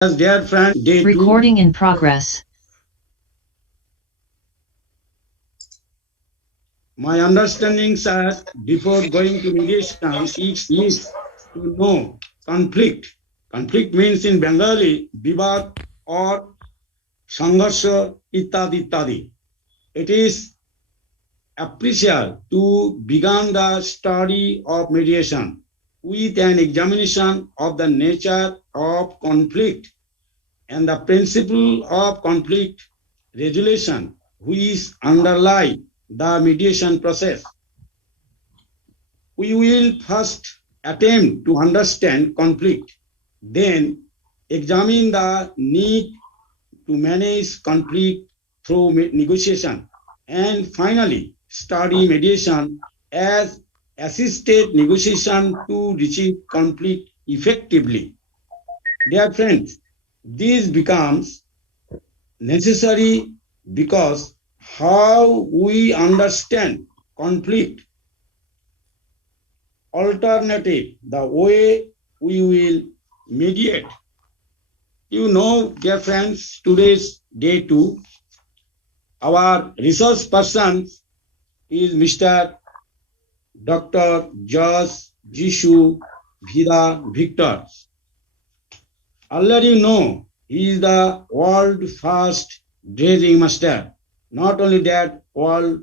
As dear friend, day Recording 2. in progress. My understandings are before going to mediation, each needs to know conflict. Conflict means in Bengali, vivad or sangharsha ittadi ittadi. It is appreciable to begin the study of mediation with an examination of the nature of conflict and the principle of conflict resolution which underlie the mediation process. We will first attempt to understand conflict, then examine the need to manage conflict through negotiation, and finally study mediation as assisted negotiation to reach conflict effectively. Dear friends, this becomes necessary because how we understand conflict alternative the way we will mediate. You know, dear friends, today's day 2, our resource person is Mr. Dr. Josh Jishu Vida Victor. Already know he is the world first dredging master. Not only that, world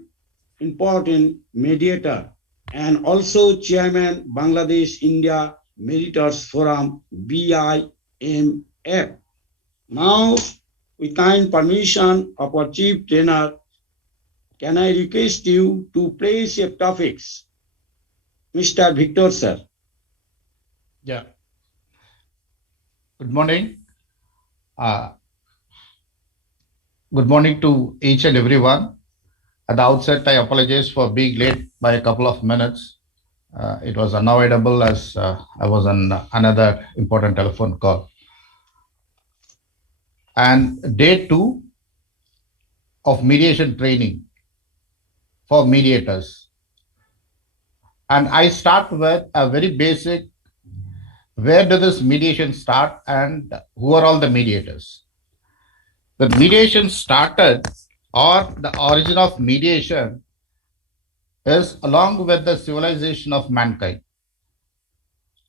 important mediator and also chairman Bangladesh India Mediators Forum BIMF. Now, with kind permission of our chief trainer, can I request you to place your topics, Mr. Victor sir? Yeah. Good morning. Uh, Good morning to each and everyone. At the outset, I apologize for being late by a couple of minutes. It was unavoidable as I was on another important telephone call. And day 2 of mediation training for mediators. And I start with a very basic, where does this mediation start and who are all the mediators? The mediation started, or the origin of mediation is along with the civilization of mankind,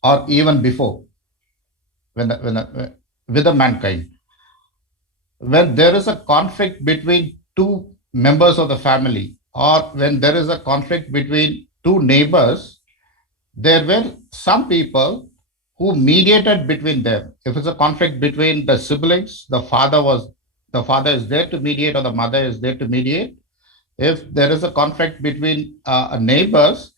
or even before, with the mankind. When there is a conflict between two members of the family, or when there is a conflict between two neighbors, there were some people who mediated between them. If it's a conflict between the siblings, the father is there to mediate, or the mother is there to mediate. If there is a conflict between neighbors,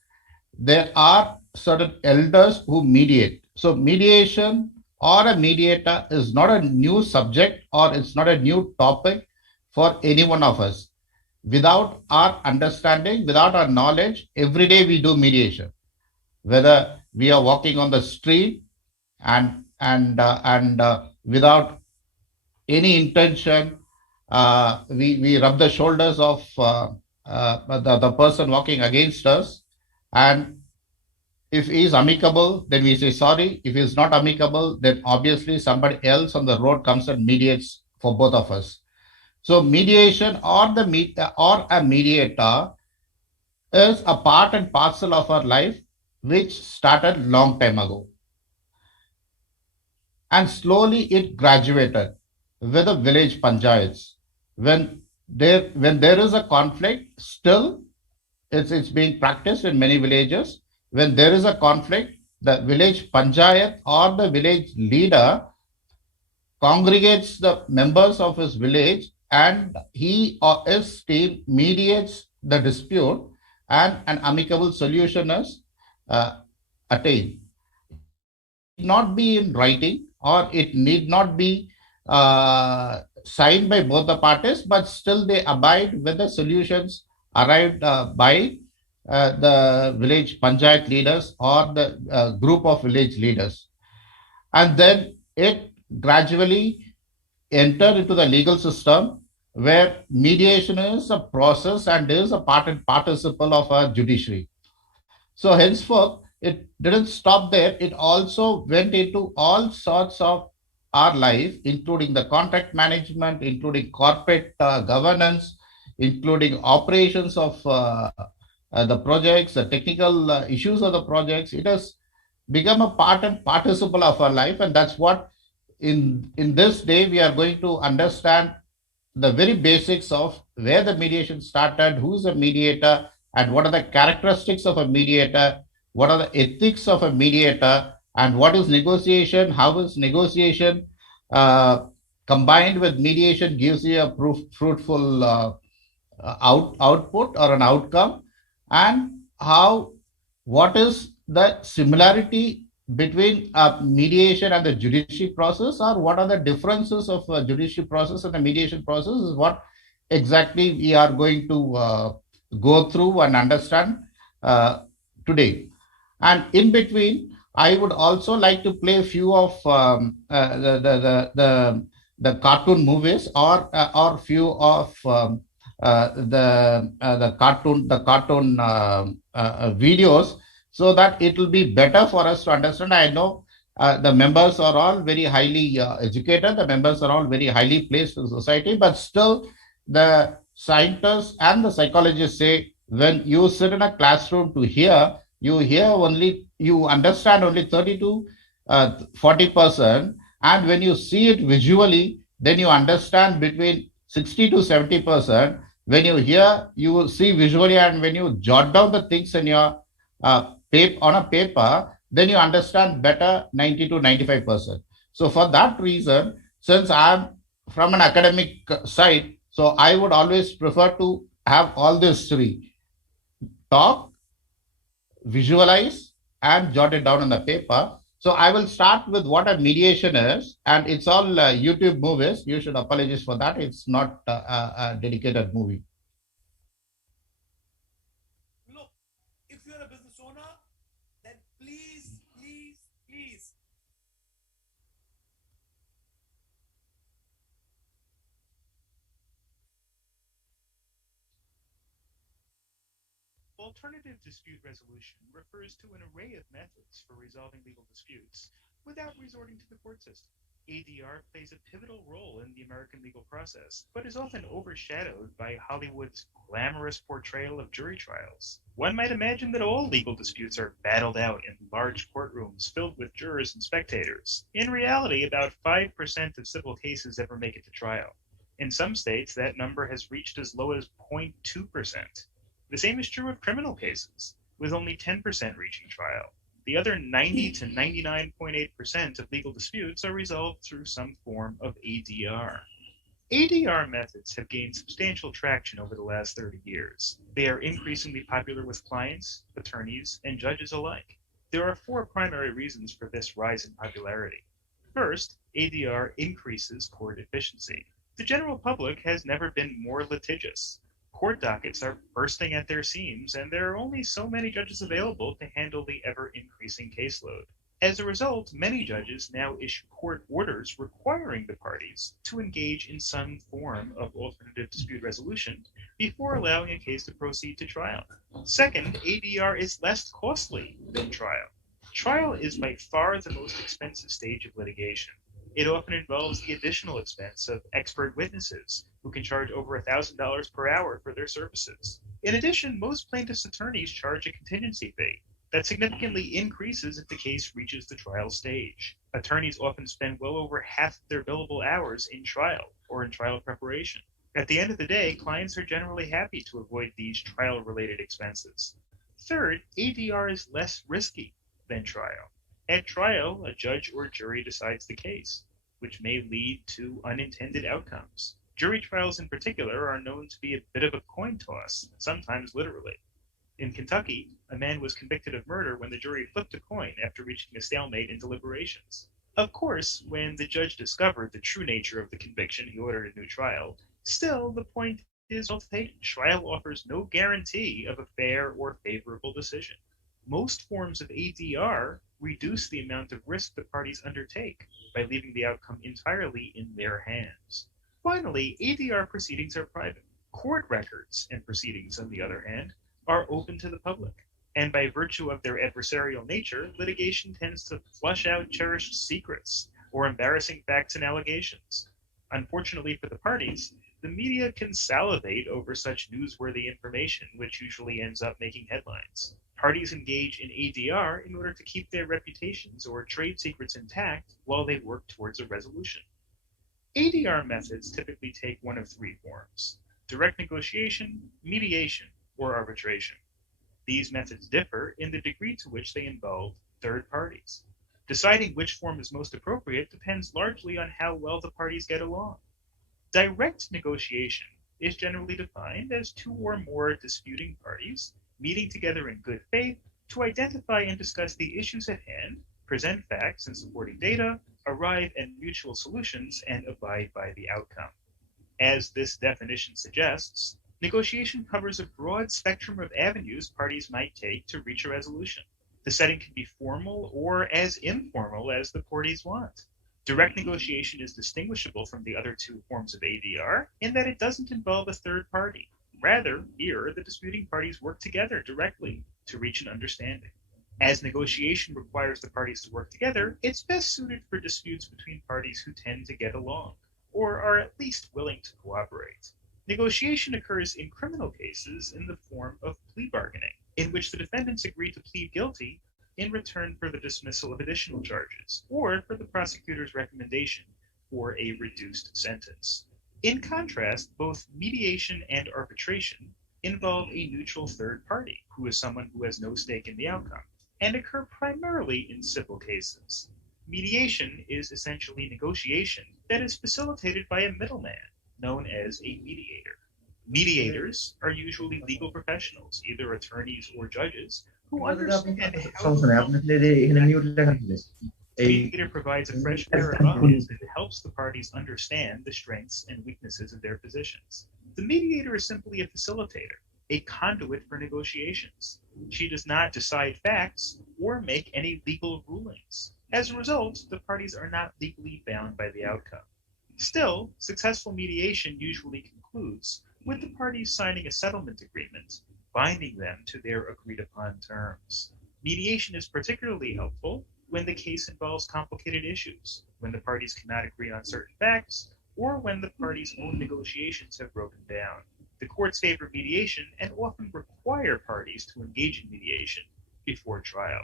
there are certain elders who mediate. So mediation or a mediator is not a new subject, or it's not a new topic for any one of us. Without our understanding, without our knowledge, every day we do mediation. Whether we are walking on the street and without any intention, we rub the shoulders of the person walking against us, and if he is amicable, then we say sorry. If he is not amicable, then obviously somebody else on the road comes and mediates for both of us. So mediation or a mediator is a part and parcel of our life, which started long time ago. And slowly it graduated with the village panchayats. When there is a conflict, still it's being practiced in many villages. When there is a conflict, the village panchayat or the village leader congregates the members of his village, and he or his team mediates the dispute, and an amicable solution is attained. Not be in writing, or it need not be signed by both the parties, but still they abide with the solutions arrived by the village panchayat leaders or the group of village leaders. And then it gradually enter into the legal system, where mediation is a process and is a part and participle of a judiciary. So henceforth, it didn't stop there. It also went into all sorts of our life, including the contract management, including corporate governance, including operations of the projects, the technical issues of the projects. It has become a part and participle of our life, and that's what in this day we are going to understand the very basics of where the mediation started, who's a mediator, and what are the characteristics of a mediator, what are the ethics of a mediator, and what is negotiation, how is negotiation uh, combined with mediation gives you a fruitful output or an outcome, and how what is the similarity between mediation and the judiciary process, or what are the differences of judiciary process and the mediation process, is what exactly we are going to go through and understand uh, today. And in between, I would also like to play a few of the cartoon movies, or few of the cartoon videos, so that it will be better for us to understand. I know the members are all very highly educated, the members are all very highly placed in society, but still the scientists and the psychologists say when you sit in a classroom to hear, you understand only 30 to 40%, and when you see it visually, then you understand between 60 to 70%. When you hear, you see visually, and when you jot down the things in your on a paper, then you understand better 90 to 95%. So for that reason, since I'm from an academic side, so I would always prefer to have all these three: talk, visualize, and jot it down on the paper. So I will start with what a mediation is, and it's all YouTube movies. You should apologize for that. It's not a dedicated movie. Look, if you're a business owner, then please, please, please. Alternative dispute resolution refers to an array of methods for resolving legal disputes without resorting to the court system. ADR plays a pivotal role in the American legal process, but is often overshadowed by Hollywood's glamorous portrayal of jury trials. One might imagine that all legal disputes are battled out in large courtrooms filled with jurors and spectators. In reality, about 5% of civil cases ever make it to trial. In some states, that number has reached as low as 0.2%. The same is true of criminal cases, with only 10% reaching trial. The other 90 to 99.8% of legal disputes are resolved through some form of ADR. ADR methods have gained substantial traction over the last 30 years. They are increasingly popular with clients, attorneys, and judges alike. There are four primary reasons for this rise in popularity. First, ADR increases court efficiency. The general public has never been more litigious. Court dockets are bursting at their seams, and there are only so many judges available to handle the ever-increasing caseload. As a result, many judges now issue court orders requiring the parties to engage in some form of alternative dispute resolution before allowing a case to proceed to trial. Second, ADR is less costly than trial. Trial is by far the most expensive stage of litigation. It often involves the additional expense of expert witnesses who can charge over $1,000 per hour for their services. In addition, most plaintiffs' attorneys charge a contingency fee that significantly increases if the case reaches the trial stage. Attorneys often spend well over half their billable hours in trial or in trial preparation. At the end of the day, clients are generally happy to avoid these trial-related expenses. Third, ADR is less risky than trial. At trial, a judge or jury decides the case, which may lead to unintended outcomes. Jury trials in particular are known to be a bit of a coin toss, sometimes literally. In Kentucky, a man was convicted of murder when the jury flipped a coin after reaching a stalemate in deliberations. Of course, when the judge discovered the true nature of the conviction, he ordered a new trial. Still, the point is well taken. Trial offers no guarantee of a fair or favorable decision. Most forms of ADR reduce the amount of risk the parties undertake by leaving the outcome entirely in their hands. Finally, ADR proceedings are private. Court records and proceedings, on the other hand, are open to the public. And by virtue of their adversarial nature, litigation tends to flush out cherished secrets, or embarrassing facts and allegations. Unfortunately for the parties, the media can salivate over such newsworthy information, which usually ends up making headlines. Parties engage in ADR in order to keep their reputations or trade secrets intact while they work towards a resolution. ADR methods typically take one of three forms: direct negotiation, mediation, or arbitration. These methods differ in the degree to which they involve third parties. Deciding which form is most appropriate depends largely on how well the parties get along. Direct negotiation is generally defined as two or more disputing parties meeting together in good faith to identify and discuss the issues at hand, present facts and supporting data, arrive at mutual solutions, and abide by the outcome. As this definition suggests, negotiation covers a broad spectrum of avenues parties might take to reach a resolution. The setting can be formal or as informal as the parties want. Direct negotiation is distinguishable from the other two forms of ADR in that it doesn't involve a third party. Rather, here, the disputing parties work together directly to reach an understanding. As negotiation requires the parties to work together, it's best suited for disputes between parties who tend to get along, or are at least willing to cooperate. Negotiation occurs in criminal cases in the form of plea bargaining, in which the defendants agree to plead guilty in return for the dismissal of additional charges, or for the prosecutor's recommendation for a reduced sentence. In contrast, both mediation and arbitration involve a neutral third party, who is someone who has no stake in the outcome, and occur primarily in civil cases. Mediation is essentially negotiation that is facilitated by a middleman, known as a mediator. Mediators are usually legal professionals, either attorneys or judges, who understand how the mediator provides a fresh pair of eyes that helps the parties understand the strengths and weaknesses of their positions. The mediator is simply a facilitator, a conduit for negotiations. She does not decide facts or make any legal rulings. As a result, the parties are not legally bound by the outcome. Still, successful mediation usually concludes with the parties signing a settlement agreement, binding them to their agreed upon terms. Mediation is particularly helpful when the case involves complicated issues, when the parties cannot agree on certain facts, or when the parties' own negotiations have broken down. The courts favor mediation and often require parties to engage in mediation before trial.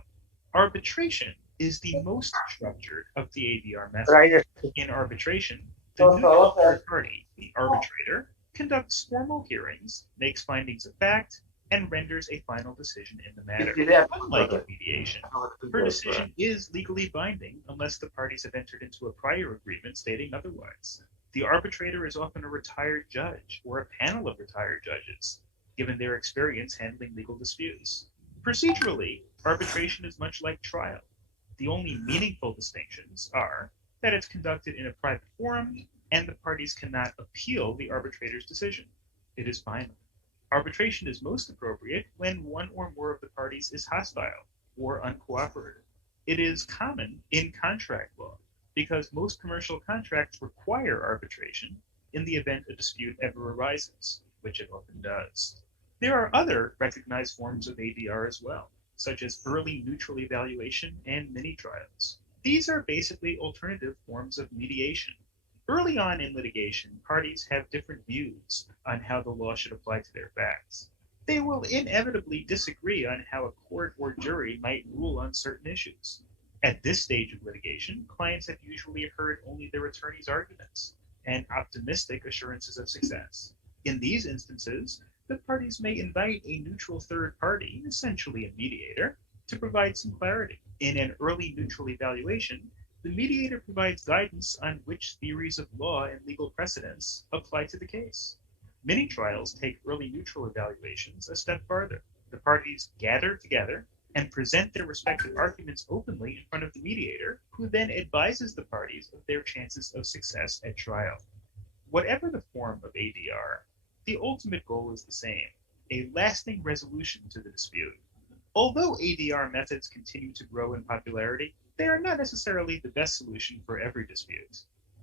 Arbitration is the most structured of the ADR methods. In arbitration, the neutral third party, the arbitrator, conducts formal hearings, makes findings of fact, and renders a final decision in the matter. Unlike in mediation, her decision is legally binding unless the parties have entered into a prior agreement stating otherwise. The arbitrator is often a retired judge or a panel of retired judges, given their experience handling legal disputes. Procedurally, arbitration is much like trial. The only meaningful distinctions are that it's conducted in a private forum and the parties cannot appeal the arbitrator's decision. It is final. Arbitration is most appropriate when one or more of the parties is hostile or uncooperative. It is common in contract law because most commercial contracts require arbitration in the event a dispute ever arises, which it often does. There are other recognized forms of ADR as well, such as early neutral evaluation and mini trials. These are basically alternative forms of mediation. Early on in litigation, parties have different views on how the law should apply to their facts. They will inevitably disagree on how a court or jury might rule on certain issues. At this stage of litigation, clients have usually heard only their attorney's arguments and optimistic assurances of success. In these instances, the parties may invite a neutral third party, essentially a mediator, to provide some clarity. In an early neutral evaluation, the mediator provides guidance on which theories of law and legal precedents apply to the case. Many trials take early neutral evaluations a step farther. The parties gather together and present their respective arguments openly in front of the mediator, who then advises the parties of their chances of success at trial. Whatever the form of ADR, the ultimate goal is the same: a lasting resolution to the dispute. Although ADR methods continue to grow in popularity, they are not necessarily the best solution for every dispute.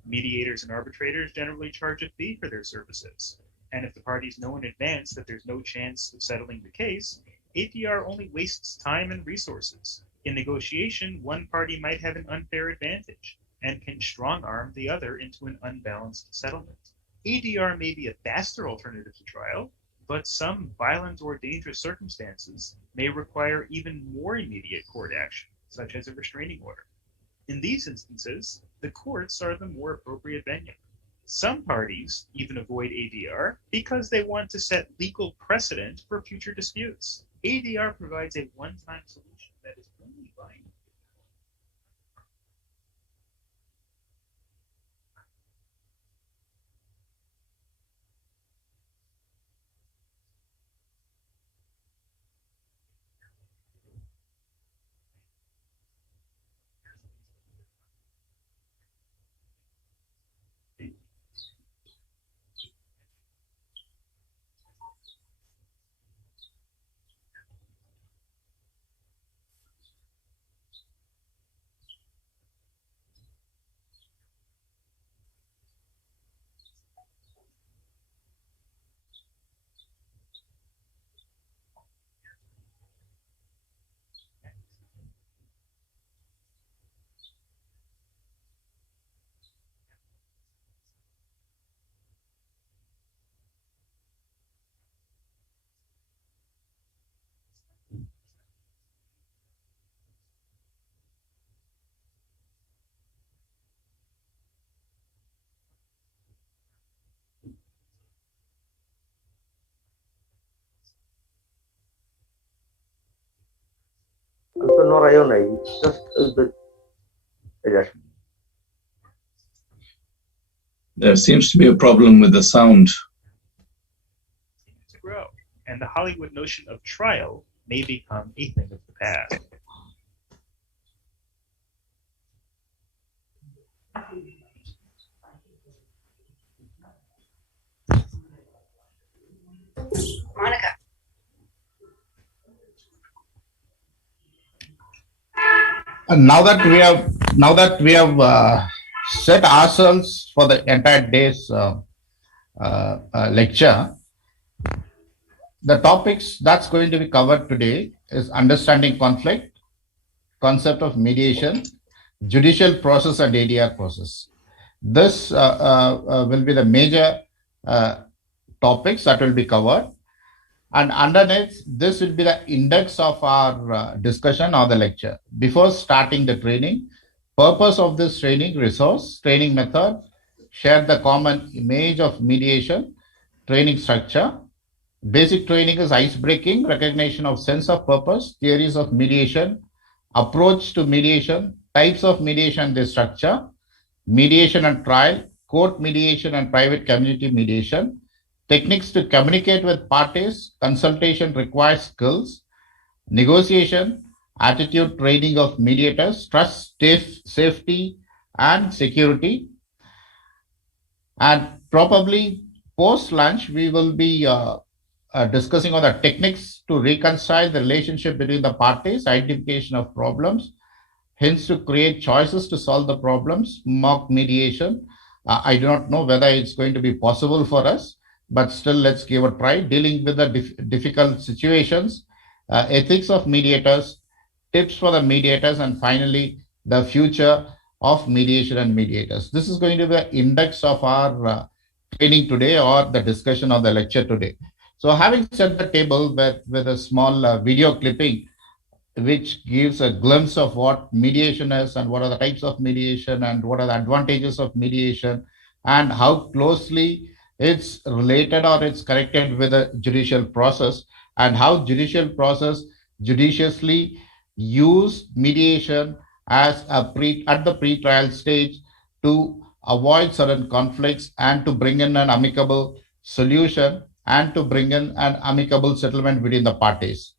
Mediators and arbitrators generally charge a fee for their services, and if the parties know in advance that there's no chance of settling the case, ADR only wastes time and resources. In negotiation, one party might have an unfair advantage, and can strong-arm the other into an unbalanced settlement. ADR may be a faster alternative to trial, but some violent or dangerous circumstances may require even more immediate court action, such as a restraining order. In these instances, the courts are the more appropriate venue. Some parties even avoid ADR because they want to set legal precedent for future disputes. ADR provides a one-time solution that is only binding. Also, no rayon nahi. Just the adjustment. There seems to be a problem with the sound. To grow, and the Hollywood notion of trial may become a thing of the past. Monica. And now that we have set ourselves for the entire day's lecture, the topics that's going to be covered today is understanding conflict, concept of mediation, judicial process and ADR process. This will be the major topics that will be covered. And underneath, this will be the index of our discussion or the lecture. Before starting the training, purpose of this training, resource, training method, share the common image of mediation, training structure. Basic training is ice-breaking, recognition of sense of purpose, theories of mediation, approach to mediation, types of mediation, their structure, mediation and trial, court mediation and private community mediation, techniques to communicate with parties, consultation requires skills, negotiation, attitude training of mediators, trust, safety, and security. And probably post-lunch, we will be discussing on the techniques to reconcile the relationship between the parties, identification of problems, hence to create choices to solve the problems, mock mediation. I do not know whether it's going to be possible for us, but still let's give a try. Dealing with the difficult situations, ethics of mediators, tips for the mediators, and finally the future of mediation and mediators. This is going to be the index of our training today or the discussion of the lecture today. So having set the table with a small video clipping, which gives a glimpse of what mediation is and what are the types of mediation and what are the advantages of mediation and how closely it's related or it's connected with the judicial process and how judicial process judiciously use mediation as at the pre-trial stage to avoid certain conflicts and to bring in an amicable solution and to bring in an amicable settlement between the parties.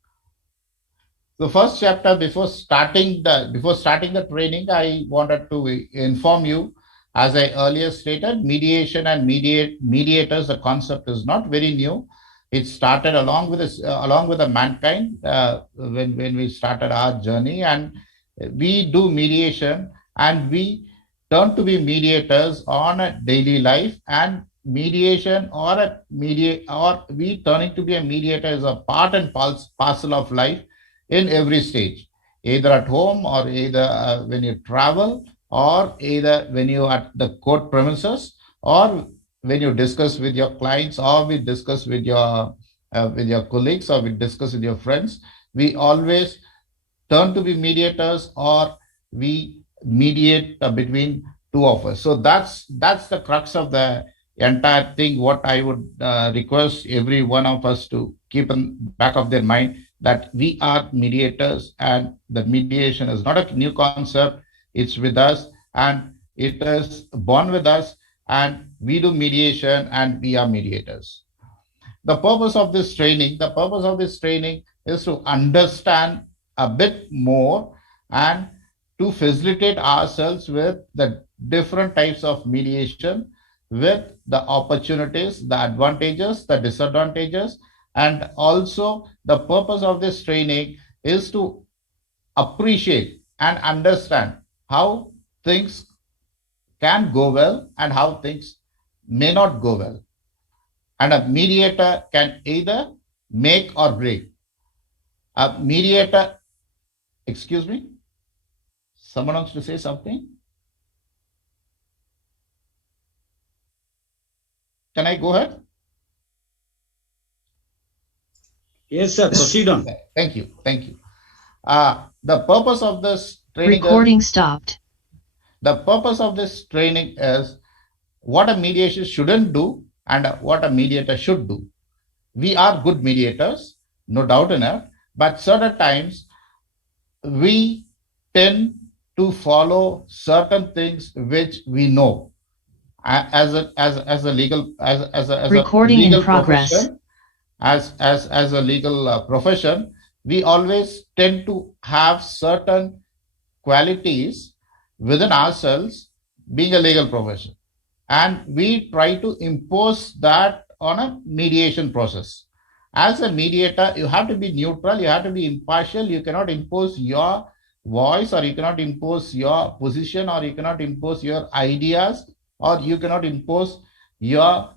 The first chapter, before starting the training, I wanted to inform you, as I earlier stated, mediation and mediators. The concept is not very new. It started along with the mankind when we started our journey, and we do mediation and we turn to be mediators on a daily life, and mediation or we turning to be a mediator is a part and parcel of life in every stage, either at home or either when you travel or either when you are at the court premises, or when you discuss with your clients, or we discuss with your colleagues, or we discuss with your friends, we always turn to be mediators, or we mediate between two of us. So that's the crux of the entire thing. What I would request every one of us to keep in back of their mind, that we are mediators, and the mediation is not a new concept. It's with us, and it is born with us, and we do mediation, and we are mediators. The purpose of this training is to understand a bit more, and to facilitate ourselves with the different types of mediation, with the opportunities, the advantages, the disadvantages. And also the purpose of this training is to appreciate and understand how things can go well and how things may not go well. And a mediator can either make or break. A mediator, excuse me, someone wants to say something? Can I go ahead? Yes, sir. Proceed on. Thank you. The purpose of this training Recording stopped. The purpose of this training is what a mediation shouldn't do and what a mediator should do. We are good mediators, no doubt in it, but certain times we tend to follow certain things which we know as a legal Recording in progress. profession. As a legal profession, we always tend to have certain qualities within ourselves, being a legal profession, and we try to impose that on a mediation process. As a mediator, you have to be neutral, you have to be impartial. You cannot impose your voice, or you cannot impose your position, or you cannot impose your ideas, or you cannot impose your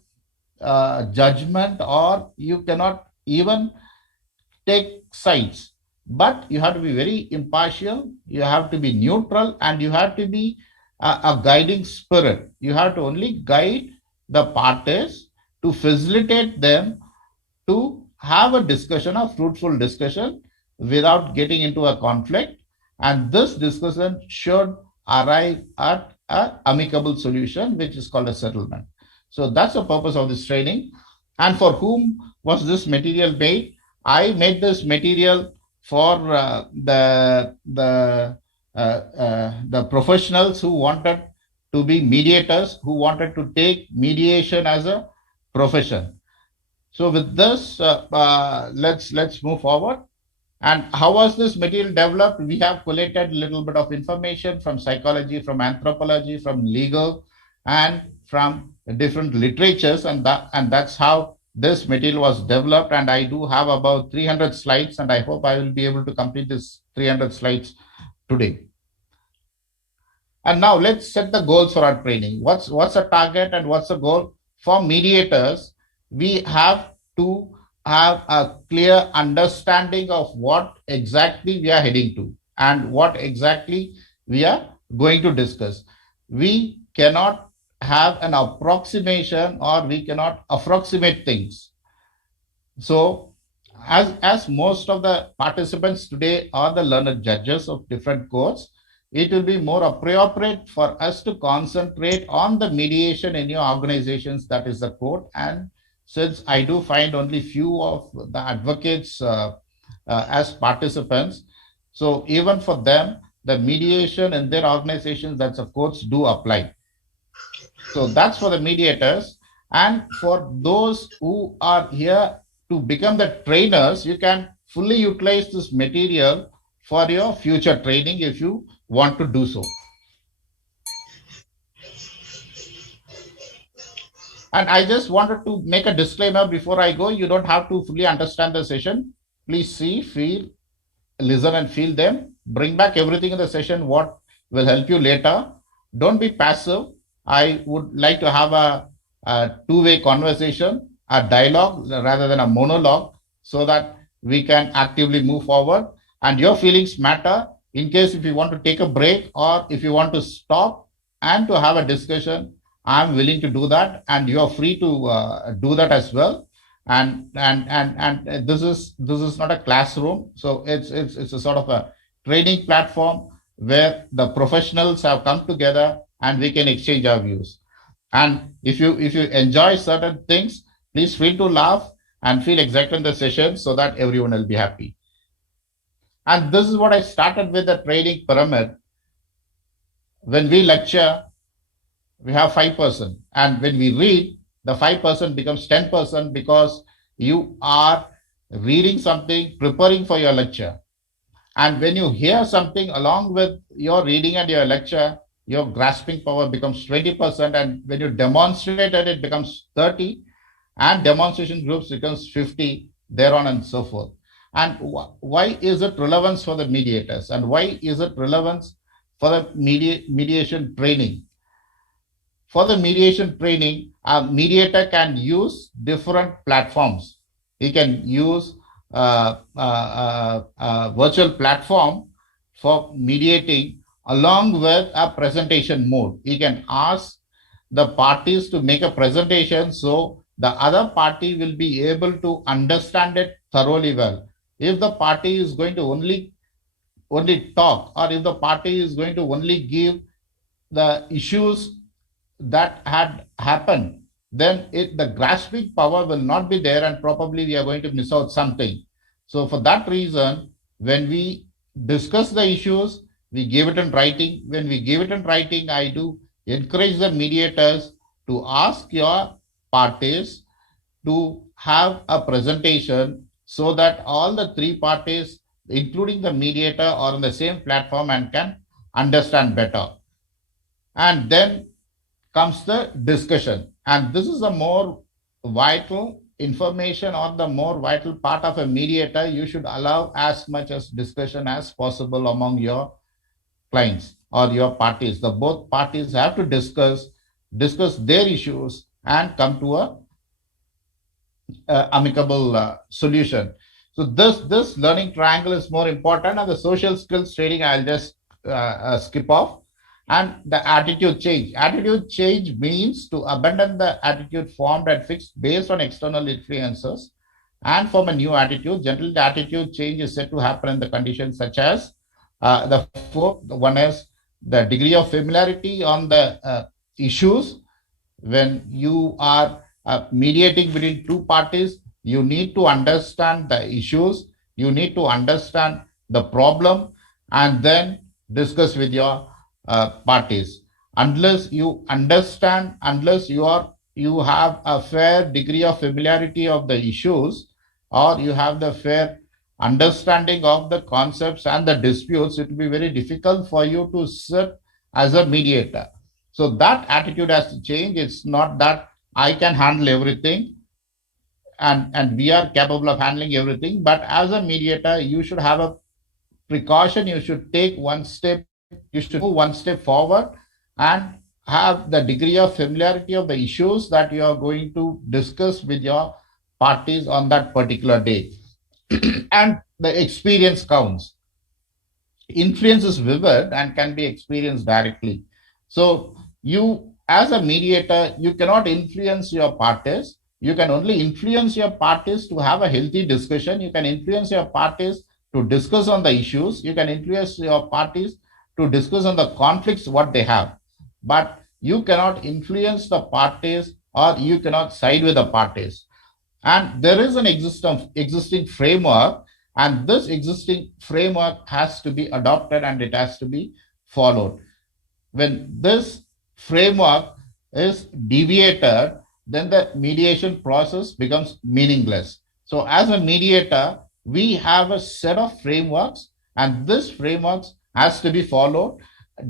judgment, or you cannot even take sides. But you have to be very impartial, you have to be neutral, and you have to be a guiding spirit. You have to only guide the parties to facilitate them to have a discussion, a fruitful discussion, without getting into a conflict. And this discussion should arrive at an amicable solution, which is called a settlement. So that's the purpose of this training. And for whom was this material made? I made this material for the professionals who wanted to be mediators, who wanted to take mediation as a profession. So with this, let's move forward. And how was this material developed? We have collated a little bit of information from psychology, from anthropology, from legal, and from different literatures, and that's how this material was developed. And I do have about 300 slides, and I hope I will be able to complete this 300 slides today. And now let's set the goals for our training. What's the target and what's the goal? For mediators, we have to have a clear understanding of what exactly we are heading to and what exactly we are going to discuss. We cannot have an approximation, or we cannot approximate things. So as most of the participants today are the learned judges of different courts, it will be more appropriate for us to concentrate on the mediation in your organizations, that is the court. And since I do find only few of the advocates as participants, so even for them, the mediation in their organizations, that's the courts do apply. So that's for the mediators. And for those who are here to become the trainers, you can fully utilize this material for your future training if you want to do so. And I just wanted to make a disclaimer before I go. You don't have to fully understand the session. Please see, feel, listen and feel them. Bring back everything in the session, what will help you later. Don't be passive. I would like to have a two-way conversation, a dialogue rather than a monologue, so that we can actively move forward. And your feelings matter. in case if you want to take a break or if you want to stop and to have a discussion, I'm willing to do that, and you are free to do that as well. And this is not a classroom, so it's a sort of a training platform where the professionals have come together and we can exchange our views. And if you enjoy certain things, please feel to laugh and feel excited in the session so that everyone will be happy. And this is what I started with, the training pyramid. When we lecture, we have 5%. And when we read, the 5% becomes 10% because you are reading something, preparing for your lecture. And when you hear something along with your reading and your lecture, your grasping power becomes 20%. And when you demonstrate it, it becomes 30. And demonstration groups becomes 50, thereon and so forth. And why is it relevance for the mediators? And why is it relevance for the mediation training? For the mediation training, a mediator can use different platforms. He can use a virtual platform for mediating along with a presentation mode. He can ask the parties to make a presentation so the other party will be able to understand it thoroughly well. If the party is going to only talk, or if the party is going to only give the issues that had happened, then the grasping power will not be there, and probably we are going to miss out something. So for that reason, when we discuss the issues, we give it in writing. When we give it in writing, I do encourage the mediators to ask your parties to have a presentation so that all the three parties, including the mediator, are on the same platform and can understand better. And then comes the discussion. And this is a more vital information, or the more vital part of a mediator. You should allow as much as discussion as possible among your clients or your parties. The both parties have to discuss their issues and come to a amicable solution. So this learning triangle is more important, and the social skills training I'll just skip off. And the attitude change. Attitude change means to abandon the attitude formed and fixed based on external influences and form a new attitude. Generally, the attitude change is said to happen in the conditions such as the fourth one is the degree of familiarity on the issues. When you are mediating between two parties, you need to understand the issues, you need to understand the problem, and then discuss with your parties. Unless you understand, unless you have a fair degree of familiarity of the issues, or you have the fair understanding of the concepts and the disputes, it will be very difficult for you to sit as a mediator. So that attitude has to change. It's not that I can handle everything and we are capable of handling everything, but as a mediator, you should have a precaution. You should take one step, you should move one step forward and have the degree of familiarity of the issues that you are going to discuss with your parties on that particular day. And the experience counts. Influence is vivid and can be experienced directly. So you, as a mediator, you cannot influence your parties. You can only influence your parties to have a healthy discussion. You can influence your parties to discuss on the issues. You can influence your parties to discuss on the conflicts, what they have. But you cannot influence the parties, or you cannot side with the parties. And there is an existing framework, and this existing framework has to be adopted and it has to be followed. When this framework is deviated, then the mediation process becomes meaningless. So as a mediator, we have a set of frameworks, and this frameworks has to be followed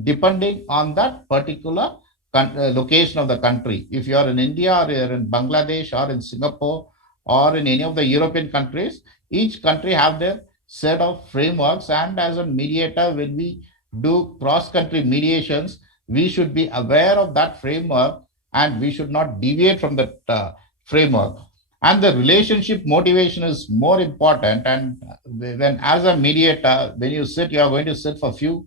depending on that particular location of the country. If you are in India, or you're in Bangladesh, or in Singapore, or in any of the European countries, each country have their set of frameworks. And as a mediator, when we do cross-country mediations, we should be aware of that framework and we should not deviate from that framework. And the relationship motivation is more important. And when, as a mediator, when you sit, you are going to sit for few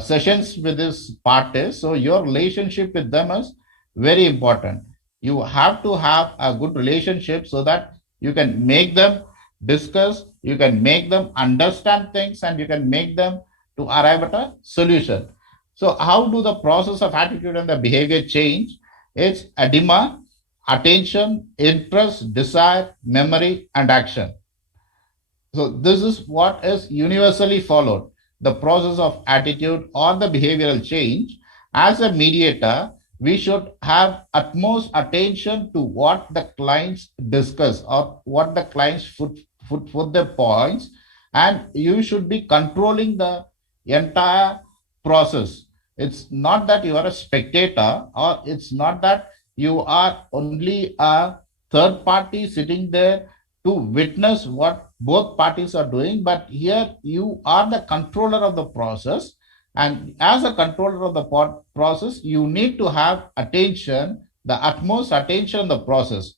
sessions with this parties. So your relationship with them is very important. You have to have a good relationship so that you can make them discuss, you can make them understand things, and you can make them to arrive at a solution. So how do the process of attitude and the behavior change? It's a demand, attention, interest, desire, memory, and action. So this is what is universally followed. The process of attitude or the behavioral change. As a mediator, we should have utmost attention to what the clients discuss or what the clients put their points, and you should be controlling the entire process. It's not that you are a spectator, or it's not that you are only a third party sitting there to witness what both parties are doing, but here you are the controller of the process. And as a controller of the process, you need to have attention, the utmost attention in the process.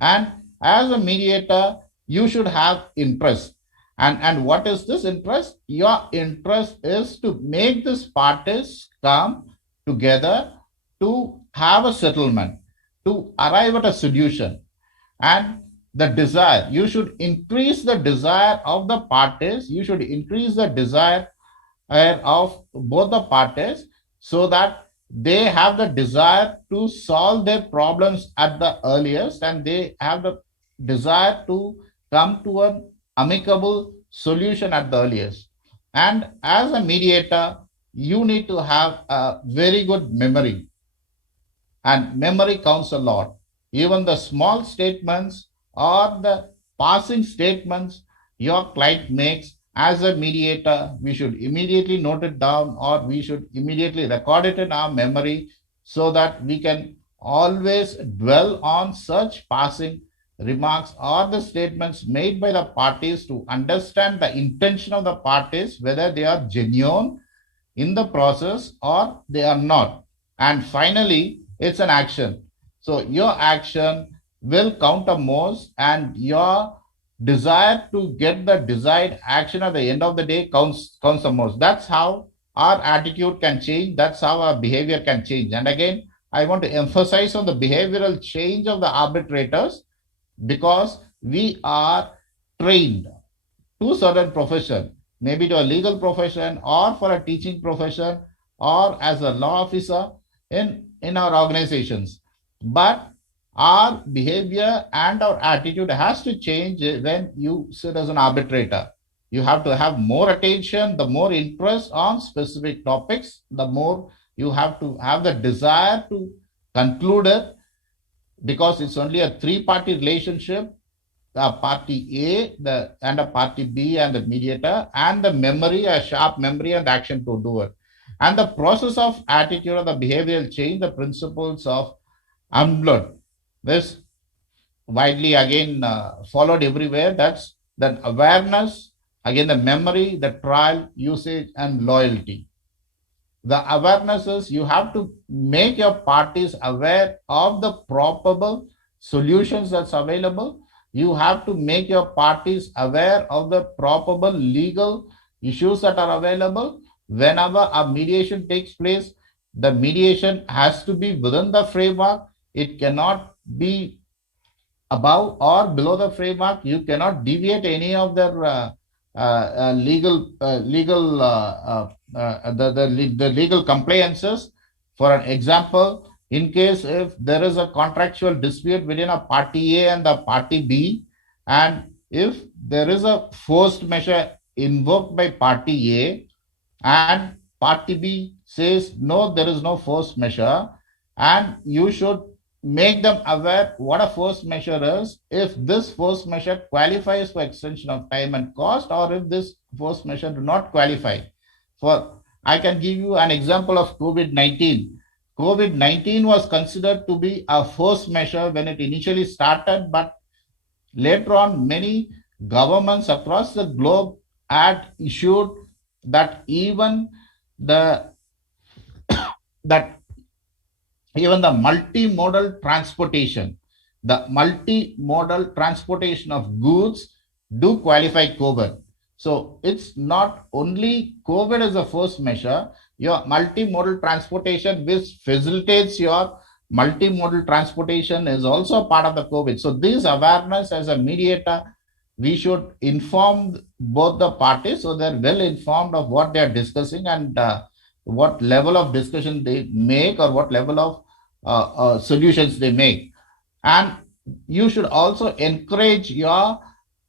And as a mediator, you should have interest. And what is this interest? Your interest is to make these parties come together to have a settlement, to arrive at a solution. And the desire, you should increase the desire of the parties, you should increase the desire of both the parties, so that they have the desire to solve their problems at the earliest, and they have the desire to come to an amicable solution at the earliest. And as a mediator, you need to have a very good memory, and memory counts a lot. Even the small statements or the passing statements your client makes, as a mediator, we should immediately note it down, or we should immediately record it in our memory, so that we can always dwell on such passing remarks or the statements made by the parties to understand the intention of the parties, whether they are genuine in the process or they are not. And finally, it's an action. So your action will count the most, and your desire to get the desired action at the end of the day counts the most. That's how our attitude can change. That's how our behavior can change. And again, I want to emphasize on the behavioral change of the arbitrators, because we are trained to certain profession, maybe to a legal profession or for a teaching profession or as a law officer in our organizations. But our behavior and our attitude has to change when you sit as an arbitrator. You have to have more attention, the more interest on specific topics, the more you have to have the desire to conclude it, because it's only a three-party relationship, a party A, and a party B and the mediator, and the memory, a sharp memory and action to do it. And the process of attitude or the behavioral change, the principles of UNBLOOD, this widely again followed everywhere. That's the awareness, again the memory, the trial, usage, and loyalty. The awareness is you have to make your parties aware of the probable solutions that's available. You have to make your parties aware of the probable legal issues that are available. Whenever a mediation takes place, the mediation has to be within the framework. It cannot be above or below the framework. You cannot deviate any of their the legal compliances. For an example, in case if there is a contractual dispute between a party A and the party B, and if there is a forced measure invoked by party A and party B says no, there is no forced measure, and you should make them aware what a forced measure is, if this forced measure qualifies for extension of time and cost, or if this forced measure do not qualify. For I can give you an example of COVID-19. COVID-19 was considered to be a forced measure when it initially started, but later on many governments across the globe had issued that even the multimodal transportation, the multimodal transportation of goods do qualify COVID. So it's not only COVID as the first measure, your multimodal transportation, which facilitates your multimodal transportation, is also part of the COVID. So this awareness as a mediator, we should inform both the parties so they're well informed of what they are discussing and what level of discussion they make or what level of solutions they make. And you should also encourage your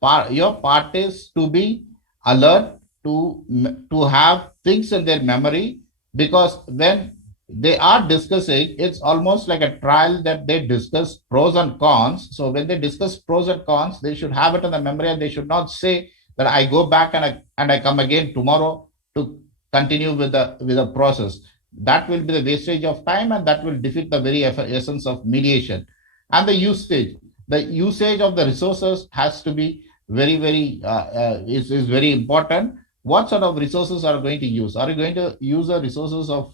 parties to be alert, to have things in their memory, because when they are discussing, it's almost like a trial that they discuss pros and cons. So when they discuss pros and cons, they should have it in the memory, and they should not say that I go back and I come again tomorrow to continue with the process. That will be the wastage of time, and that will defeat the very essence of mediation. And the usage of the resources has to be very is very important. What sort of resources are you going to use? Are you going to use the resources of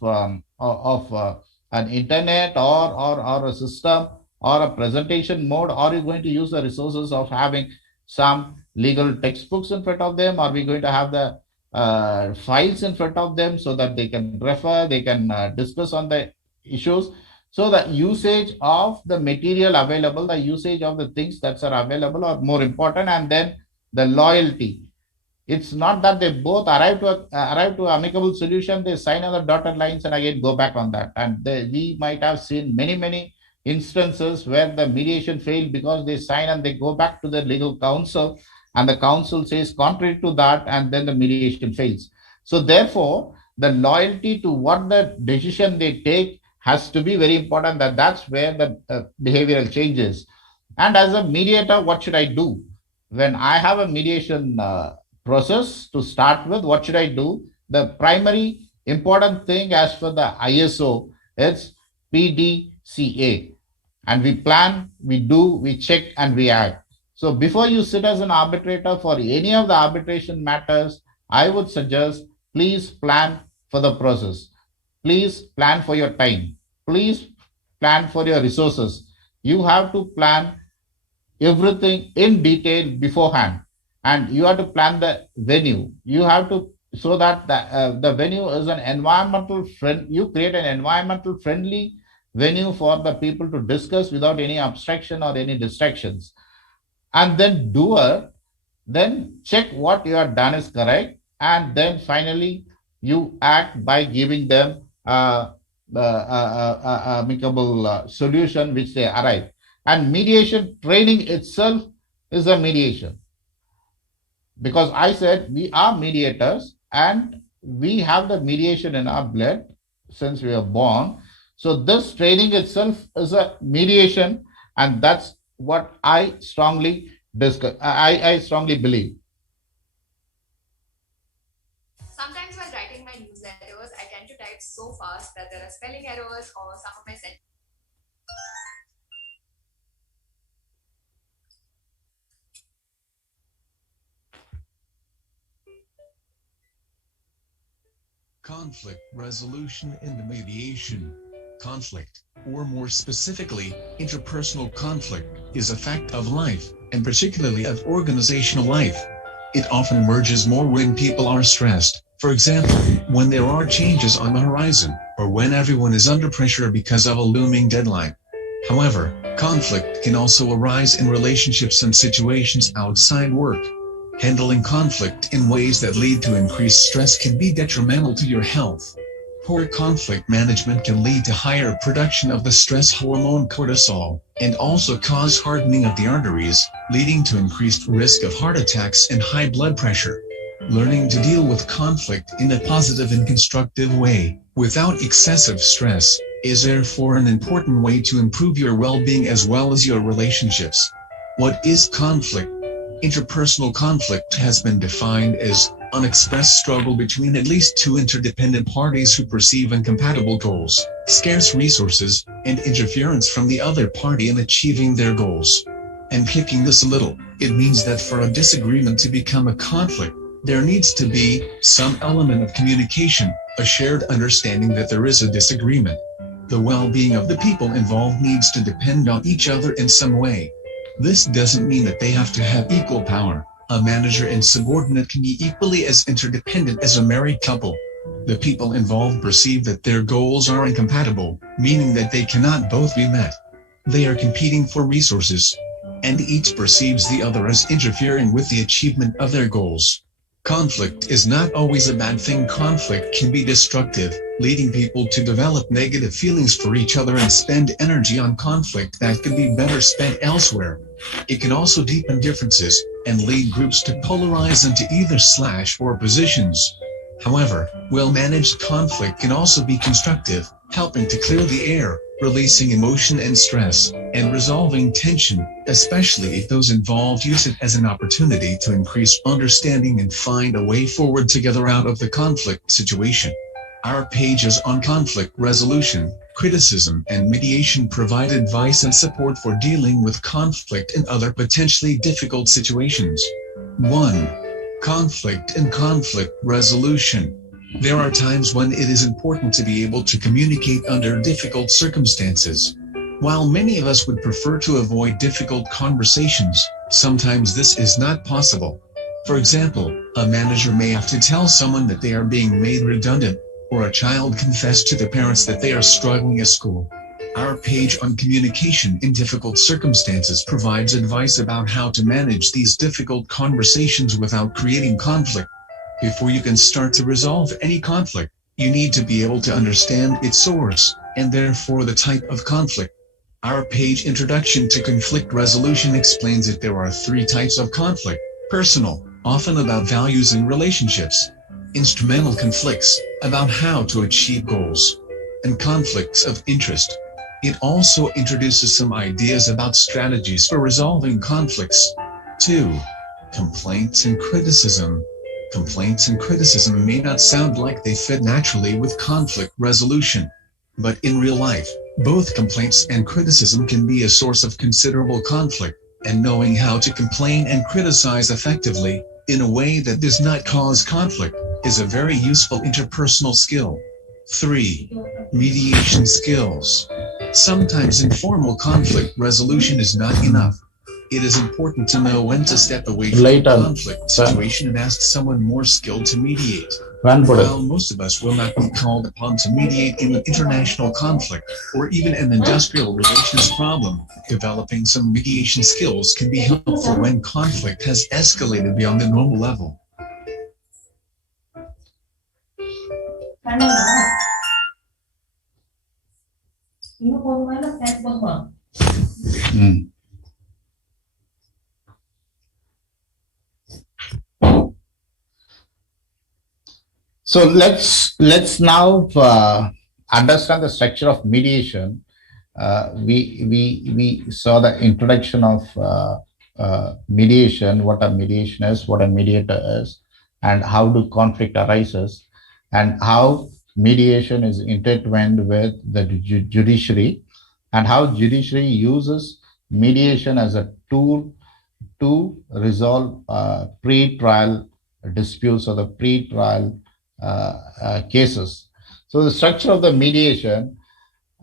an internet or a system or a presentation mode? Or are you going to use the resources of having some legal textbooks in front of them? Are we going to have the files in front of them so that they can refer, they can discuss on the issues? So the usage of the material available, the usage of the things that are available are more important. And then the loyalty. It's not that they both arrive to amicable solution, they sign on the dotted lines and again go back on that. And we might have seen many instances where the mediation failed because they sign and they go back to the legal counsel, and the counsel says contrary to that, and then the mediation fails. So therefore, the loyalty to what the decision they take has to be very important. That's where the behavioral changes. And as a mediator, what should I do when I have a mediation process to start with? What should I do? The primary important thing as for the ISO is PDCA. And we plan, we do, we check, and we act. So before you sit as an arbitrator for any of the arbitration matters, I would suggest, please plan for the process. Please plan for your time. Please plan for your resources. You have to plan everything in detail beforehand. And you have to plan the venue. You have to, so that the venue is an environmental friend. You create an environmental friendly venue for the people to discuss without any obstruction or any distractions. And then then check what you have done is correct. And then finally, you act by giving them amicable solution which they arrive. And mediation training itself is a mediation. Because I said we are mediators and we have the mediation in our blood since we are born. So this training itself is a mediation, and that's what I strongly I strongly believe. Sometimes while writing my newsletters, I tend to type so fast that there are spelling errors or some of my sentences. Conflict resolution and mediation. Conflict, or more specifically, interpersonal conflict, is a fact of life, and particularly of organizational life. It often emerges more when people are stressed, for example, when there are changes on the horizon, or when everyone is under pressure because of a looming deadline. However, conflict can also arise in relationships and situations outside work. Handling conflict in ways that lead to increased stress can be detrimental to your health. Poor conflict management can lead to higher production of the stress hormone cortisol, and also cause hardening of the arteries, leading to increased risk of heart attacks and high blood pressure. Learning to deal with conflict in a positive and constructive way, without excessive stress, is therefore an important way to improve your well-being as well as your relationships. What is conflict? Interpersonal conflict has been defined as unexpressed struggle between at least two interdependent parties who perceive incompatible goals, scarce resources, and interference from the other party in achieving their goals. And picking this a little, it means that for a disagreement to become a conflict, there needs to be some element of communication, a shared understanding that there is a disagreement. The well-being of the people involved needs to depend on each other in some way. This doesn't mean that they have to have equal power. A manager and subordinate can be equally as interdependent as a married couple. The people involved perceive that their goals are incompatible, meaning that they cannot both be met. They are competing for resources, and each perceives the other as interfering with the achievement of their goals. Conflict is not always a bad thing. Conflict can be destructive, leading people to develop negative feelings for each other and spend energy on conflict that could be better spent elsewhere. It can also deepen differences and lead groups to polarize into either or positions. However, well-managed conflict can also be constructive, helping to clear the air, releasing emotion and stress, and resolving tension, especially if those involved use it as an opportunity to increase understanding and find a way forward together out of the conflict situation. Our pages on conflict resolution, criticism, and mediation provide advice and support for dealing with conflict and other potentially difficult situations. 1. Conflict and conflict resolution. There are times when it is important to be able to communicate under difficult circumstances. While many of us would prefer to avoid difficult conversations, sometimes this is not possible. For example, a manager may have to tell someone that they are being made redundant, or a child confess to the parents that they are struggling at school. Our page on communication in difficult circumstances provides advice about how to manage these difficult conversations without creating conflict. Before you can start to resolve any conflict, you need to be able to understand its source, and therefore the type of conflict. Our page Introduction to Conflict Resolution explains that there are 3 types of conflict: personal, often about values and relationships; instrumental conflicts, about how to achieve goals; and conflicts of interest. It also introduces some ideas about strategies for resolving conflicts. 2. Complaints and criticism. Complaints and criticism may not sound like they fit naturally with conflict resolution. But in real life, both complaints and criticism can be a source of considerable conflict, and knowing how to complain and criticize effectively, in a way that does not cause conflict, is a very useful interpersonal skill. 3. Mediation skills. Sometimes informal conflict resolution is not enough. It is important to know when to step away from a conflict situation and ask someone more skilled to mediate. While most of us will not be called upon to mediate in an international conflict, or even an industrial relations problem, developing some mediation skills can be helpful when conflict has escalated beyond the normal level. So let's now understand the structure of mediation. We saw the introduction of mediation, what a mediation is, what a mediator is, and how do conflict arises, and how mediation is intertwined with the judiciary, and how judiciary uses mediation as a tool to resolve pre-trial disputes or the pre-trial cases. So the structure of the mediation,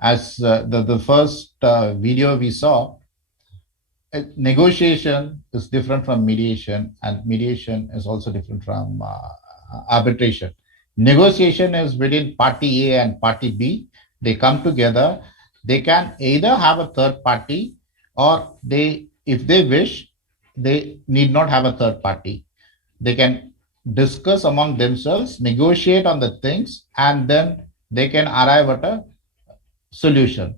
as the first video we saw, negotiation is different from mediation, and mediation is also different from arbitration. Negotiation is between party A and party B. They come together. They can either have a third party, or if they wish, they need not have a third party. They can discuss among themselves, negotiate on the things, and then they can arrive at a solution.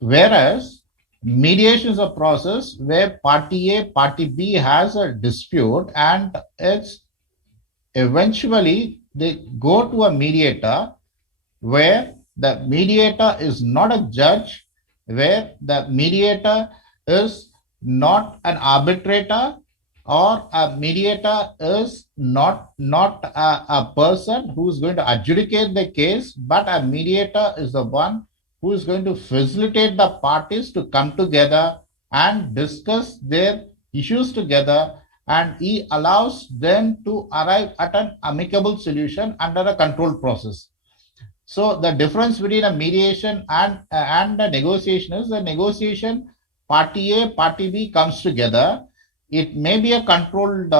Whereas mediation is a process where party A, party B has a dispute, and it's eventually they go to a mediator, where the mediator is not a judge, where the mediator is not an arbitrator, or a mediator is not a person who is going to adjudicate the case, but a mediator is the one who is going to facilitate the parties to come together and discuss their issues together, and he allows them to arrive at an amicable solution under a controlled process. So the difference between a mediation and a negotiation is the negotiation, party A, party B comes together. It may be a controlled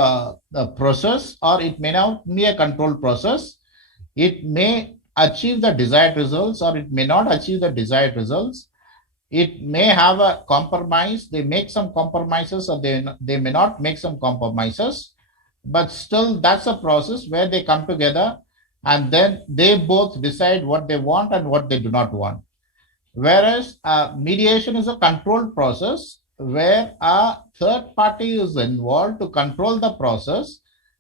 process, or it may not be a controlled process. It may achieve the desired results, or it may not achieve the desired results. It may have a compromise. They make some compromises, or they may not make some compromises, but still that's a process where they come together and then they both decide what they want and what they do not want. Whereas mediation is a controlled process where a third party is involved to control the process.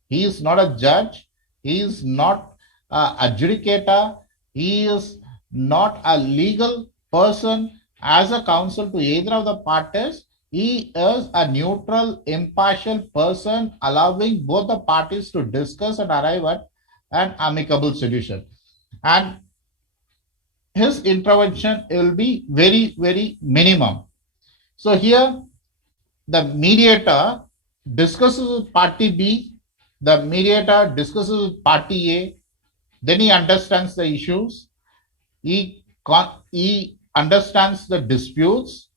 He is not a judge. He is not an adjudicator. He is not a legal person as a counsel to either of the parties. He is a neutral, impartial person, allowing both the parties to discuss and arrive at an amicable solution. And his intervention will be very, very minimum. So here, the mediator discusses with party B, the mediator discusses with party A, then he understands the issues, he understands the disputes,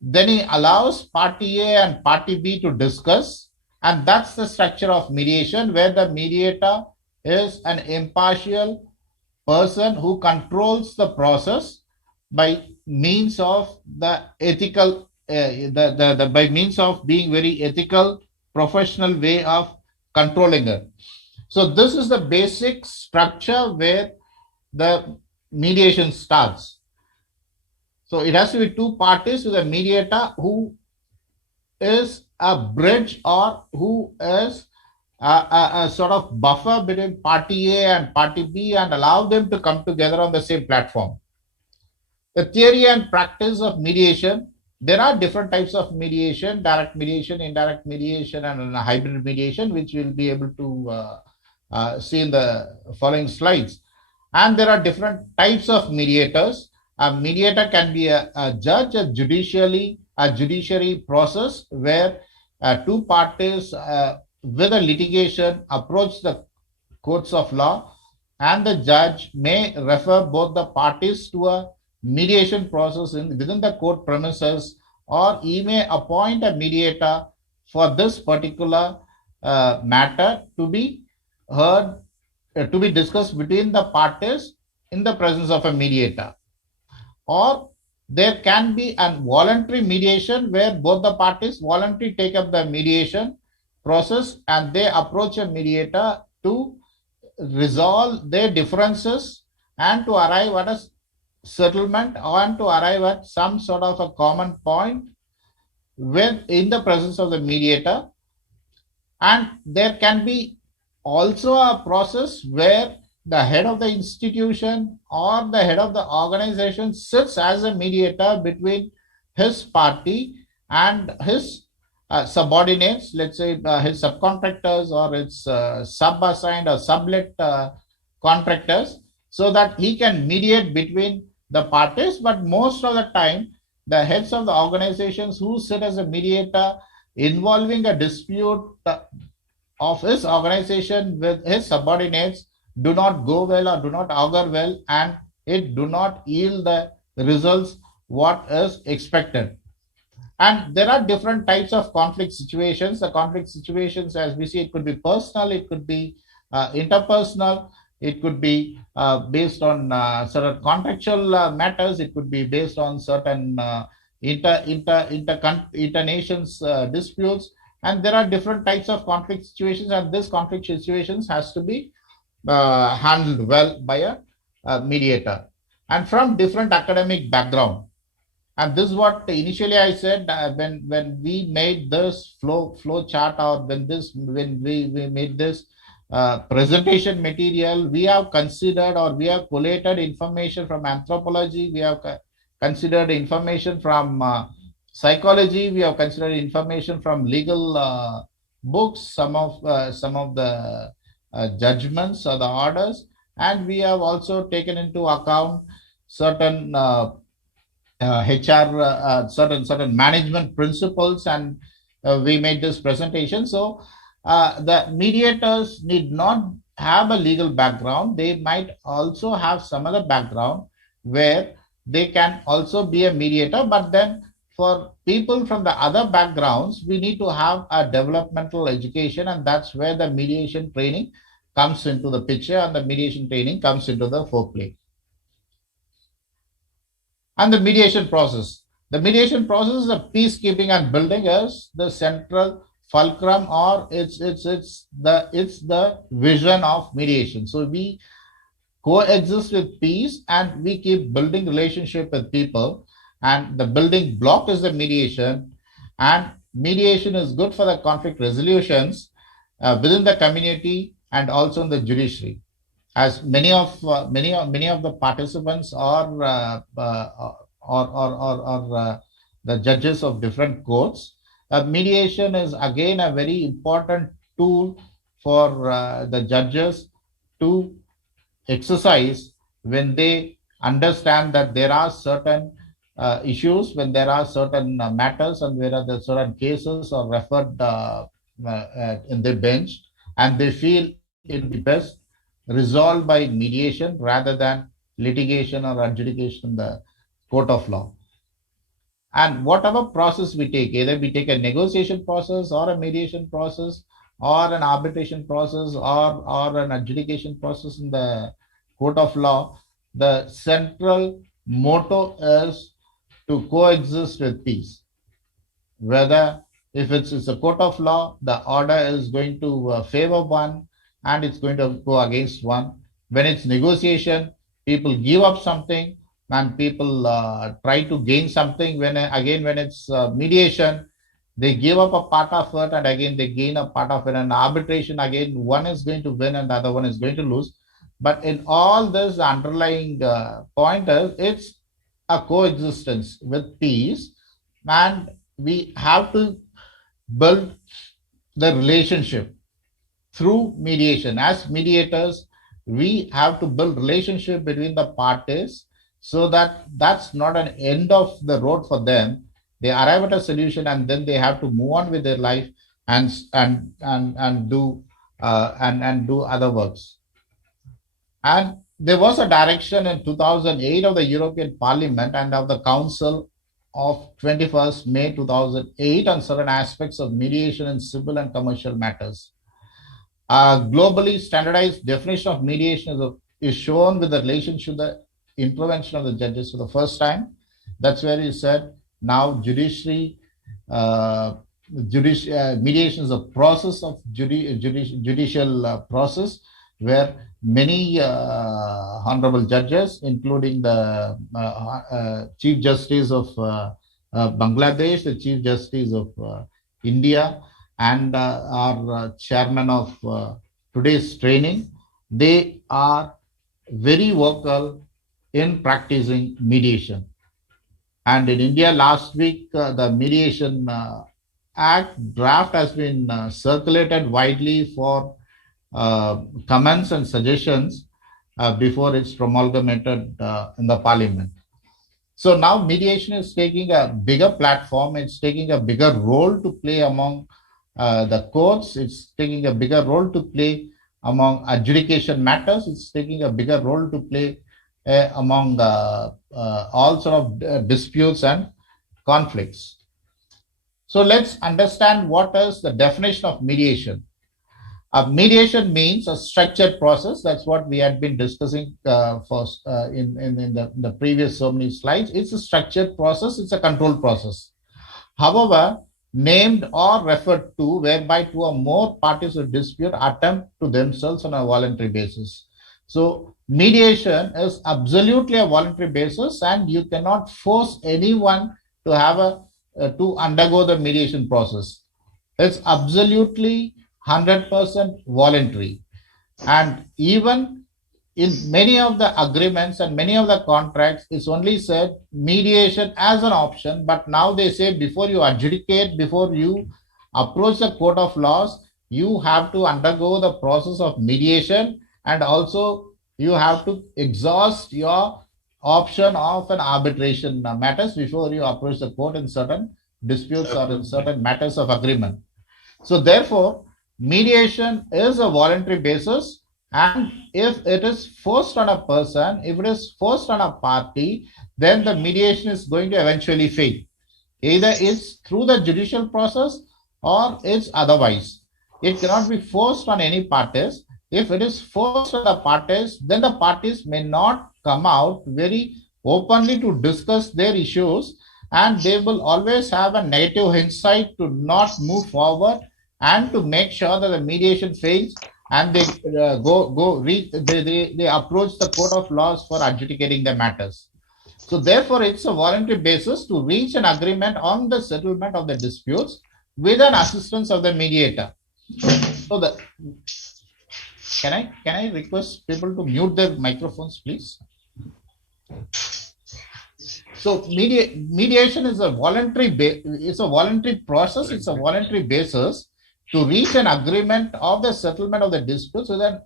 then he allows party A and party B to discuss, and that's the structure of mediation, where the mediator is an impartial person who controls the process by means of the ethical, by means of being very ethical, professional way of controlling it. So this is the basic structure where the mediation starts. So it has to be two parties with a mediator who is a bridge, or who is a sort of buffer between party A and party B, and allow them to come together on the same platform. The theory and practice of mediation, there are different types of mediation: direct mediation, indirect mediation, and hybrid mediation, which we'll be able to see in the following slides. And there are different types of mediators. A mediator can be a judge, a judiciary process where two parties with a litigation approach the courts of law, and the judge may refer both the parties to a mediation process within the court premises, or he may appoint a mediator for this particular matter to be heard, to be discussed between the parties in the presence of a mediator. Or there can be a voluntary mediation where both the parties voluntarily take up the mediation process, and they approach a mediator to resolve their differences and to arrive at a settlement, and to arrive at some sort of a common point in the presence of the mediator. And there can be also a process where the head of the institution or the head of the organization sits as a mediator between his party and his subordinates, let's say his subcontractors or his sub-assigned or sublet contractors, so that he can mediate between the parties. But most of the time, the heads of the organizations who sit as a mediator involving a dispute of his organization with his subordinates do not go well, or do not augur well, and it do not yield the results what is expected. And there are different types of conflict situations. The conflict situations, as we see, it could be personal, it could be interpersonal, it could be based on certain contractual matters, it could be based on certain inter-nations disputes. And there are different types of conflict situations, and this conflict situations has to be handled well by a mediator, and from different academic background. And this is what initially I said when we made this flow chart, or when we made this presentation material, we have considered, or we have collated information from anthropology, we have considered information from psychology, we have considered information from legal books, some of the judgments or the orders, and we have also taken into account certain HR, certain management principles, and we made this presentation. So the mediators need not have a legal background, they might also have some other background where they can also be a mediator. But then for people from the other backgrounds, we need to have a developmental education, and that's where the mediation training comes into the picture, and the mediation training comes into the foreplay. And the mediation process. The mediation process of peacekeeping and building is the central fulcrum, or it's the vision of mediation. So we coexist with peace and we keep building relationship with people, and the building block is the mediation. And mediation is good for the conflict resolutions within the community and also in the judiciary, as many of the participants are the judges of different courts. Mediation is again a very important tool for the judges to exercise when they understand that there are certain issues, when there are certain matters, and where the certain cases are referred in the bench, and they feel it would be best resolved by mediation rather than litigation or adjudication in the court of law. And whatever process we take, either we take a negotiation process or a mediation process or an arbitration process or an adjudication process in the court of law, the central motto is to coexist with peace. Whether if it's a court of law, the order is going to favor one and it's going to go against one. When it's negotiation, people give up something and people try to gain something. When it's mediation, they give up a part of it and again they gain a part of it. And arbitration, again, one is going to win and the other one is going to lose. But in all this, the underlying point is it's a coexistence with peace, and we have to build the relationship through mediation. As mediators, we have to build relationship between the parties so that that's not an end of the road for them. They arrive at a solution and then they have to move on with their life and do other works. And there was a direction in 2008 of the European Parliament and of the Council of 21st May 2008 on certain aspects of mediation in civil and commercial matters. Globally standardized definition of mediation is shown with the relationship to the intervention of the judges for the first time. That's where he said now judiciary mediation is a process of judicial process where many honorable judges, including the Chief Justice of Bangladesh, the Chief Justice of India, and our chairman of today's training, they are very vocal in practicing mediation. And in India, last week, the Mediation Act draft has been circulated widely for comments and suggestions before it's promulgated in the parliament. So now mediation is taking a bigger platform. It's taking a bigger role to play among the courts. It's taking a bigger role to play among adjudication matters. It's taking a bigger role to play among all sort of disputes and conflicts. So let's understand what is the definition of mediation. Mediation means a structured process. That's what we had been discussing in the previous so many slides. It's a structured process. It's a controlled process. However, named or referred to whereby two or more parties of dispute attempt to themselves on a voluntary basis. So mediation is absolutely a voluntary basis, and you cannot force anyone to have to undergo the mediation process. It's absolutely 100% voluntary. And even in many of the agreements and many of the contracts, it's only said mediation as an option. But now they say before you adjudicate, before you approach the court of laws, you have to undergo the process of mediation, and also you have to exhaust your option of an arbitration matters before you approach the court in certain disputes or in certain matters of agreement. So therefore, mediation is a voluntary basis And if it is forced on a person, if it is forced on a party, then the mediation is going to eventually fail. Either it's through the judicial process or it's otherwise. It cannot be forced on any parties. If it is forced on the parties, then the parties may not come out very openly to discuss their issues, and they will always have a negative insight to not move forward and to make sure that the mediation fails, and they they approach the court of laws for adjudicating the matters. So therefore, it's a voluntary basis to reach an agreement on the settlement of the disputes with an assistance of the mediator. So can I request people to mute their microphones, please? So mediation is a voluntary process. It's a voluntary basis to reach an agreement of the settlement of the disputes with an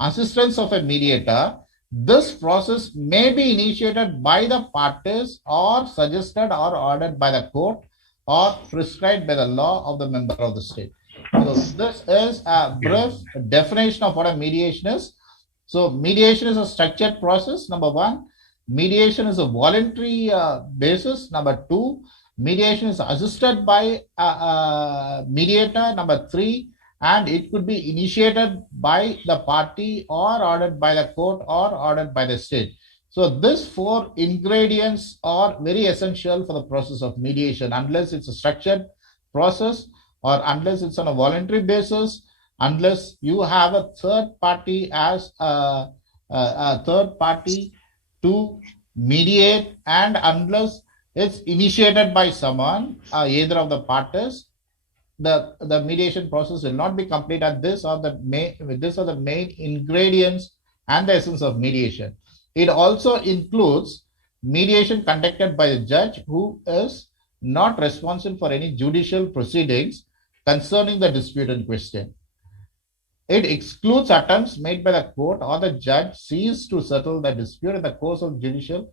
assistance of a mediator. This process may be initiated by the parties or suggested or ordered by the court or prescribed by the law of the member of the state. So this is a brief definition of what a mediation is. So mediation is a structured process, number one. Mediation is a voluntary basis, number two. Mediation is assisted by a mediator, number three. And it could be initiated by the party or ordered by the court or ordered by the state. So these four ingredients are very essential for the process of mediation. Unless it's a structured process or unless it's on a voluntary basis, unless you have a third party as a third party to mediate, and unless it's initiated by someone, either of the parties, the mediation process will not be complete. And these are the main ingredients and the essence of mediation. It also includes mediation conducted by the judge who is not responsible for any judicial proceedings concerning the dispute in question. It excludes attempts made by the court or the judge seized to settle the dispute in the course of judicial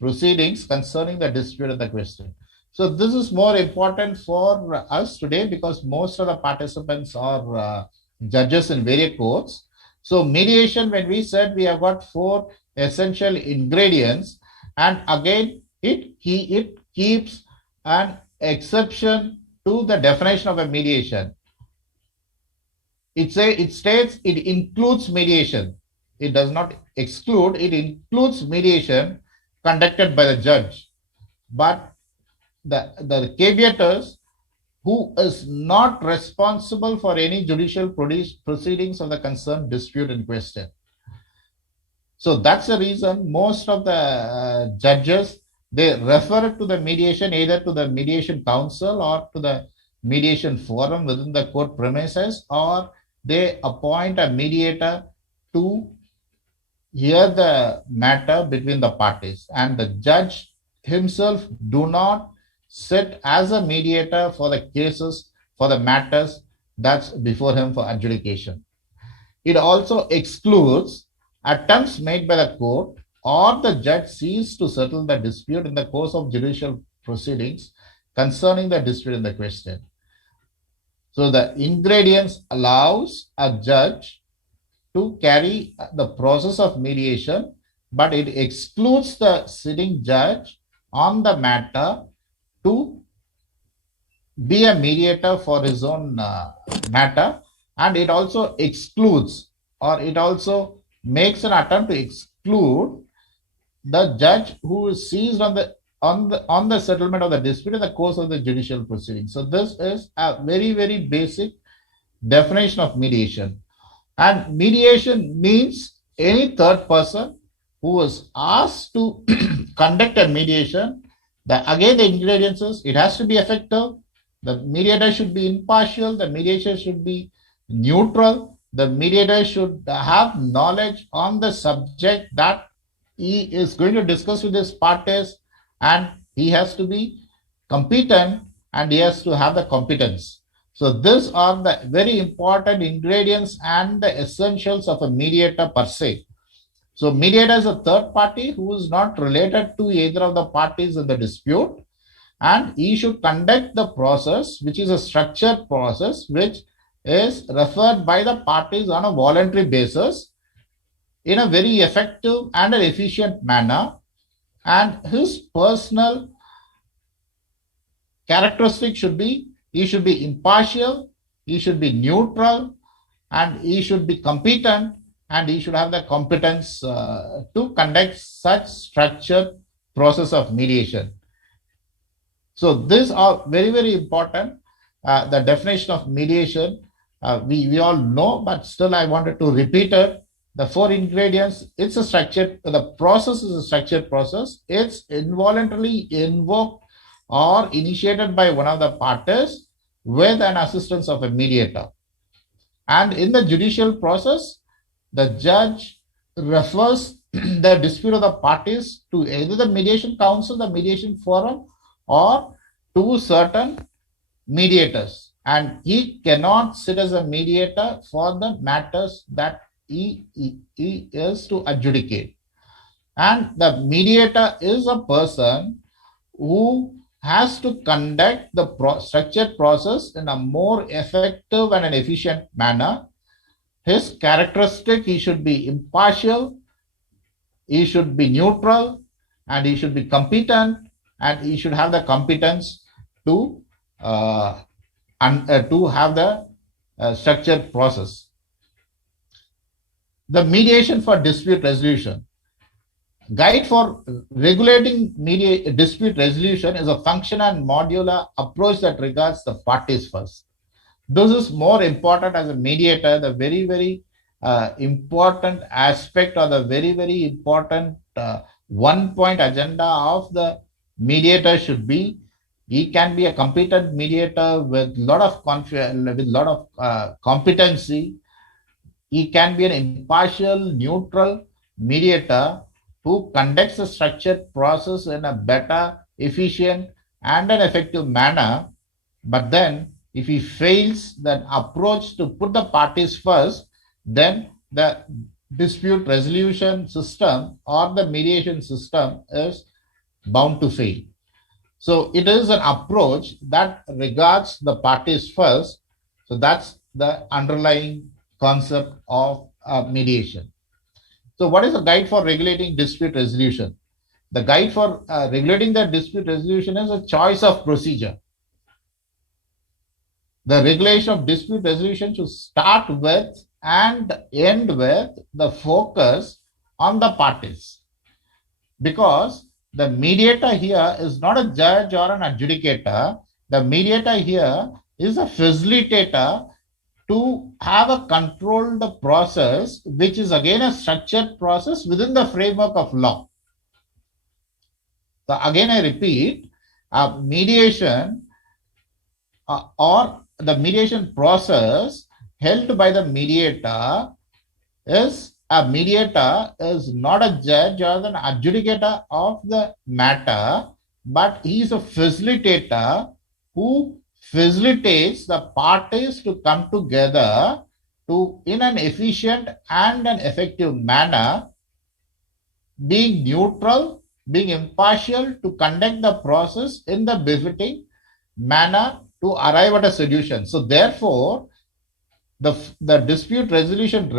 proceedings concerning the dispute in the question. So this is more important for us today because most of the participants are judges in various courts. So mediation, when we said we have got four essential ingredients, and again, it keeps an exception to the definition of a mediation. It states it includes mediation. It does not exclude, it includes mediation conducted by the judge. But the caveat is who is not responsible for any judicial proceedings of the concerned dispute in question. So that's the reason most of the judges, they refer to the mediation either to the mediation council or to the mediation forum within the court premises, or they appoint a mediator to hear the matter between the parties, and the judge himself do not sit as a mediator for the cases, for the matters that's before him for adjudication. It also excludes attempts made by the court or the judge seized to settle the dispute in the course of judicial proceedings concerning the dispute in the question. So the ingredients allows a judge to carry the process of mediation, but it excludes the sitting judge on the matter to be a mediator for his own matter, and it also excludes, or it also makes an attempt to exclude the judge who is seized on the settlement of the dispute in the course of the judicial proceeding. So this is a very, very basic definition of mediation. And mediation means any third person who is asked to conduct a mediation. Again, the ingredients is it has to be effective. The mediator should be impartial. The mediator should be neutral. The mediator should have knowledge on the subject that he is going to discuss with his parties, and he has to be competent and he has to have the competence. So these are the very important ingredients and the essentials of a mediator per se. So mediator is a third party who is not related to either of the parties in the dispute, and he should conduct the process, which is a structured process, which is referred by the parties on a voluntary basis, in a very effective and an efficient manner, and his personal characteristic should be, he should be impartial, he should be neutral, and he should be competent, and he should have the competence to conduct such structured process of mediation. So these are very, very important. The definition of mediation, we all know, but still I wanted to repeat it. The four ingredients, it's a structured, the process is a structured process. It's involuntarily invoked or initiated by one of the parties with an assistance of a mediator. And in the judicial process, the judge refers the dispute of the parties to either the mediation council, the mediation forum, or to certain mediators. And he cannot sit as a mediator for the matters that he is to adjudicate. And the mediator is a person who has to conduct the structured process in a more effective and an efficient manner. His characteristic, he should be impartial, he should be neutral, and he should be competent, and he should have the competence to have the structured process. The mediation for dispute resolution. Guide for regulating dispute resolution is a function and modular approach that regards the parties first. This is more important as a mediator. The very, very important aspect, or the very, very important one-point agenda of the mediator should be, he can be a competent mediator with lot of competency. He can be an impartial, neutral mediator who conducts a structured process in a better, efficient, and an effective manner. But then, if he fails that approach to put the parties first, then the dispute resolution system or the mediation system is bound to fail. So it is an approach that regards the parties first. So that's the underlying concept of mediation. So what is the guide for regulating dispute resolution? The guide for regulating the dispute resolution is a choice of procedure. The regulation of dispute resolution should start with and end with the focus on the parties. Because the mediator here is not a judge or an adjudicator. The mediator here is a facilitator to have a controlled process, which is again a structured process within the framework of law. So again, I repeat, mediation or the mediation process held by the mediator is, a mediator is not a judge or an adjudicator of the matter, but he is a facilitator who facilitates the parties to come together to, in an efficient and an effective manner, being neutral, being impartial, to conduct the process in the befitting manner to arrive at a solution. So therefore, the dispute resolution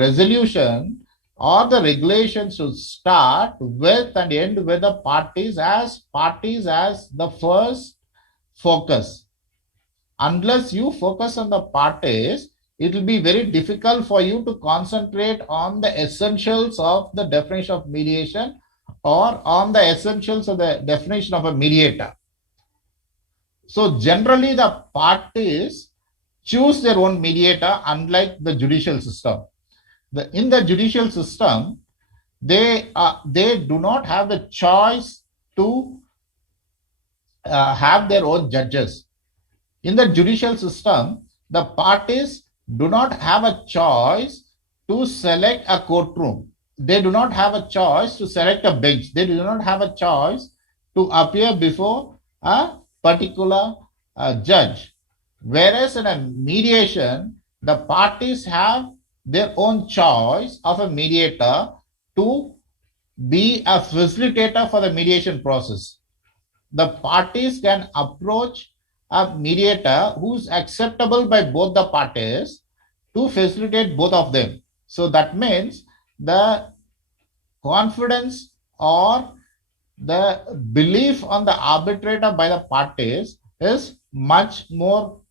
or the regulation should start with and end with the parties as the first focus. Unless you focus on the parties, it will be very difficult for you to concentrate on the essentials of the definition of mediation or on the essentials of the definition of a mediator. So generally the parties choose their own mediator, unlike the judicial system. In the judicial system, they do not have the choice to have their own judges. In the judicial system, the parties do not have a choice to select a courtroom. They do not have a choice to select a bench. They do not have a choice to appear before a particular judge. Whereas in a mediation, the parties have their own choice of a mediator to be a facilitator for the mediation process. The parties can approach a mediator who's acceptable by both the parties to facilitate both of them. So that means the confidence or the belief on the arbitrator by the parties is much more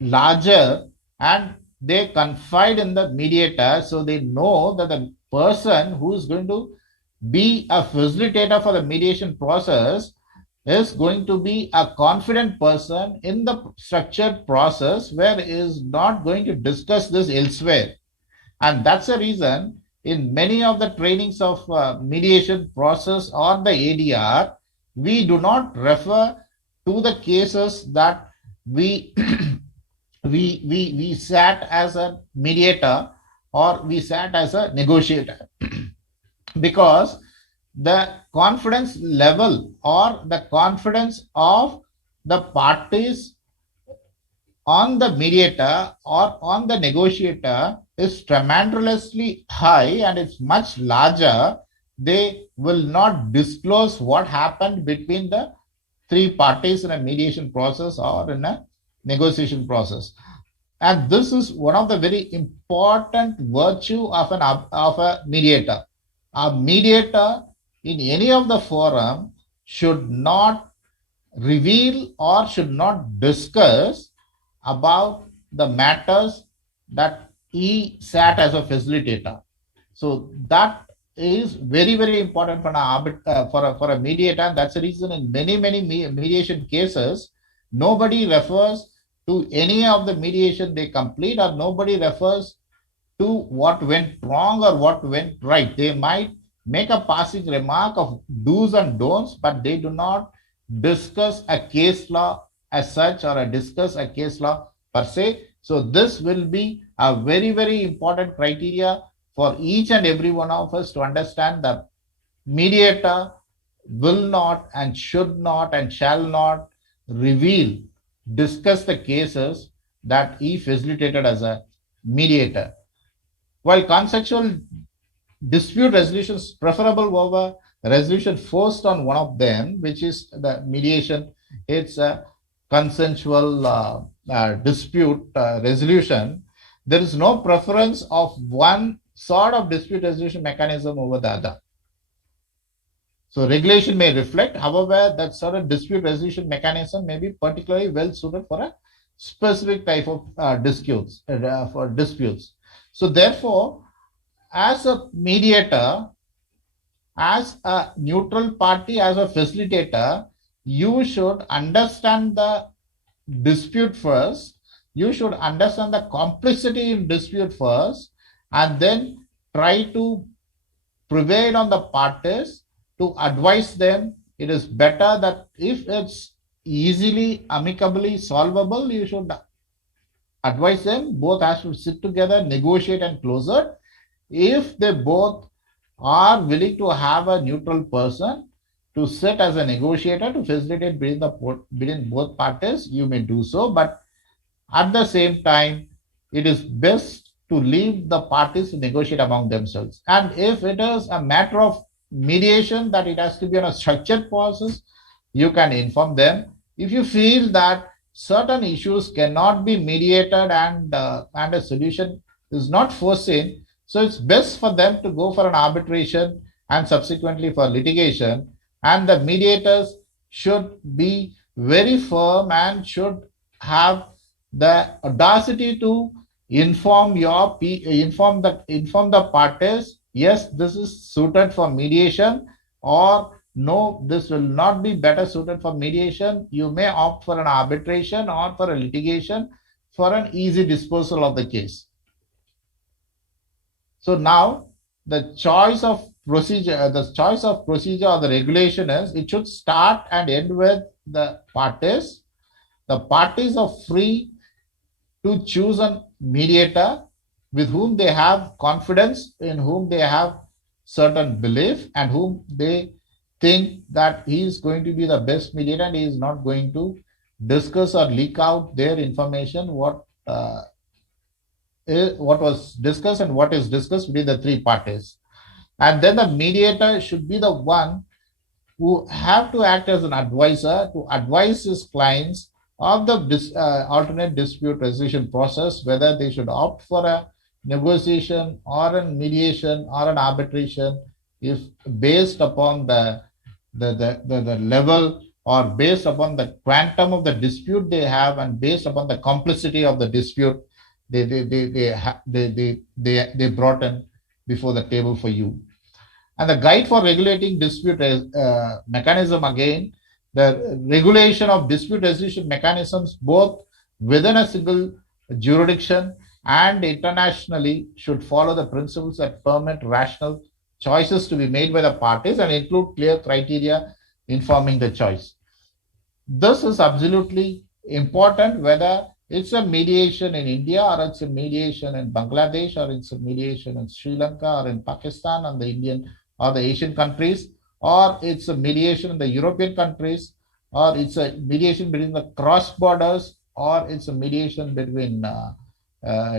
larger, and they confide in the mediator, so they know that the person who is going to be a facilitator for the mediation process is going to be a confident person in the structured process, where is not going to discuss this elsewhere. And that's the reason in many of the trainings of mediation process or the ADR, we do not refer to the cases that we we sat as a mediator or we sat as a negotiator, because the confidence level or the confidence of the parties on the mediator or on the negotiator is tremendously high, and it's much larger. They will not disclose what happened between the three parties in a mediation process or in a negotiation process. And this is one of the very important virtue of a mediator. A mediator in any of the forum should not reveal or should not discuss about the matters that he sat as a facilitator. So that is very, very important for a mediator. And that's the reason in many mediation cases, nobody refers to any of the mediation they complete, or nobody refers to what went wrong or what went right. They might make a passing remark of do's and don'ts, but they do not discuss a case law as such or discuss a case law per se. So this will be a very, very important criteria for each and every one of us to understand that mediator will not and should not and shall not discuss the cases that he facilitated as a mediator. While consensual dispute resolution is preferable over resolution forced on one of them, which is the mediation, it's a consensual dispute resolution. There is no preference of one sort of dispute resolution mechanism over the other. So regulation may reflect, however, that certain dispute resolution mechanism may be particularly well suited for a specific type of disputes. So therefore, as a mediator, as a neutral party, as a facilitator, you should understand the dispute first. You should understand the complexity in dispute first, and then try to prevail on the parties to advise them. It is better that if it's easily, amicably solvable, you should advise them. Both have to sit together, negotiate and close it. If they both are willing to have a neutral person to sit as a negotiator to facilitate between both parties, you may do so. But at the same time, it is best to leave the parties to negotiate among themselves. And if it is a matter of mediation that it has to be on a structured process, you can inform them. If you feel that certain issues cannot be mediated and a solution is not foreseen, so it's best for them to go for an arbitration and subsequently for litigation. And the mediators should be very firm and should have the audacity to inform the parties, yes, this is suited for mediation, or no, this will not be better suited for mediation. You may opt for an arbitration or for a litigation for an easy disposal of the case. So now the choice of procedure or the regulation is, it should start and end with the parties. The parties are free to choose a mediator with whom they have confidence, in whom they have certain belief, and whom they think that he is going to be the best mediator, and he is not going to discuss or leak out their information, what was discussed and what is discussed between the three parties. And then the mediator should be the one who have to act as an advisor to advise his clients of the alternate dispute resolution process, whether they should opt for a negotiation or a mediation or an arbitration is based upon the level or based upon the quantum of the dispute they have and based upon the complexity of the dispute they brought in before the table for you. And the guide for regulating dispute mechanism, again, the regulation of dispute resolution mechanisms both within a single jurisdiction and internationally should follow the principles that permit rational choices to be made by the parties and include clear criteria informing the choice. This is absolutely important, whether it's a mediation in India or it's a mediation in Bangladesh or it's a mediation in Sri Lanka or in Pakistan and the Indian or the Asian countries, or it's a mediation in the European countries, or it's a mediation between the cross borders, or it's a mediation between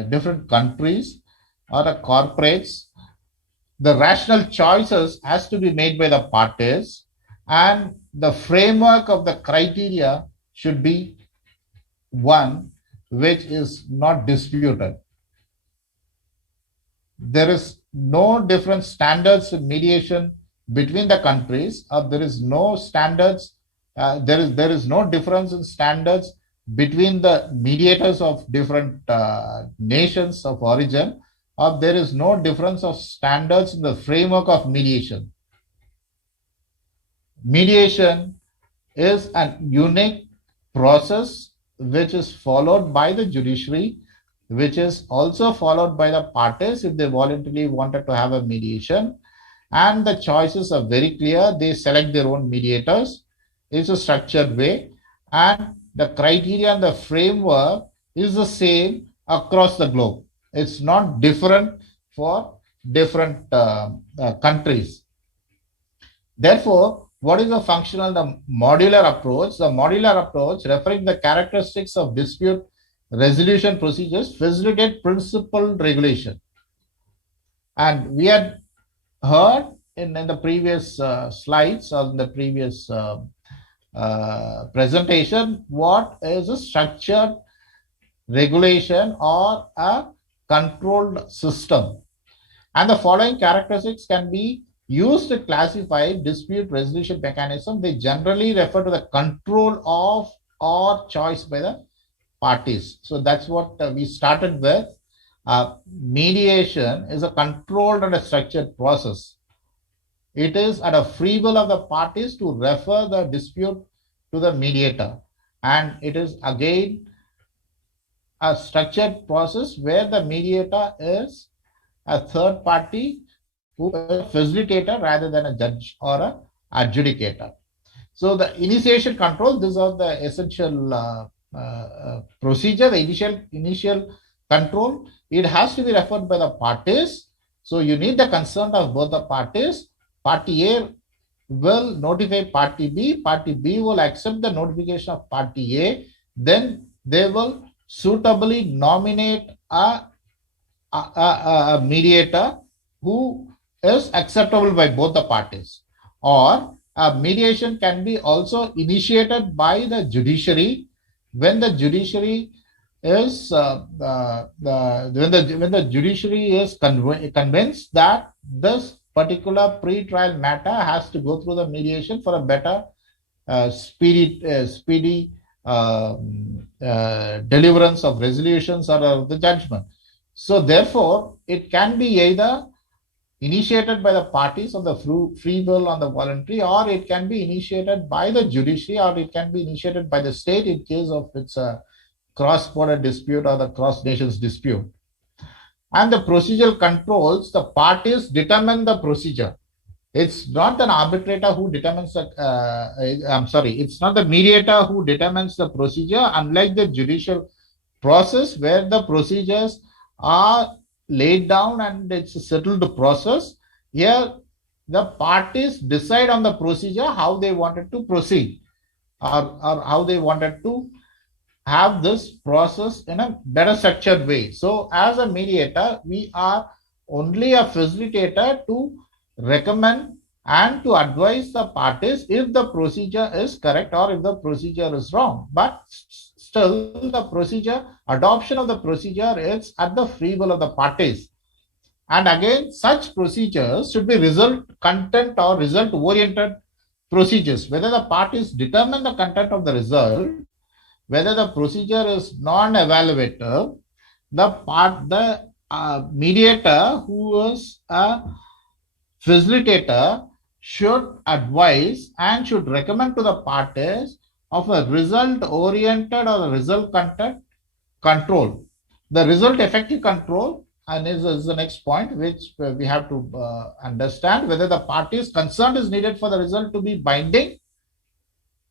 different countries or the corporates. The rational choices has to be made by the parties, and the framework of the criteria should be one which is not disputed. There is no different standards in mediation between the countries, or there is no standards, there is no difference in standards between the mediators of different nations of origin, or there is no difference of standards in the framework of mediation. Mediation is a unique process which is followed by the judiciary, which is also followed by the parties if they voluntarily wanted to have a mediation. And the choices are very clear. They select their own mediators. It's a structured way. And the criteria and the framework is the same across the globe. It's not different for different countries. Therefore, what is the functional, the modular approach? The modular approach, referring the characteristics of dispute resolution procedures, facilitate principled regulation. And we had heard in the previous slides or in the previous presentation what is a structured regulation or a controlled system. And the following characteristics can be used to classify dispute resolution mechanism. They generally refer to the control of or choice by the parties. So that's what we started with. Mediation is a controlled and a structured process. It is at a free will of the parties to refer the dispute to the mediator. And it is again a structured process where the mediator is a third party who is a facilitator rather than a judge or a adjudicator. So the initiation control, these are the essential procedure, the initial control. It has to be referred by the parties. So you need the consent of both the parties. Party A will notify party B. Party B will accept the notification of party A. Then they will suitably nominate a mediator who is acceptable by both the parties. Or a mediation can be also initiated by the judiciary when the judiciary is when the judiciary is convinced that this particular pre-trial matter has to go through the mediation for a better speedy deliverance of resolutions or of the judgment. So therefore, it can be either initiated by the parties on the free will on the voluntary, or it can be initiated by the judiciary, or it can be initiated by the state in case of its cross-border dispute or the cross-nations dispute. And the procedural controls, the parties determine the procedure. It's not an arbitrator who determines it's not the mediator who determines the procedure, unlike the judicial process where the procedures are laid down and it's a settled process. Here, the parties decide on the procedure, how they wanted to proceed or how they wanted to have this process in a better structured way. So as a mediator, we are only a facilitator to recommend and to advise the parties if the procedure is correct or if the procedure is wrong. But still the procedure, adoption of the procedure is at the free will of the parties. And again, such procedures should be result content or result oriented procedures. Whether the parties determine the content of the result, whether the procedure is non-evaluative, the mediator who is a facilitator should advise and should recommend to the parties of a result oriented or a result content control. The result effective control and is the next point which we have to understand whether the parties concerned is needed for the result to be binding.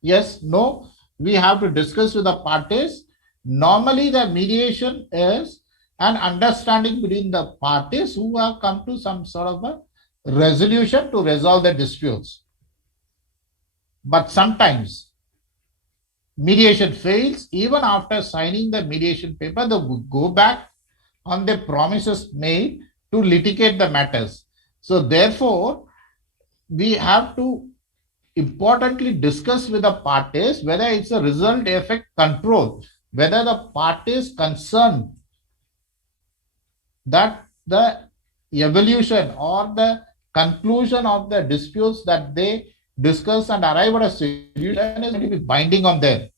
Yes, no, we have to discuss with the parties. Normally the mediation is an understanding between the parties who have come to some sort of a resolution to resolve the disputes. But sometimes mediation fails. Even after signing the mediation paper, they go back on the promises made to litigate the matters. So therefore, we have to importantly discuss with the parties whether it's a result effect control, whether the parties concerned that the evolution or the conclusion of the disputes that they discuss and arrive at a solution is going to be binding on them.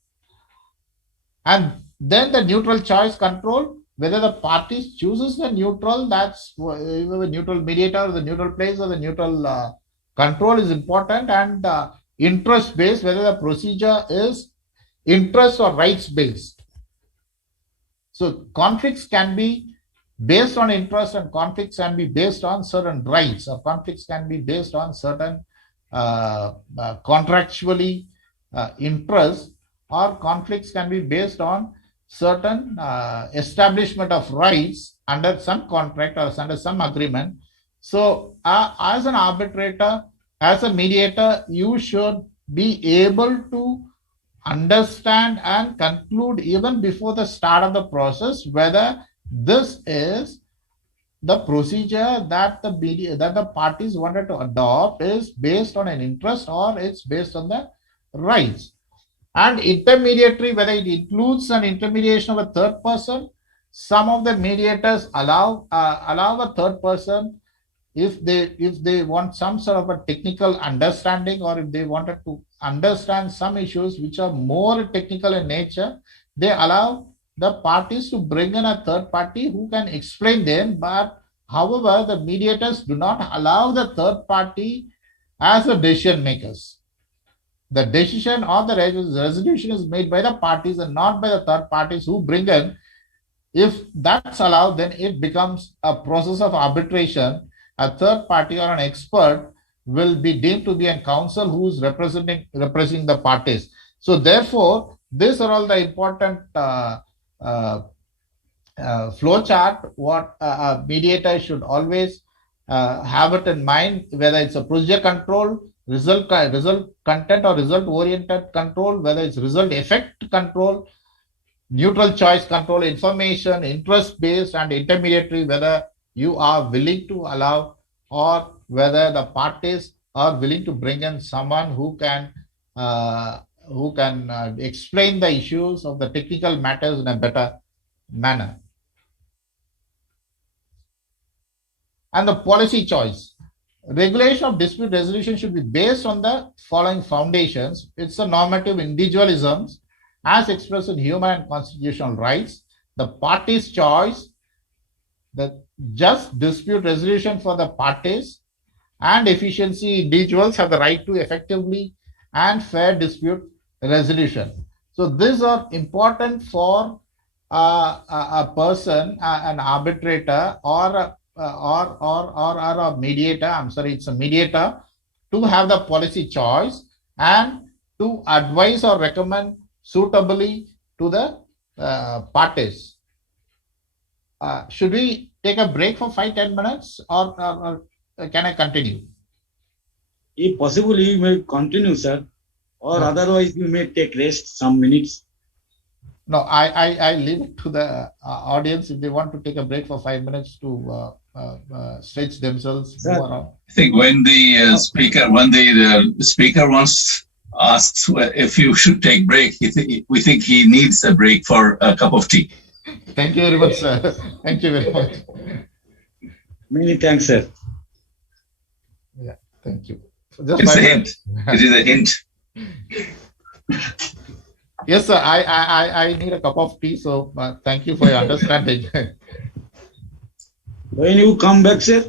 And then the neutral choice control, whether the parties chooses the neutral, that's the neutral mediator, the neutral place, or the neutral control is important. And interest based, whether the procedure is interest or rights based. So conflicts can be based on interest, and conflicts can be based on certain rights, or conflicts can be based on certain contractually interest, or conflicts can be based on certain establishment of rights under some contract or under some agreement. So as an arbitrator, as a mediator, you should be able to understand and conclude even before the start of the process whether this is the procedure that the parties wanted to adopt is based on an interest or it's based on the rights. And intermediary, whether it includes an intermediation of a third person. Some of the mediators allow a third person if they want some sort of a technical understanding, or if they wanted to understand some issues which are more technical in nature, they allow the parties to bring in a third party who can explain them. But however, the mediators do not allow the third party as the decision makers. The decision or the resolution is made by the parties and not by the third parties who bring in. If that's allowed, then it becomes a process of arbitration. A third party or an expert will be deemed to be a counsel who is representing the parties. So therefore, these are all the important flow chart. What a mediator should always have it in mind, whether it's a procedure control, result content or result oriented control, whether it's result effect control, neutral choice control, information, interest based, and intermediary, whether you are willing to allow or whether the parties are willing to bring in someone who can explain the issues of the technical matters in a better manner. And the policy choice. Regulation of dispute resolution should be based on the following foundations. It's a normative individualisms as expressed in human and constitutional rights, the party's choice, the just dispute resolution for the parties, and efficiency. Individuals have the right to effectively and fair dispute resolution. So these are important for a person, an arbitrator, or a mediator. I'm sorry, it's a mediator, to have the policy choice and to advise or recommend suitably to the parties. Should we take a break for 5-10 minutes, or can I continue? If possible, you may continue, sir, or otherwise you may take rest some minutes. No, I leave it to the audience if they want to take a break for 5 minutes to stretch themselves. I think when the speaker wants asks if you should take break. We think he needs a break for a cup of tea. Thank you very much, sir. Thank you very much. Many thanks, sir. Yeah, thank you. Just It's a 5 hint. minutes. It is a hint. Yes, sir. I need a cup of tea. So thank you for your understanding. When you come back, sir?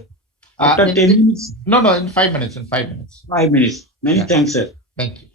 After 10 minutes? No, in 5 minutes. In 5 minutes. 5 minutes. Many Yeah. thanks, sir. Thank you.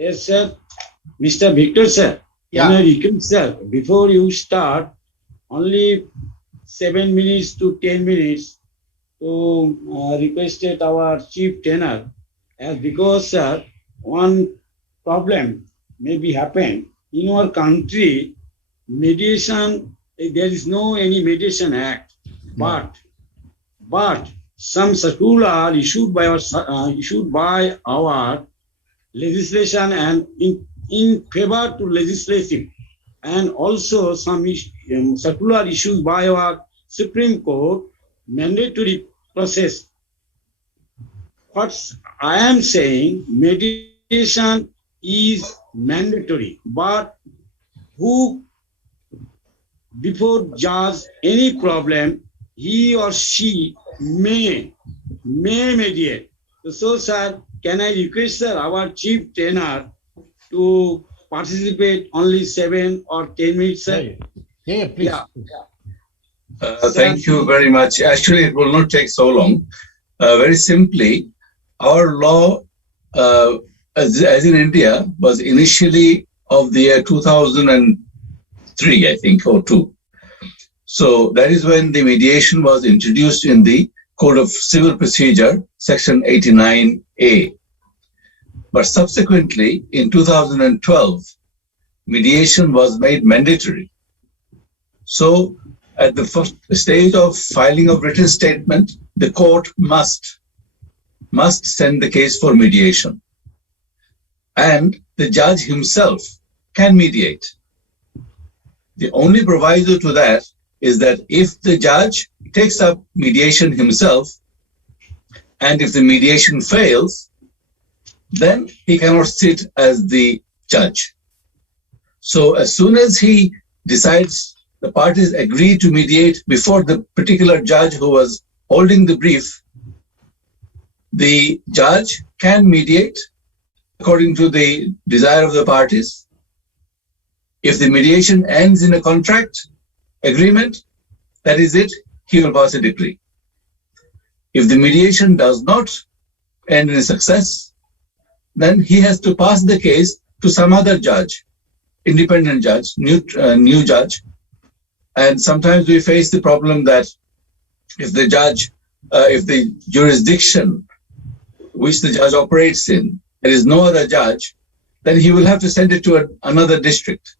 Yes, sir. Mr. Victor, sir. Can I request, sir, before you start, only 7 minutes to 10 minutes to requested our chief tenor, as because, sir, one problem may be happen in our country. Mediation, there is no any mediation act, but some circular issued by our legislation and in favor to legislative, and also some circular issued by our Supreme Court mandatory process. What I am saying, mediation is mandatory, but who before judge any problem, he or she may mediate. So, sir, can I request, sir, our chief tenor to participate only 7 or 10 minutes, sir? Yeah, please. Thank you very much. Actually, it will not take so long. Very simply, our law, as in India, was initially of the year 2003, I think, or 2. So that is when the mediation was introduced in the Code of Civil Procedure, Section 89A. But subsequently, in 2012, mediation was made mandatory. So at the first stage of filing of written statement, the court must send the case for mediation. And the judge himself can mediate. The only proviso to that is that if the judge takes up mediation himself, and if the mediation fails, then he cannot sit as the judge. So as soon as he decides the parties agree to mediate before the particular judge who was holding the brief, the judge can mediate according to the desire of the parties. If the mediation ends in a contract agreement, that is it, he will pass a decree. If the mediation does not end in success, then he has to pass the case to some other judge, independent judge, new judge. And sometimes we face the problem that if the judge, if the jurisdiction which the judge operates in, there is no other judge, then he will have to send it to another district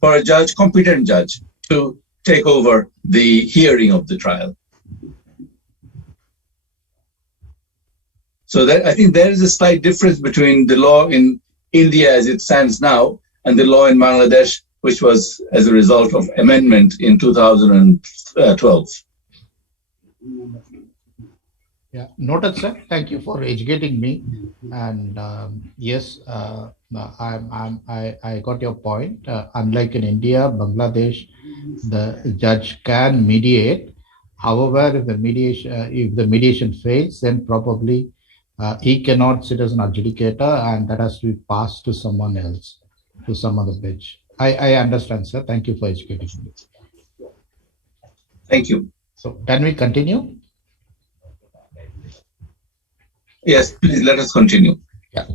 for a judge, competent judge, to take over the hearing of the trial. So that I think there is a slight difference between the law in India as it stands now and the law in Bangladesh, which was as a result of amendment in 2012. Yeah, noted, sir. Thank you for educating me. And yes, I got your point. Unlike in India, Bangladesh, the judge can mediate. However, if the mediation fails, then probably he cannot sit as an adjudicator, and that has to be passed to someone else, to some other bench. I understand, sir. Thank you for educating me. Thank you. So, can we continue? Yes, please let us continue. Yeah.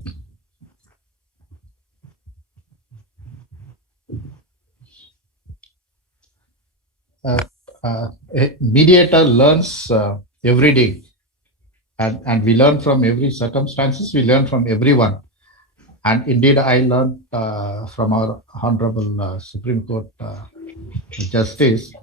A mediator learns every day, and we learn from every circumstances. We learn from everyone, and indeed, I learned from our Honorable Supreme Court Justice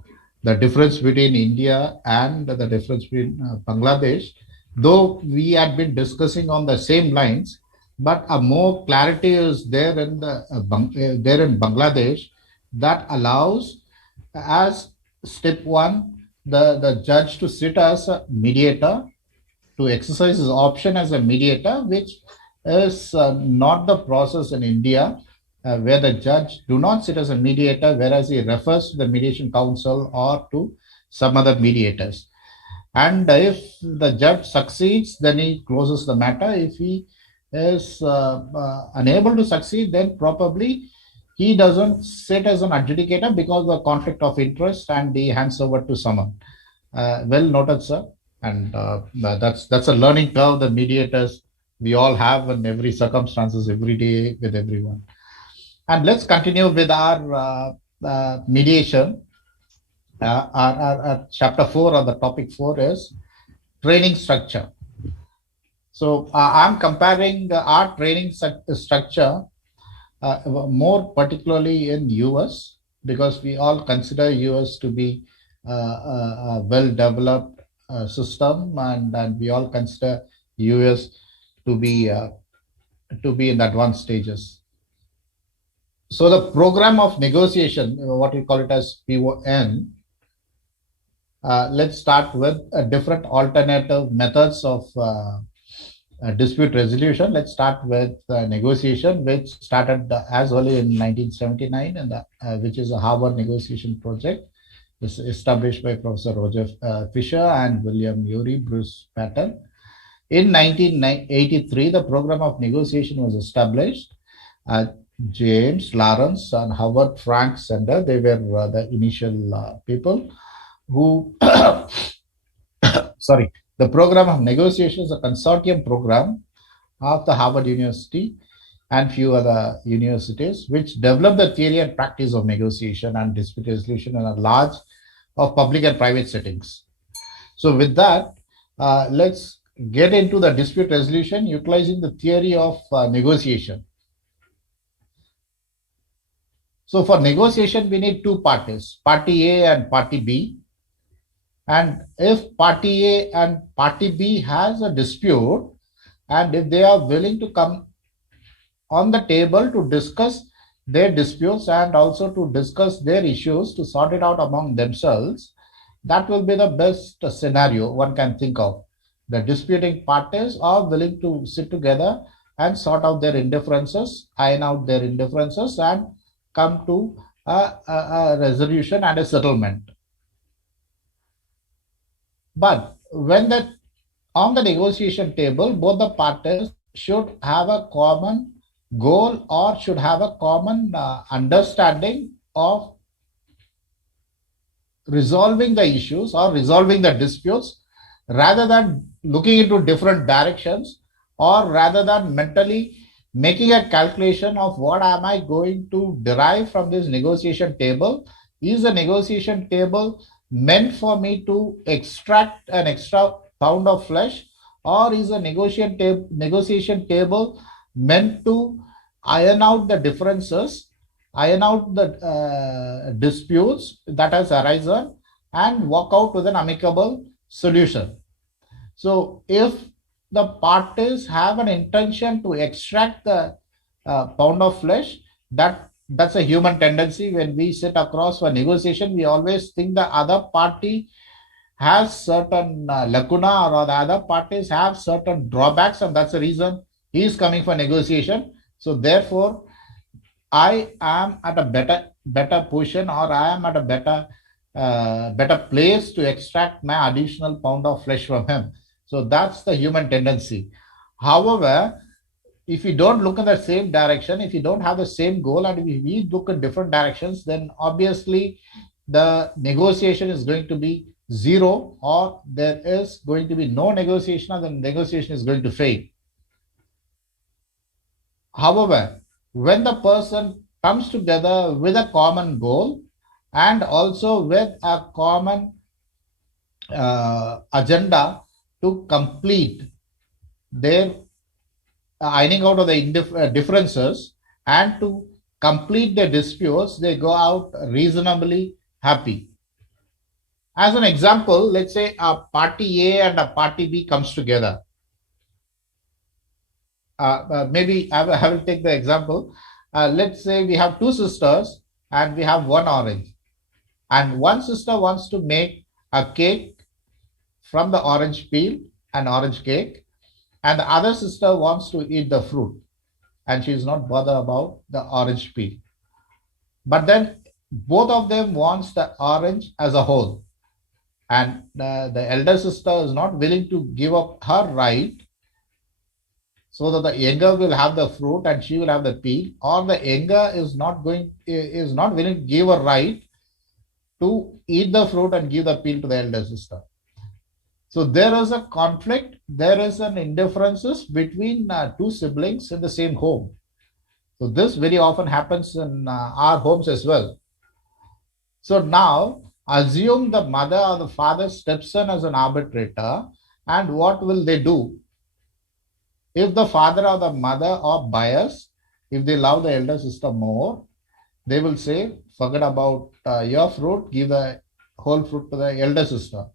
the difference between India and the difference between Bangladesh. Though we had been discussing on the same lines, but a more clarity is there in there in Bangladesh that allows, as step one, the judge to sit as a mediator, to exercise his option as a mediator, which is not the process in India, where the judge do not sit as a mediator, whereas he refers to the mediation council or to some other mediators. And if the judge succeeds, then he closes the matter. If he is unable to succeed, then probably he doesn't sit as an adjudicator because of the conflict of interest, and he hands over to someone. Well noted, sir. And that's a learning curve the mediators we all have in every circumstances, every day with everyone. And let's continue with our mediation. Our chapter 4 or the topic 4 is training structure. So I'm comparing our training structure more particularly in US, because we all consider US to be a well-developed system, and we all consider US to be in the advanced stages. So the program of negotiation, what we call it as PON, let's start with different alternative methods of dispute resolution. Let's start with negotiation, which started as early in 1979, and which is a Harvard negotiation project. This is established by Professor Roger Fisher and William Urey Bruce Patton. In 1983, the program of negotiation was established. James Lawrence and Howard Frank Sender, they were the initial people who, sorry, the program of negotiation is a consortium program of the Harvard University and few other universities, which developed the theory and practice of negotiation and dispute resolution in a large of public and private settings. So with that, let's get into the dispute resolution utilizing the theory of negotiation. So for negotiation, we need two parties, party A and party B. And if party A and party B has a dispute, and if they are willing to come on the table to discuss their disputes and also to discuss their issues to sort it out among themselves, that will be the best scenario one can think of. The disputing parties are willing to sit together and sort out their indifferences, iron out their indifferences, and come to a resolution and a settlement. But when on the negotiation table, both the parties should have a common goal or should have a common understanding of resolving the issues or resolving the disputes, rather than looking into different directions, or rather than mentally making a calculation of what am I going to derive from this negotiation table. Is the negotiation table meant for me to extract an extra pound of flesh, or is a negotiation table meant to iron out the differences, iron out the disputes that has arisen, and walk out with an amicable solution? So if the parties have an intention to extract the pound of flesh, that's a human tendency. When we sit across for negotiation, we always think the other party has certain lacuna, or the other parties have certain drawbacks, and that's the reason he is coming for negotiation. So therefore, I am at a better position, or I am at a better place to extract my additional pound of flesh from him. So that's the human tendency. However, if you don't look in the same direction, if you don't have the same goal, and if we look in different directions, then obviously the negotiation is going to be zero, or there is going to be no negotiation, or the negotiation is going to fail. However, when the person comes together with a common goal and also with a common agenda to complete their ironing out of the differences and to complete their disputes, they go out reasonably happy. As an example, let's say a party A and a party B comes together. Maybe I will take the example. Let's say we have two sisters and we have one orange. And one sister wants to make a cake from the orange peel, an orange cake, and the other sister wants to eat the fruit, and she is not bothered about the orange peel. But then both of them wants the orange as a whole, and the elder sister is not willing to give up her right, so that the younger will have the fruit and she will have the peel, or the younger is not willing to give her right to eat the fruit and give the peel to the elder sister. So there is a conflict, there is an indifferences between two siblings in the same home. So this very often happens in our homes as well. So now assume the mother or the father steps in as an arbitrator, and what will they do? If the father or the mother are biased, if they love the elder sister more, they will say, forget about your fruit, give the whole fruit to the elder sister.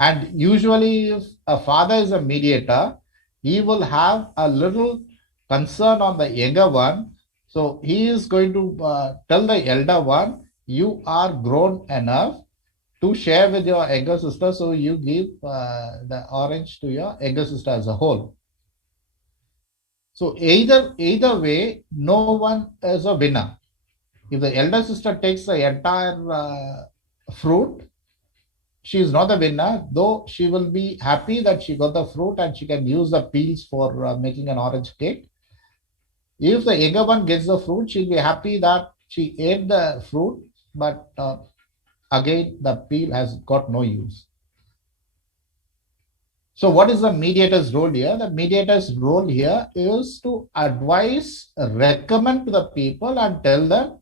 And usually, if a father is a mediator, he will have a little concern on the younger one. So he is going to tell the elder one, you are grown enough to share with your younger sister, so you give the orange to your younger sister as a whole. So either way, no one is a winner. If the elder sister takes the entire fruit, she is not the winner, though she will be happy that she got the fruit and she can use the peels for making an orange cake. If the younger one gets the fruit, she'll be happy that she ate the fruit, but again, the peel has got no use. So what is the mediator's role here? The mediator's role here is to advise, recommend to the people and tell them,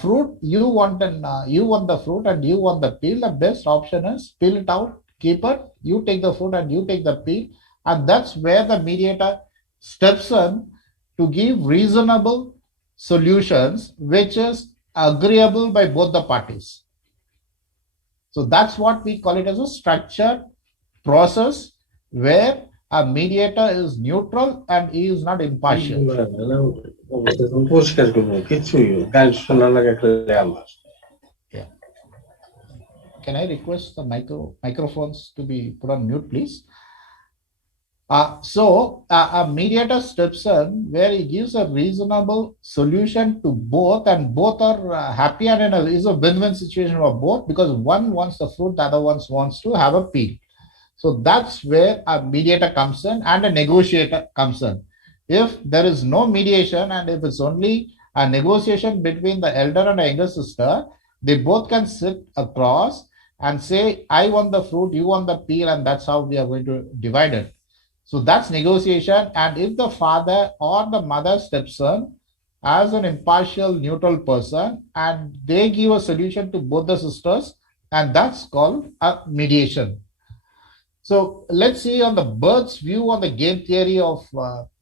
fruit, you want the fruit and you want the peel. The best option is peel it out, keep it, you take the fruit and you take the peel. And that's where the mediator steps in to give reasonable solutions, which is agreeable by both the parties. So that's what we call it as a structured process where a mediator is neutral and he is not impartial. Yeah. Can I request the microphones to be put on mute, please? So a mediator steps in where he gives a reasonable solution to both, and both are happy, and it's a win-win situation for both, because one wants the fruit, the other one wants to have a peel. So that's where a mediator comes in and a negotiator comes in. If there is no mediation and if it's only a negotiation between the elder and the younger sister, they both can sit across and say, I want the fruit, you want the peel, and that's how we are going to divide it. So that's negotiation. And if the father or the mother steps in as an impartial, neutral person, and they give a solution to both the sisters, and that's called a mediation. So let's see on the bird's view on the game theory of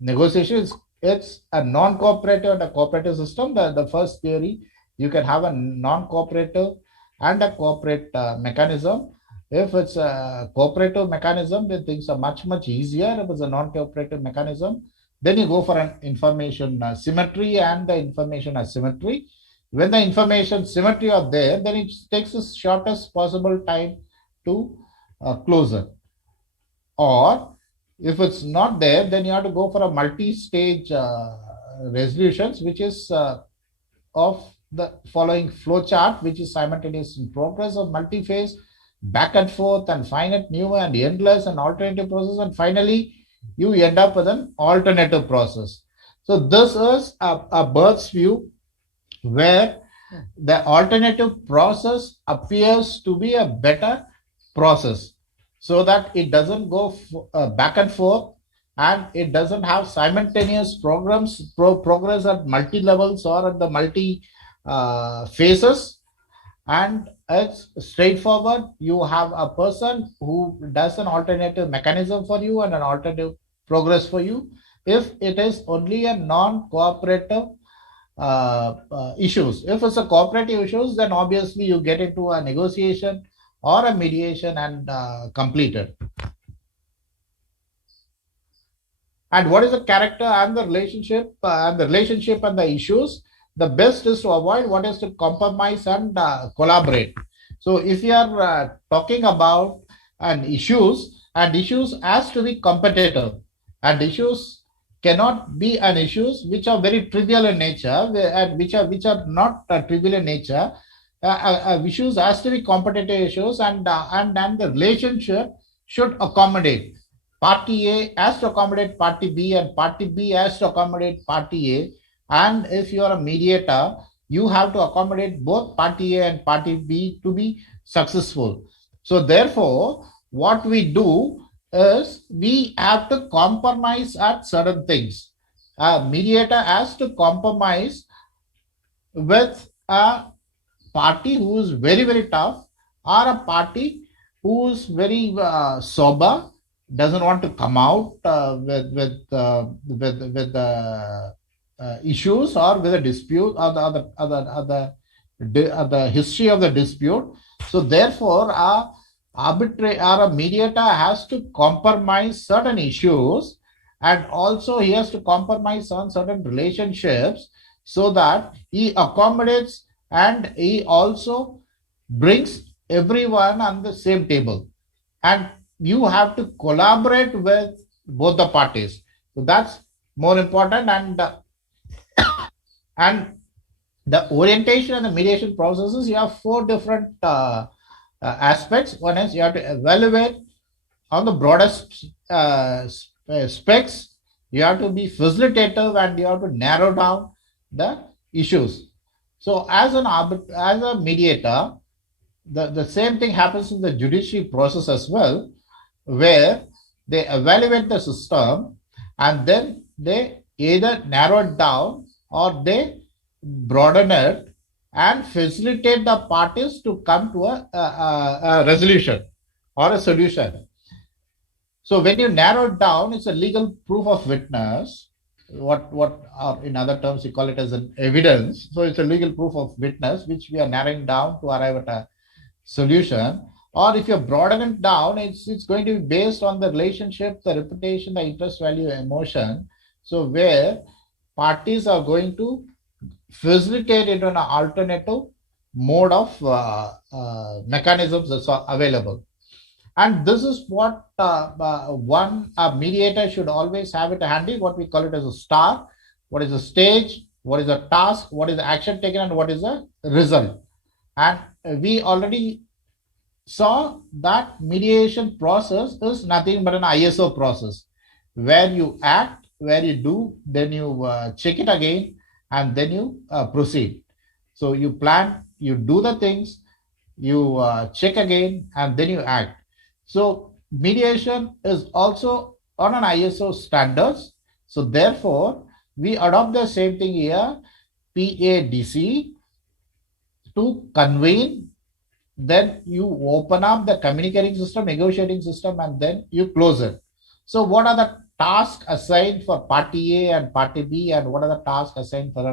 negotiation. It's a non-cooperative and a cooperative system. The first theory, you can have a non-cooperative and a corporate mechanism. If it's a cooperative mechanism, then things are much, much easier. If it's a non-cooperative mechanism, then you go for an information symmetry and the information asymmetry. When the information symmetry are there, then it takes the shortest possible time to close it. Or if it's not there, then you have to go for a multi-stage resolutions, which is of the following flow chart, which is simultaneous in progress of multi-phase, back and forth, and finite, new and endless, and alternative process, and finally you end up with an alternative process. So this is a bird's view where the alternative process appears to be a better process, so that it doesn't go back and forth, and it doesn't have simultaneous progress at multi levels or at the multi phases. And it's straightforward. You have a person who does an alternative mechanism for you and an alternative progress for you. If it is only a non-cooperative issues, if it's a cooperative issues, then obviously you get into a negotiation or a mediation and complete it. And what is the character and the relationship and the issues? The best is to avoid what is to compromise and collaborate. So if you are talking about an issues, and issues has to be competitive, and issues cannot be an issues which are very trivial in nature, and which are not trivial in nature. Issues has to be competitive issues, and the relationship should accommodate. Party A has to accommodate party B, and party B has to accommodate party A. And if you are a mediator, you have to accommodate both party A and party B to be successful. So therefore, what we do is we have to compromise at certain things. A mediator has to compromise with a party who is very, very tough, or a party who is very sober, doesn't want to come out with issues or with a dispute or the history of the dispute. So therefore, a mediator has to compromise certain issues, and also he has to compromise on certain relationships, so that he accommodates and he also brings everyone on the same table. And you have to collaborate with both the parties. So that's more important. And the orientation and the mediation processes, you have four different aspects. One is you have to evaluate on the broadest specs. You have to be facilitative, and you have to narrow down the issues. So as a mediator, the same thing happens in the judiciary process as well, where they evaluate the system and then they either narrow it down or they broaden it and facilitate the parties to come to a resolution or a solution. So when you narrow it down, it's a legal proof of witness. What in other terms we call it as an evidence. So it's a legal proof of witness which we are narrowing down to arrive at a solution. Or if you broaden it down, it's going to be based on the relationship, the reputation, the interest, value, emotion. So where parties are going to facilitate into an alternative mode of mechanisms that's available. And this is what one mediator should always have it handy, what we call it as a star. What is the stage, what is the task, what is the action taken, and what is the result. And we already saw that mediation process is nothing but an ISO process, where you act, where you do, then you check it again, and then you proceed. So you plan, you do the things, you check again, and then you act. So mediation is also on an ISO standards. So therefore, we adopt the same thing here, PADC, to convene. Then you open up the communicating system, negotiating system, and then you close it. So what are the tasks assigned for party A and party B, and what are the tasks assigned for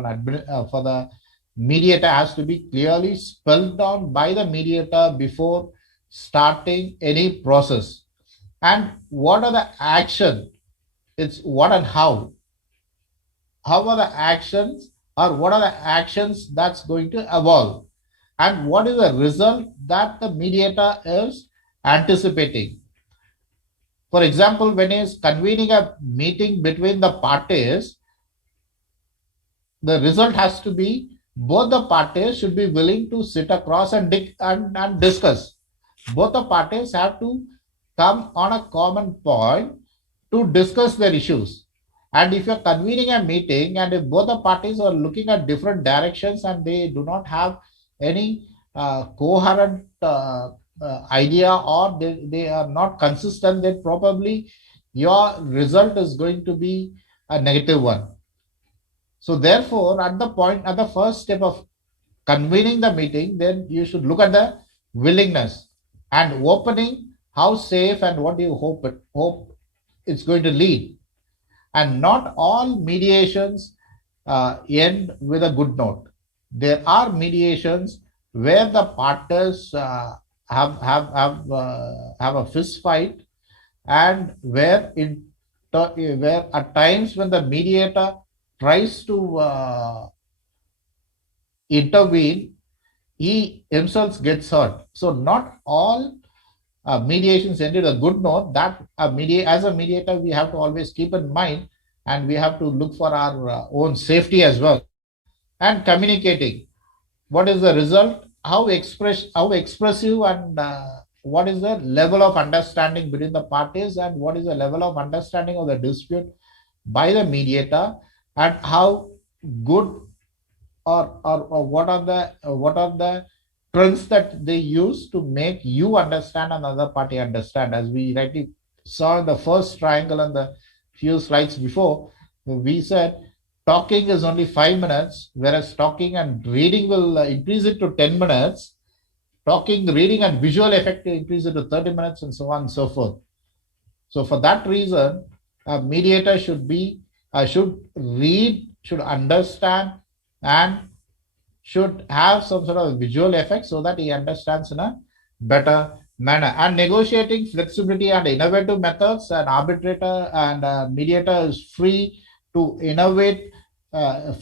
for the mediator has to be clearly spelled down by the mediator before starting any process. And what are the actions? It's what and how. How are the actions, or what are the actions that's going to evolve? And what is the result that the mediator is anticipating? For example, when he is convening a meeting between the parties, the result has to be both the parties should be willing to sit across and discuss. Both the parties have to come on a common point to discuss their issues. And if you're convening a meeting and if both the parties are looking at different directions and they do not have any coherent idea, or they are not consistent, then probably your result is going to be a negative one. So therefore, at the first step of convening the meeting, then you should look at the willingness and opening, how safe and what do you hope it's going to lead. And not all mediations end with a good note. There are mediations where the partners have a fist fight, and where at times when the mediator tries to intervene, he himself gets hurt. So not all mediations ended a good note. That as a mediator, we have to always keep in mind, and we have to look for our own safety as well. And communicating, what is the result, how expressive, and what is the level of understanding between the parties, and what is the level of understanding of the dispute by the mediator, and how good or what are the trends that they use to make you understand and another party understand. As we rightly saw in the first triangle and the few slides before, we said talking is only 5 minutes, whereas talking and reading will increase it to 10 minutes. Talking, reading, and visual effect increase it to 30 minutes, and so on and so forth. So for that reason, a mediator should read, should understand, and should have some sort of visual effect so that he understands in a better manner. And negotiating flexibility and innovative methods, an arbitrator and a mediator is free to innovate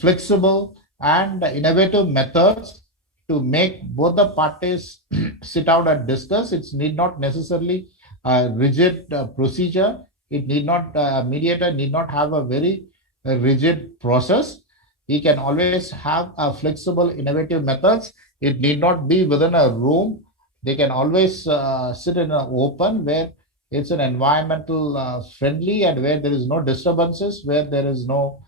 flexible and innovative methods to make both the parties sit down and discuss. It need not necessarily a rigid procedure. It need not, mediator need not have a very rigid process. He can always have a flexible, innovative methods. It need not be within a room. They can always sit in an open where it's an environmental friendly and where there is no disturbances, where there is no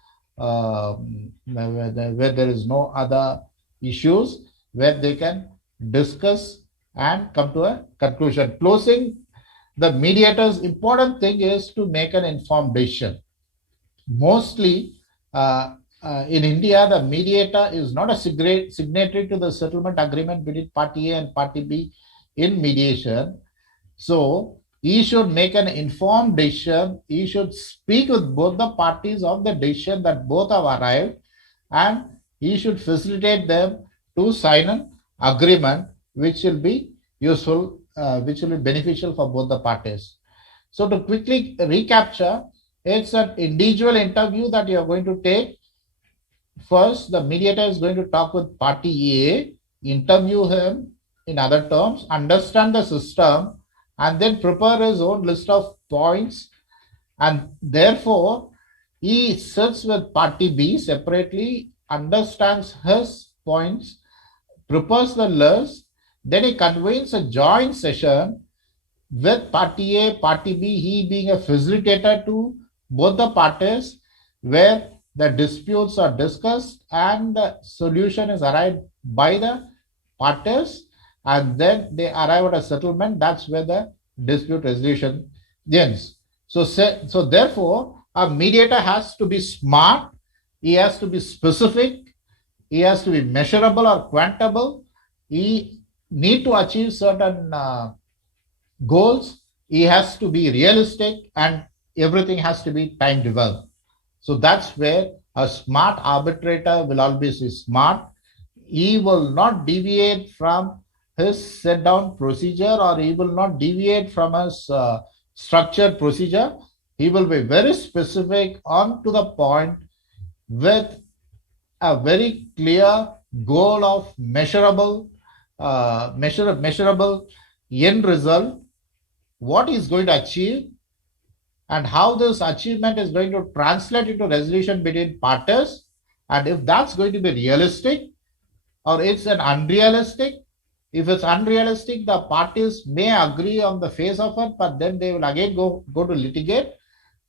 other issues, where they can discuss and come to a conclusion. Closing, the mediator's important thing is to make an informed decision. Mostly in India, the mediator is not a signatory to the settlement agreement between party A and party B in mediation. So he should make an informed decision. He should speak with both the parties of the decision that both have arrived, and he should facilitate them to sign an agreement which will be useful, which will be beneficial for both the parties. So to quickly recapture, it's an individual interview that you are going to take. First, the mediator is going to talk with party A, interview him in other terms, understand the system, and then prepare his own list of points. And therefore, he sits with party B separately, understands his points, prepares the list, then he convenes a joint session with party A, party B, he being a facilitator to both the parties, where the disputes are discussed and the solution is arrived by the parties, and then they arrive at a settlement. That's where the dispute resolution ends. So therefore, a mediator has to be smart, he has to be specific, he has to be measurable or quantable, he need to achieve certain goals, he has to be realistic, and everything has to be time developed. So that's where a smart arbitrator will always be smart. He will not deviate from his set down procedure, or he will not deviate from his structured procedure. He will be very specific on to the point with a very clear goal of measurable end result, what he's going to achieve, and how this achievement is going to translate into resolution between parties, and if that's going to be realistic or it's an unrealistic. If it's unrealistic, the parties may agree on the face of it, but then they will again go to litigate.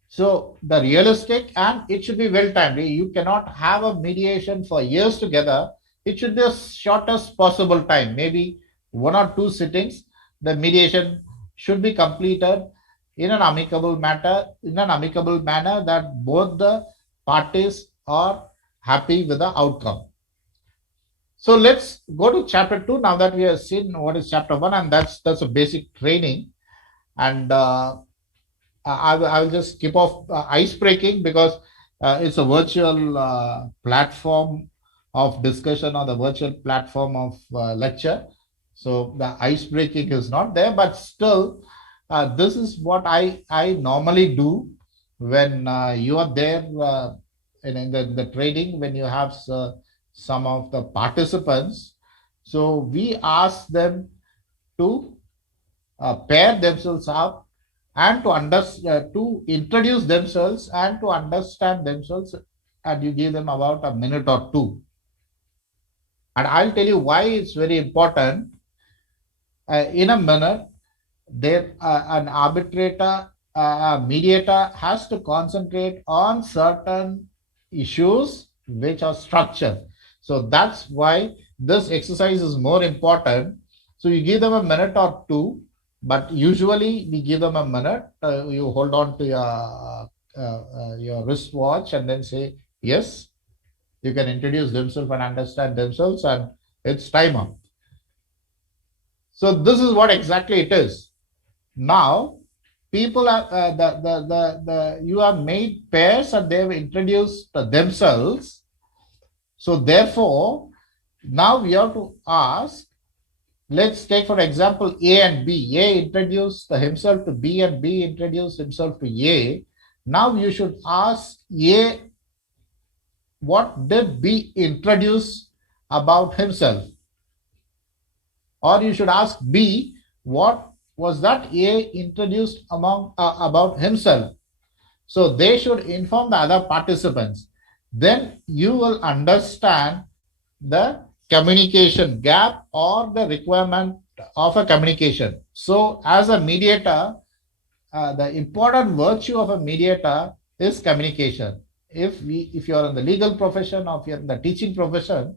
So the realistic, and it should be well timed. You cannot have a mediation for years together. It should be the shortest possible time, maybe 1 or 2 sittings. The mediation should be completed in an amicable manner, that both the parties are happy with the outcome. So let's go to chapter 2 now that we have seen what is chapter 1, and that's a basic training. And I will just skip off ice breaking, because it's a virtual platform of discussion, or the virtual platform of lecture. So the ice breaking is not there, but still this is what I normally do when you are there in the training, when you have some of the participants. So we ask them to pair themselves up and to introduce themselves and to understand themselves, and you give them about a minute or 2. And I'll tell you why it's very important. In a minute, an arbitrator, a mediator has to concentrate on certain issues which are structured. So that's why this exercise is more important. So you give them a minute or two, but usually we give them a minute. You hold on to your wristwatch and then say, yes, you can introduce themselves and understand themselves, and it's time up. So this is what exactly it is. Now, people are you have made pairs and they have introduced themselves. So therefore, now we have to ask, let's take for example A and B. A introduced himself to B and B introduced himself to A. Now you should ask A, what did B introduce about himself? Or you should ask B, what was that A introduced about himself? So they should inform the other participants. Then you will understand the communication gap or the requirement of a communication. So as a mediator, the important virtue of a mediator is communication. If you are in the legal profession or if you're in the teaching profession,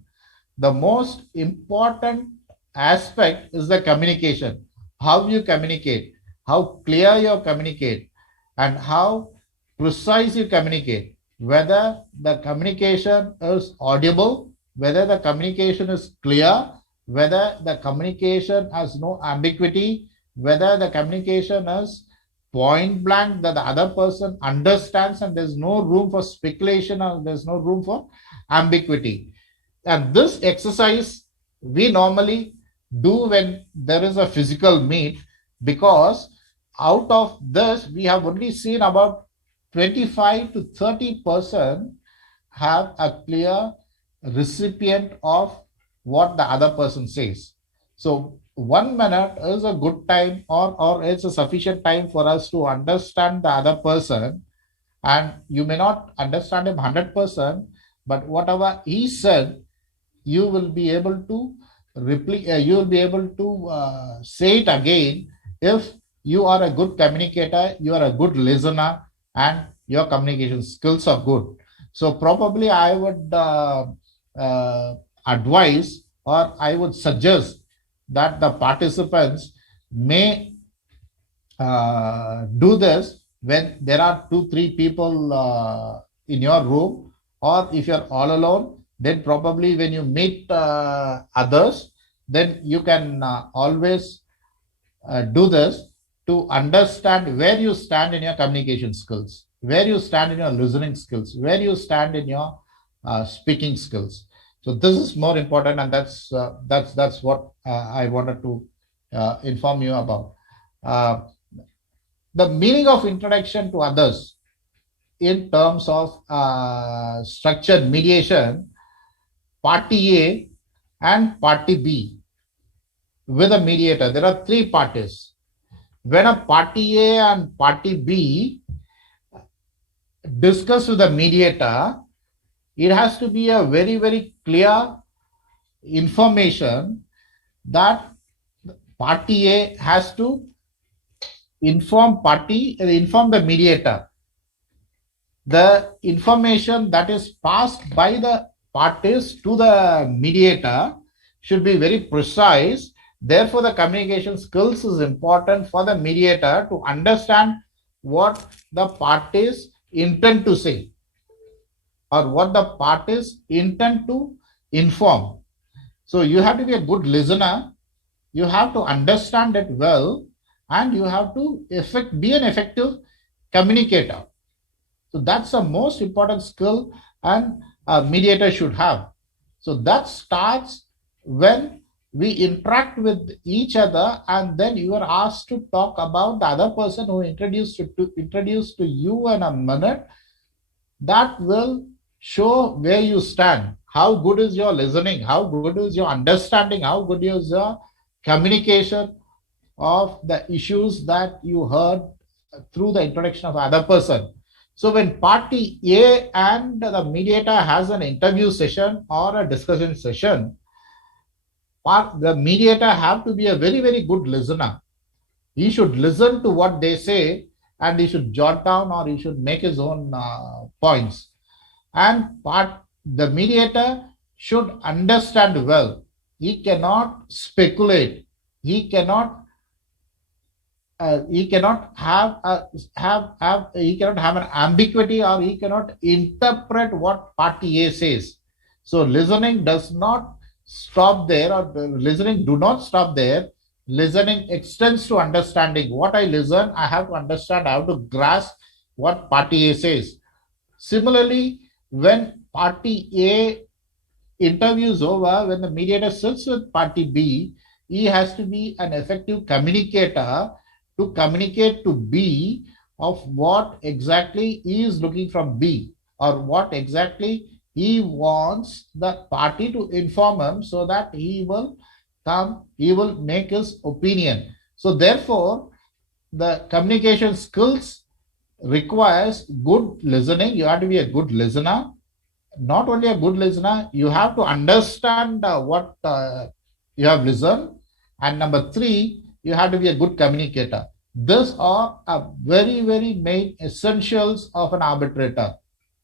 the most important aspect is the communication. How you communicate, how clear you communicate, and how precise you communicate. Whether the communication is audible, whether the communication is clear, whether the communication has no ambiguity, whether the communication is point blank that the other person understands and there's no room for speculation or there's no room for ambiguity. And this exercise we normally do when there is a physical meet, because out of this we have only seen about 25 to 30% have a clear recipient of what the other person says. So 1 minute is a good time, or it's a sufficient time for us to understand the other person. And you may not understand him 100%, but whatever he said, you will be able to you will be able to say it again if you are a good communicator, you are a good listener, and your communication skills are good. So probably I would advise, or I would suggest that the participants may do this when there are 2-3 people in your room, or if you're all alone, then probably when you meet others, then you can always do this to understand where you stand in your communication skills, where you stand in your listening skills, where you stand in your speaking skills. So this is more important, and that's what I wanted to inform you about. The meaning of introduction to others in terms of structured mediation, party A and party B with a mediator. There are 3 parties. When a party A and party B discuss with the mediator, it has to be a very, very clear information that party A has to inform the mediator. The information that is passed by the parties to the mediator should be very precise. Therefore, the communication skills is important for the mediator to understand what the parties intend to say or what the parties intend to inform. So you have to be a good listener, you have to understand it well, and you have to be an effective communicator. So that's the most important skill and a mediator should have. So that starts when we interact with each other, and then you are asked to talk about the other person who introduced to you in a minute. That will show where you stand. How good is your listening? How good is your understanding? How good is your communication of the issues that you heard through the introduction of the other person? So when party A and the mediator has an interview session or a discussion session, the mediator have to be a very, very good listener. He should listen to what they say, and he should jot down or he should make his own points. And the mediator should understand well he cannot speculate. He cannot have an ambiguity, or he cannot interpret what party A says. So listening does not stop there, or the listening do not stop there. Listening extends to understanding. What I listen, I have to understand, I have to grasp what party A says. Similarly, when party A interviews over, when the mediator sits with party B, he has to be an effective communicator to communicate to B of what exactly he is looking from B, or what exactly he wants the party to inform him, so that he will make his opinion. So therefore, the communication skills requires good listening. You have to be a good listener. Not only a good listener, you have to understand what you have listened. And number three, you have to be a good communicator. These are a very, very main essentials of an arbitrator.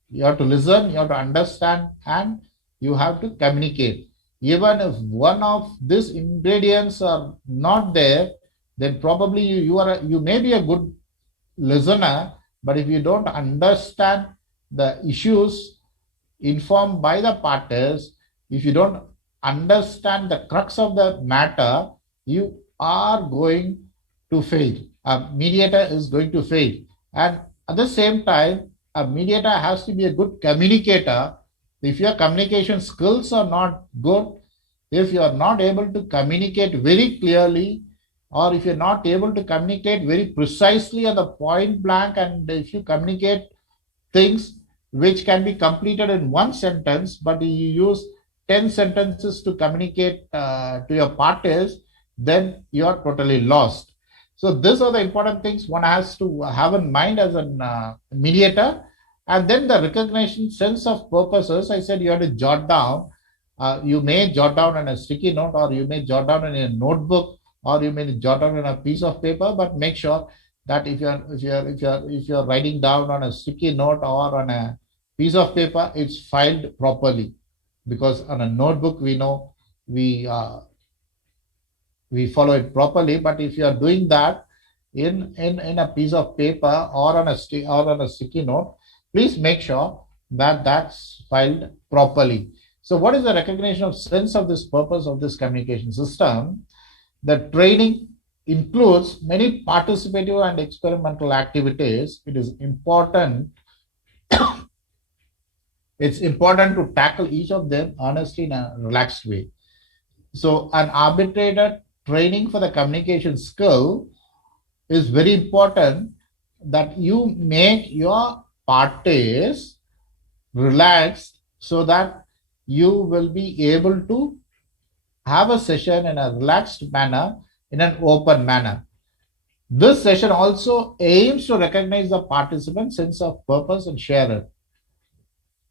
You have to listen, you have to understand, and you have to communicate. Even if one of these ingredients are not there, then probably you may be a good listener, but if you don't understand the issues informed by the parties, if you don't understand the crux of the matter, you are going to fail. A mediator is going to fail. And at the same time, a mediator has to be a good communicator. If your communication skills are not good, if you are not able to communicate very clearly, or if you're not able to communicate very precisely at the point blank, and if you communicate things which can be completed in one sentence, but you use 10 sentences to communicate to your parties, then you are totally lost. So these are the important things one has to have in mind as a mediator. And then the recognition sense of purposes, I said you have to jot down. You may jot down on a sticky note, or you may jot down in a notebook, or you may jot down on a piece of paper, but make sure that if you're writing down on a sticky note or on a piece of paper, it's filed properly. Because on a notebook, we know we follow it properly, but if you are doing that in a piece of paper or on a sticky note, please make sure that that's filed properly. So what is the recognition of sense of this purpose of this communication system? The training includes many participative and experimental activities. It is important it's important to tackle each of them honestly in a relaxed way. So an arbitrator training for the communication skill is very important, that you make your parties relaxed, so that you will be able to have a session in a relaxed manner, in an open manner. This session also aims to recognize the participants' sense of purpose and share it.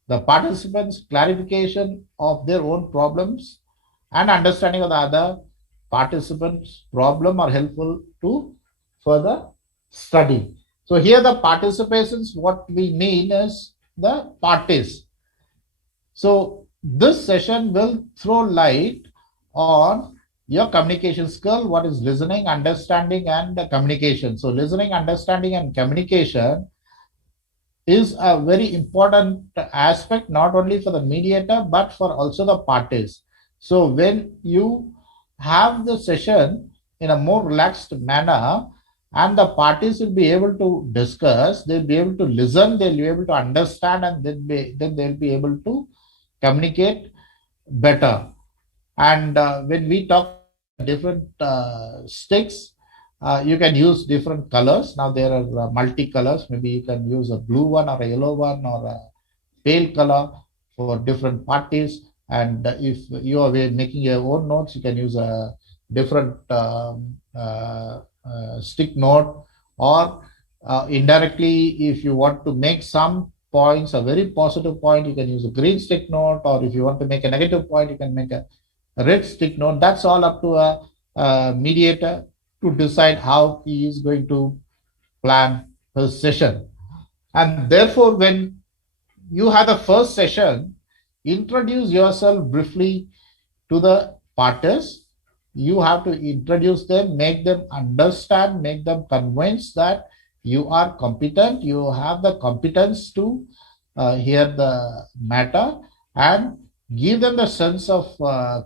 The participants' clarification of their own problems and understanding of the other participants' problem are helpful to further study. So here the participations, what we mean is the parties. So this session will throw light on your communication skill, what is listening, understanding, and communication. So listening, understanding, and communication is a very important aspect, not only for the mediator, but for also the parties. So when you have the session in a more relaxed manner, and the parties will be able to discuss, they'll be able to listen, they'll be able to understand, and then they'll be able to communicate better. And when we talk different sticks, you can use different colors. Now there are multi-colors. Maybe you can use a blue one or a yellow one or a pale color for different parties. And if you are making your own notes, you can use a different stick note, or indirectly, if you want to make some points a very positive point, you can use a green stick note, or if you want to make a negative point, you can make a red stick note. That's all up to a mediator to decide how he is going to plan his session. And therefore, when you have the first session, introduce yourself briefly to the parties. You have to introduce them, make them understand, make them convinced that you are competent, you have the competence to hear the matter, and give them the sense of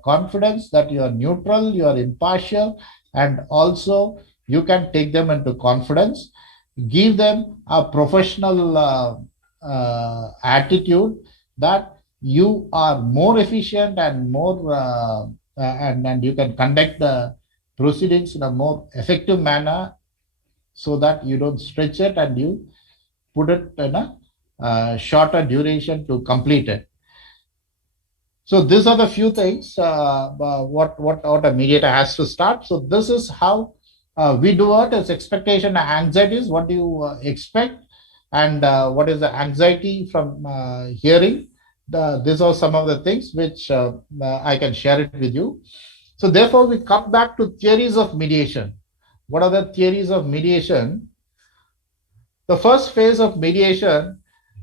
confidence that you are neutral, you are impartial, and also you can take them into confidence. Give them a professional attitude that you are more efficient and more and you can conduct the proceedings in a more effective manner, so that you don't stretch it and you put it in a shorter duration to complete it. So these are the few things what a mediator has to start. So this is how we do it. As expectation and anxieties, what do you expect, and what is the anxiety from hearing. These are some of the things which I can share it with you. So therefore, we come back to theories of mediation. What are the theories of mediation? The first phase of mediation,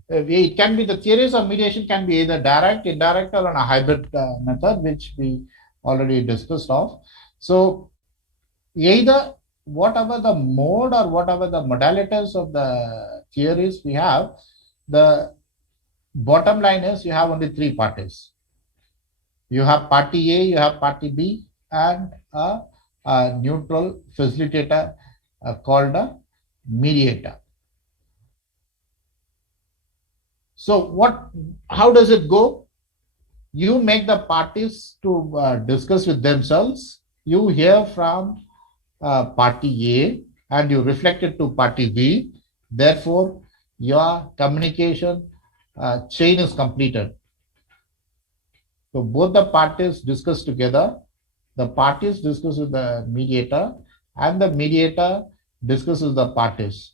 it can be, the theories of mediation can be either direct, indirect, or on a hybrid method, which we already discussed of. So either whatever the mode or whatever the modalities of the theories we have, the bottom line is you have only three parties. You have party A, you have party B, and a neutral facilitator called a mediator. So how does it go? You make the parties to discuss with themselves. You hear from party A and you reflect it to party B. Therefore, your communication chain is completed. So both the parties discuss together. The parties discuss with the mediator, and the mediator discusses the parties.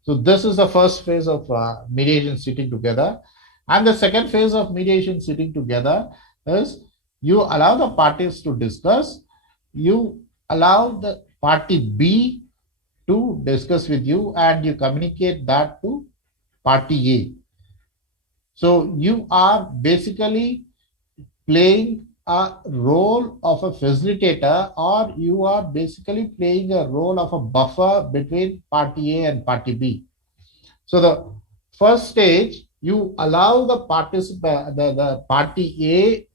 So this is the first phase of mediation sitting together. And the second phase of mediation sitting together is you allow the parties to discuss. You allow the party B to discuss with you, and you communicate that to party A. So you are basically playing a role of a facilitator, or you are basically playing a role of a buffer between party A and party B. So the first stage, you allow the the party A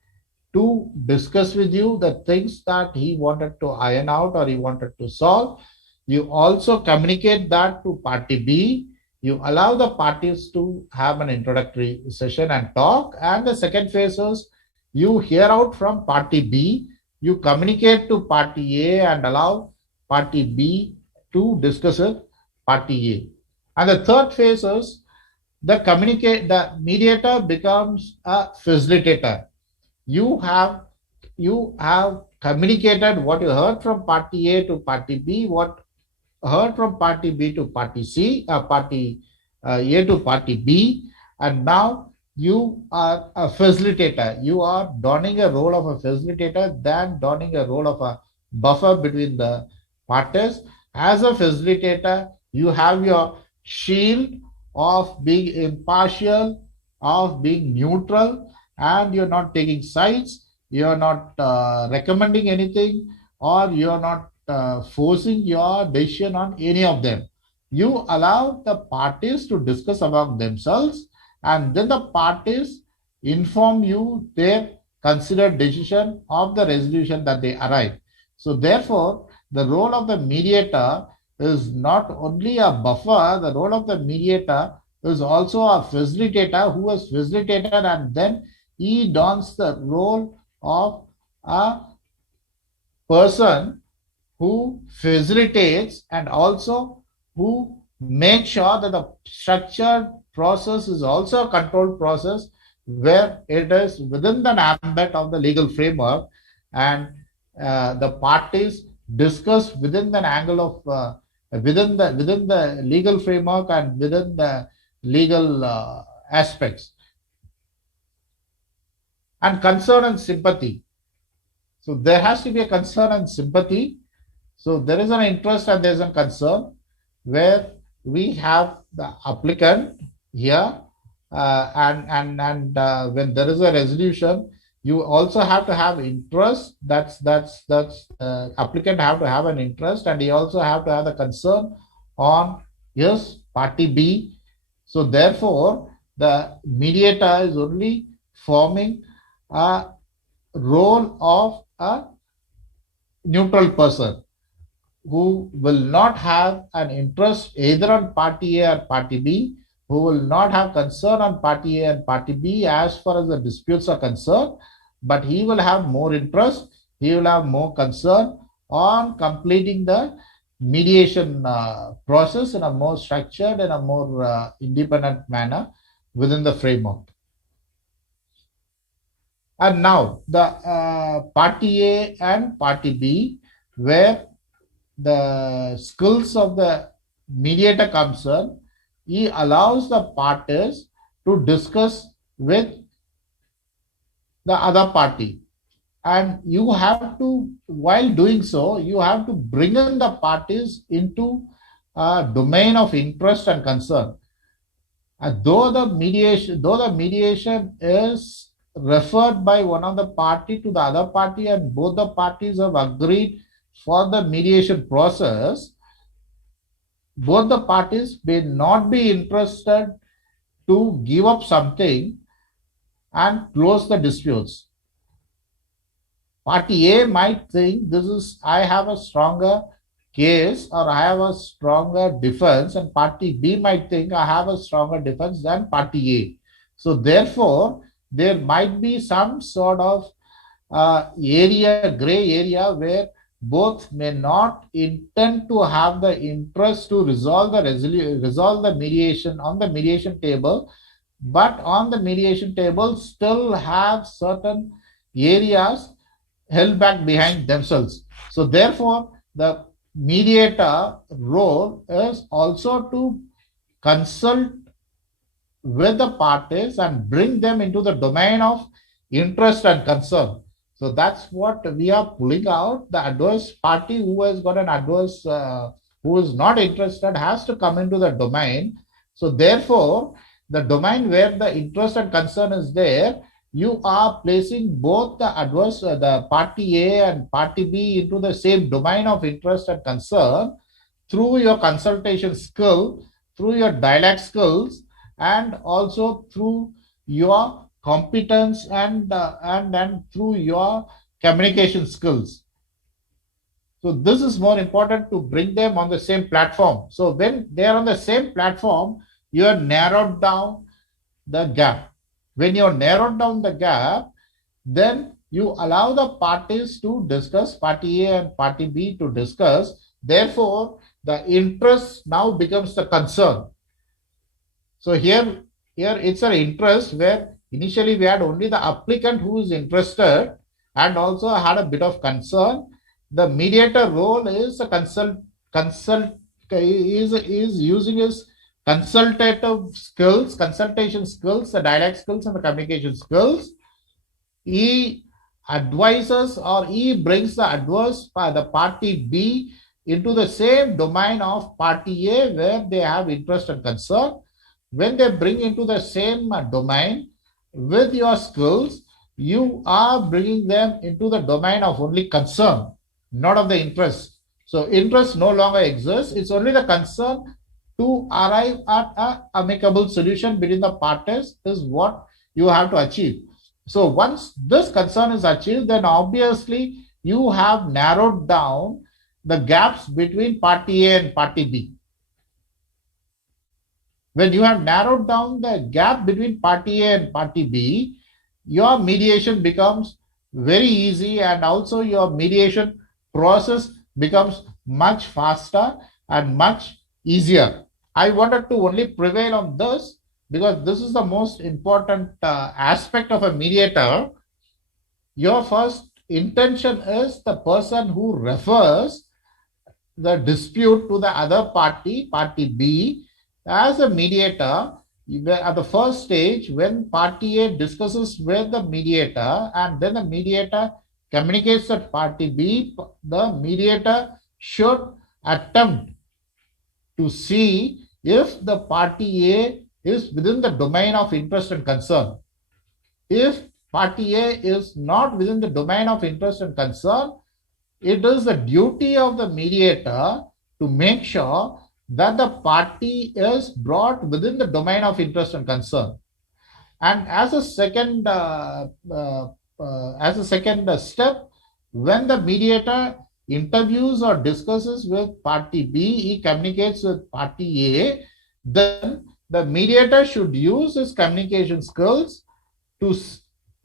to discuss with you the things that he wanted to iron out or he wanted to solve. You also communicate that to party B. You allow the parties to have an introductory session and talk. And the second phase is you hear out from party B, you communicate to party A and allow party B to discuss with party A. And the third phase is the mediator becomes a facilitator. You have communicated what you heard from party A to party B, what heard from party B to party C, party A to party B, and now you are a facilitator. You are donning a role of a facilitator than donning a role of a buffer between the parties. As a facilitator, you have your shield of being impartial, of being neutral, and you're not taking sides, you're not recommending anything, or you're not forcing your decision on any of them. You allow the parties to discuss among themselves, and then the parties inform you their considered decision of the resolution that they arrive. So therefore, the role of the mediator is not only a buffer, the role of the mediator is also a facilitator who is facilitated, and then he dons the role of a person who facilitates and also who makes sure that the structured process is also a controlled process where it is within the ambit of the legal framework, and the parties discuss within the angle of within the legal framework and within the legal aspects. And concern and sympathy. So there has to be a concern and sympathy. So there is an interest and there is a concern, where we have the applicant here, and when there is a resolution, You also have to have interest. That's applicant have to have an interest, and he also have to have the concern on yes party B. So therefore, the mediator is only forming a role of a neutral person who will not have an interest either on party A or party B, who will not have concern on party A and party B as far as the disputes are concerned, but he will have more interest, he will have more concern on completing the mediation process in a more structured and a more independent manner within the framework. And now the party A and party B, where the skills of the mediator comes in, he allows the parties to discuss with the other party. And you have to, while doing so, you have to bring in the parties into a domain of interest and concern. And though the mediation is referred by one of the party to the other party, and both the parties have agreed for the mediation process, both the parties may not be interested to give up something and close the disputes. Party A might think this is, I have a stronger case or I have a stronger defense, and party B might think I have a stronger defense than party A. So therefore, there might be some sort of gray area where both may not intend to have the interest to resolve the mediation on the mediation table, but on the mediation table still have certain areas held back behind themselves. So therefore, the mediator role is also to consult with the parties and bring them into the domain of interest and concern. So that's what we are pulling out. The adverse party who has got an adverse, who is not interested, has to come into the domain. So therefore, the domain where the interest and concern is there, you are placing both the adverse, the party A and party B into the same domain of interest and concern through your consultation skill, through your dialogue skills, and also through your competence and through your communication skills. So this is more important to bring them on the same platform. So when they are on the same platform, you have narrowed down the gap. When you narrowed down the gap, then you allow the parties to discuss, party A and party B to discuss. Therefore, the interest now becomes the concern. So here it's an interest where initially we had only the applicant who is interested and also had a bit of concern. The mediator role is a is using his consultative skills, consultation skills, the dialogue skills, and the communication skills. He advises or he brings the adverse by the party B into the same domain of party A where they have interest and concern. When they bring into the same domain with your skills, you are bringing them into the domain of only concern, not of the interest. So interest no longer exists. It's only the concern to arrive at an amicable solution between the parties is what you have to achieve. So once this concern is achieved, then obviously you have narrowed down the gaps between party A and party B. When you have narrowed down the gap between party A and party B, your mediation becomes very easy, and also your mediation process becomes much faster and much easier. I wanted to only prevail on this because this is the most important aspect of a mediator. Your first intention is the person who refers the dispute to the other party, party B, as a mediator. At the first stage, when party A discusses with the mediator and then the mediator communicates at party B, the mediator should attempt to see if the party A is within the domain of interest and concern. If party A is not within the domain of interest and concern, it is the duty of the mediator to make sure that the party is brought within the domain of interest and concern. And as a second step, when the mediator interviews or discusses with party B, he communicates with party A, then the mediator should use his communication skills to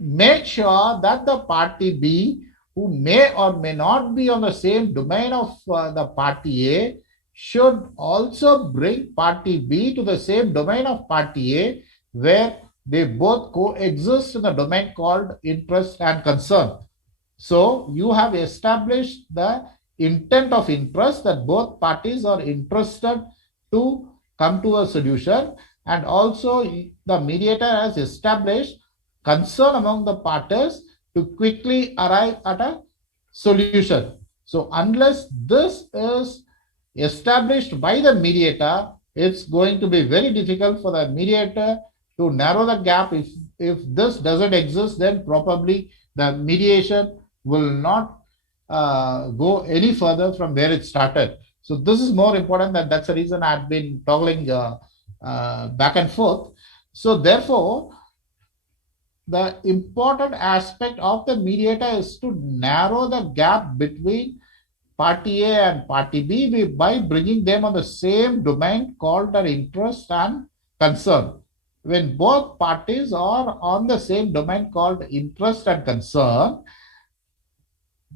make sure that the party B, who may or may not be on the same domain of the party A, should also bring party B to the same domain of party A, where they both coexist in the domain called interest and concern. So you have established the intent of interest, that both parties are interested to come to a solution, and also the mediator has established concern among the parties to quickly arrive at a solution. So unless this is established by the mediator, it's going to be very difficult for the mediator to narrow the gap. If this doesn't exist, then probably the mediation will not go any further from where it started. So this is more important, and that's the reason I've been toggling back and forth. So therefore, the important aspect of the mediator is to narrow the gap between party A and party B by bringing them on the same domain called an interest and concern. When both parties are on the same domain called interest and concern,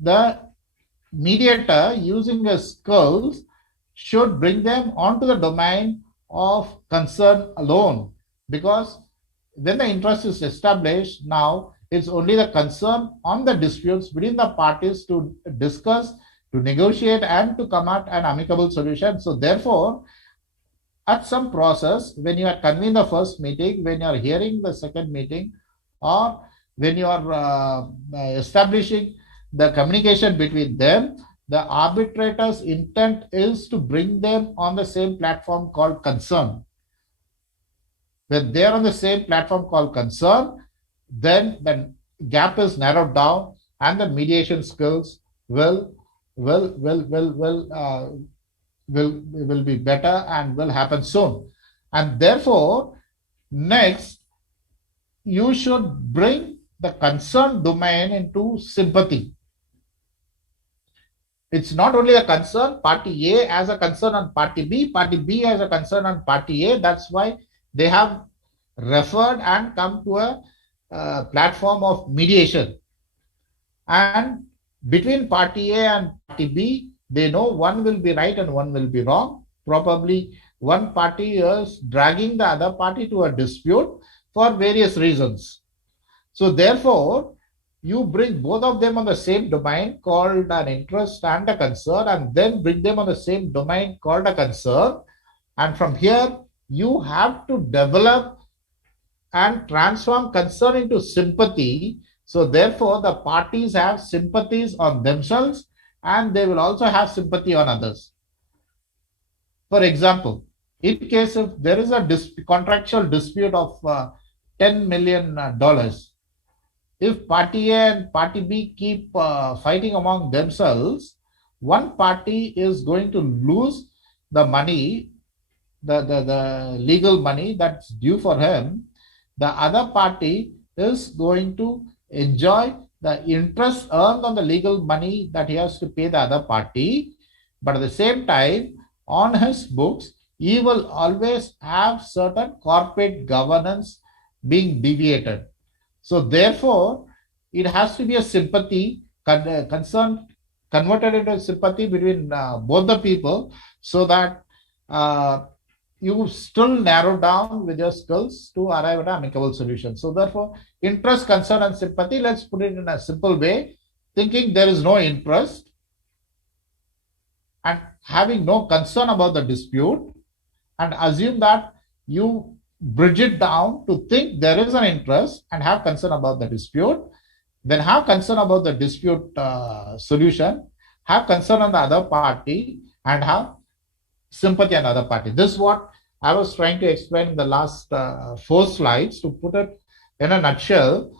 the mediator, using his skills, should bring them onto the domain of concern alone, because when the interest is established, now it's only the concern on the disputes between the parties to discuss, to negotiate, and to come at an amicable solution. So therefore, at some process, when you are convening the first meeting, when you are hearing the second meeting, or when you are establishing the communication between them, the arbitrator's intent is to bring them on the same platform called concern. When they are on the same platform called concern, then the gap is narrowed down, and the mediation skills will be better and will happen soon. And therefore, next, you should bring the concern domain into sympathy. It's not only a concern, party A has a concern on party B has a concern on party A. That's why they have referred and come to a platform of mediation. And between party A and party B, they know one will be right and one will be wrong. Probably one party is dragging the other party to a dispute for various reasons. So therefore, you bring both of them on the same domain called an interest and a concern, and then bring them on the same domain called a concern. And from here, you have to develop and transform concern into sympathy. So therefore, the parties have sympathies on themselves, and they will also have sympathy on others. For example, in case if there is a contractual dispute of $10 million, if party A and party B keep fighting among themselves, one party is going to lose the money, the legal money that's due for him. The other party is going to enjoy the interest earned on the legal money that he has to pay the other party. But at the same time, on his books, he will always have certain corporate governance being deviated. So therefore, it has to be a sympathy, concern converted into sympathy between both the people, so that you still narrow down with your skills to arrive at an amicable solution. So therefore, interest, concern, and sympathy, let's put it in a simple way, thinking there is no interest and having no concern about the dispute, and assume that you bridge it down to think there is an interest and have concern about the dispute, then have concern about the dispute solution, have concern on the other party, and have sympathy on the other party. This is what I was trying to explain in the last 4 slides. To put it in a nutshell,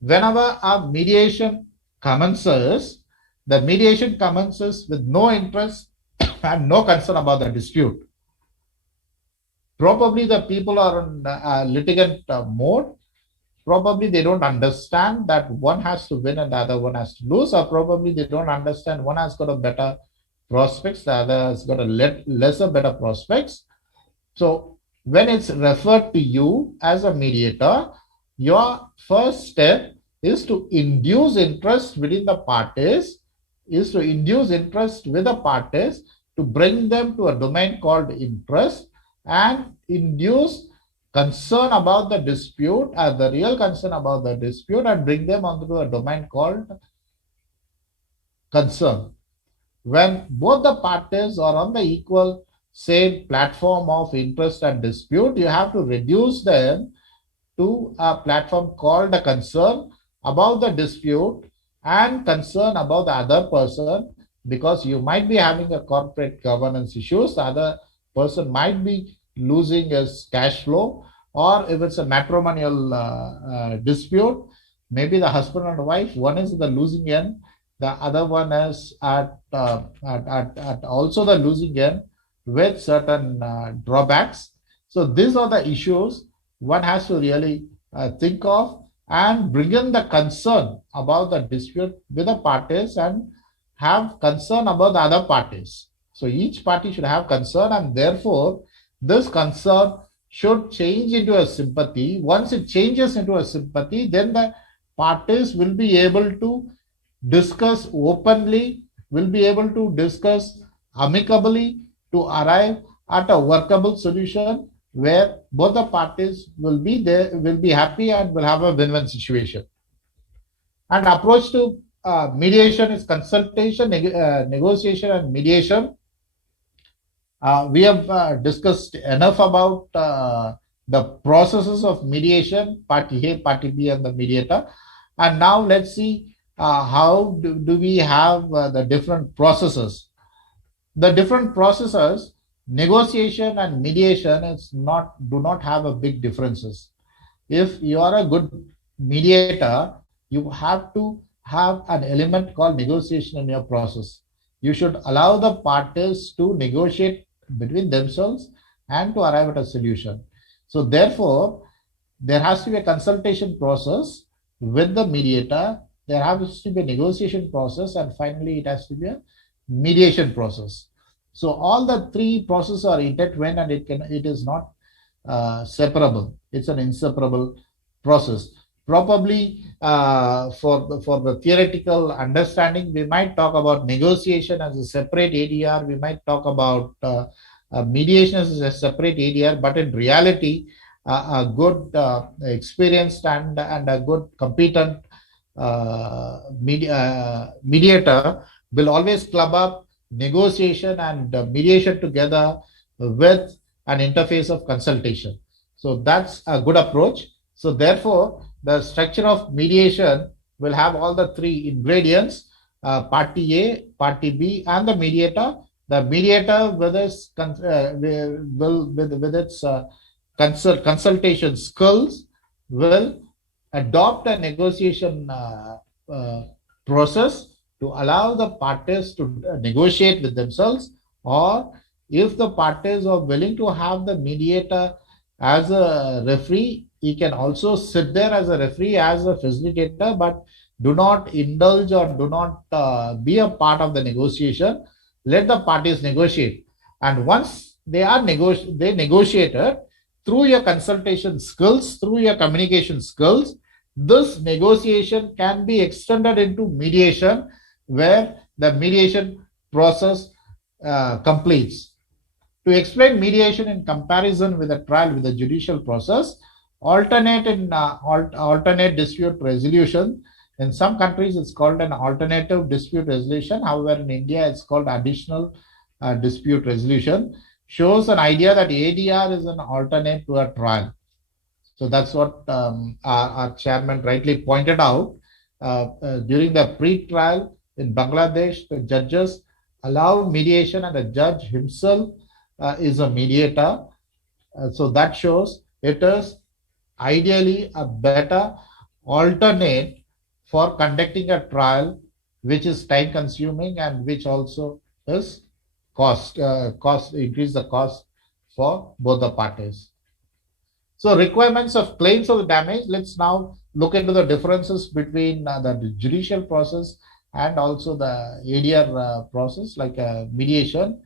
whenever a mediation commences, the mediation commences with no interest and no concern about the dispute. Probably the people are in litigant mode. Probably they don't understand that one has to win and the other one has to lose, or probably they don't understand one has got a better prospects, the other has got a lesser better prospects. So when it's referred to you as a mediator, your first step is to induce interest within the parties, is to induce interest with the parties, to bring them to a domain called interest and induce concern about the dispute, the real concern about the dispute, and bring them onto a domain called concern. When both the parties are on the equal same platform of interest and dispute, you have to reduce them to a platform called a concern about the dispute and concern about the other person, because you might be having a corporate governance issues, the other person might be losing his cash flow, or if it's a matrimonial dispute, maybe the husband and wife, one is the losing end, the other one is at also the losing end with certain drawbacks. So these are the issues one has to really think of and bring in the concern about the dispute with the parties and have concern about the other parties. So each party should have concern, and therefore this concern should change into a sympathy. Once it changes into a sympathy, then the parties will be able to discuss openly, will be able to discuss amicably to arrive at a workable solution where both the parties will be there, will be happy, and will have a win-win situation. And approach to mediation is consultation, negotiation, and mediation. We have discussed enough about the processes of mediation, party A, party B, and the mediator. And now let's see how do we have the different processes. The different processes, negotiation and mediation, do not have a big differences. If you are a good mediator, you have to have an element called negotiation in your process. You should allow the parties to negotiate between themselves and to arrive at a solution. So therefore, there has to be a consultation process with the mediator, there has to be a negotiation process, and finally it has to be a mediation process. So all the three processes are intertwined, and it is not separable. It's an inseparable process. Probably for the theoretical understanding, we might talk about negotiation as a separate ADR. We might talk about mediation as a separate ADR. But in reality, a good experienced and a good competent mediator will always club up negotiation and mediation together with an interface of consultation. So that's a good approach. So therefore, the structure of mediation will have all the three ingredients: party A, party B, and the mediator. The mediator with its consultation skills will adopt a negotiation process to allow the parties to negotiate with themselves, or if the parties are willing to have the mediator as a referee, he can also sit there as a referee, as a facilitator, but do not indulge or do not be a part of the negotiation. Let the parties negotiate. And once they are negotiated, through your consultation skills, through your communication skills, this negotiation can be extended into mediation, where the mediation process completes. To explain mediation in comparison with a trial with the judicial process, alternate dispute resolution. In some countries, it's called an alternative dispute resolution. However, in India, it's called additional dispute resolution. Shows an idea that ADR is an alternate to a trial. So that's what our chairman rightly pointed out. During the pre-trial in Bangladesh, the judges allow mediation, and the judge himself is a mediator. So that shows it is ideally a better alternate for conducting a trial which is time consuming and which also is increase the cost for both the parties. So requirements of claims of the damage, let's now look into the differences between the judicial process and also the ADR process, like mediation.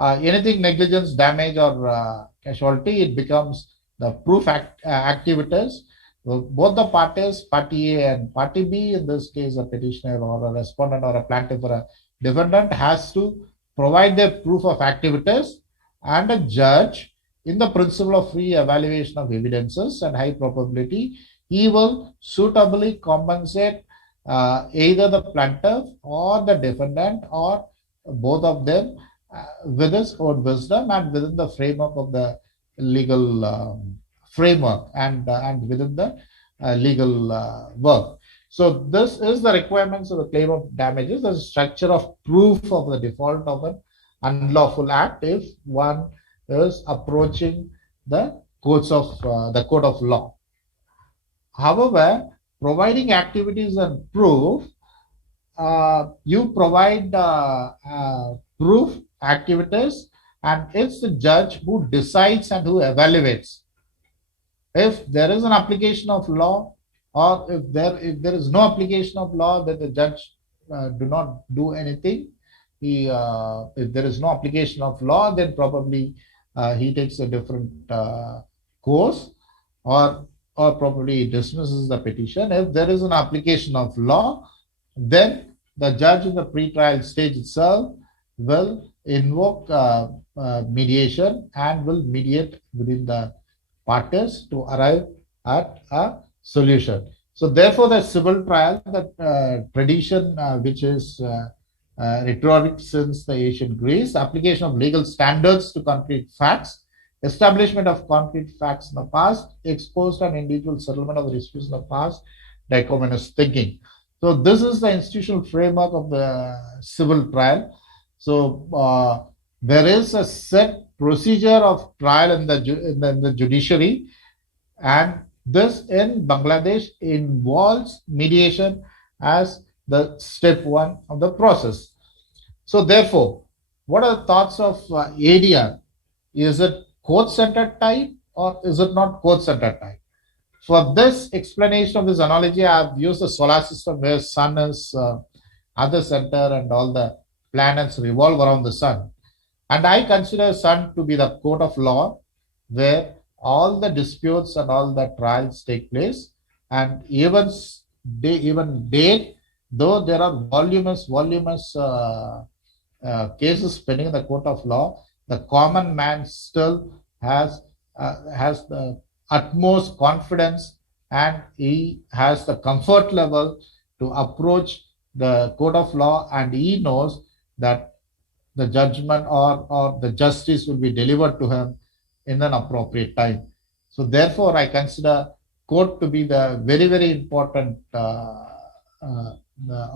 Anything negligence, damage, or casualty, it becomes the proof activities. Both the parties, party A and party B, in this case, a petitioner or a respondent or a plaintiff or a defendant, has to provide their proof of activities, and a judge, in the principle of free evaluation of evidences and high probability, he will suitably compensate either the plaintiff or the defendant or both of them with his own wisdom and within the framework of the legal framework and within the legal work. So this is the requirements of the claim of damages, the structure of proof of the default of an unlawful act if one is approaching the courts of the court of law. However, providing activities and proof, you provide proof activities, and it's the judge who decides and who evaluates. If there is an application of law, or if there is no application of law, then the judge do not do anything. If there is no application of law, then probably he takes a different course, or probably dismisses the petition. If there is an application of law, then the judge in the pre-trial stage itself will invoke mediation and will mediate within the parties to arrive at a solution. So therefore, the civil trial, the tradition which is rhetoric since the ancient Greece, application of legal standards to concrete facts, establishment of concrete facts in the past, exposed and individual settlement of the disputes in the past, dichotomous thinking. So this is the institutional framework of the civil trial. So there is a set procedure of trial in the judiciary, and this in Bangladesh involves mediation as the step one of the process. So therefore, what are the thoughts of ADR? Is it court-centered type or is it not court-centered type? For this explanation of this analogy, I have used the solar system where sun is at the center and all the planets revolve around the sun. And I consider sun to be the court of law where all the disputes and all the trials take place. And even day, though there are voluminous cases pending in the court of law, the common man still has the utmost confidence, and he has the comfort level to approach the court of law, and he knows that the judgment or the justice will be delivered to him in an appropriate time. So therefore, I consider court to be the very, very important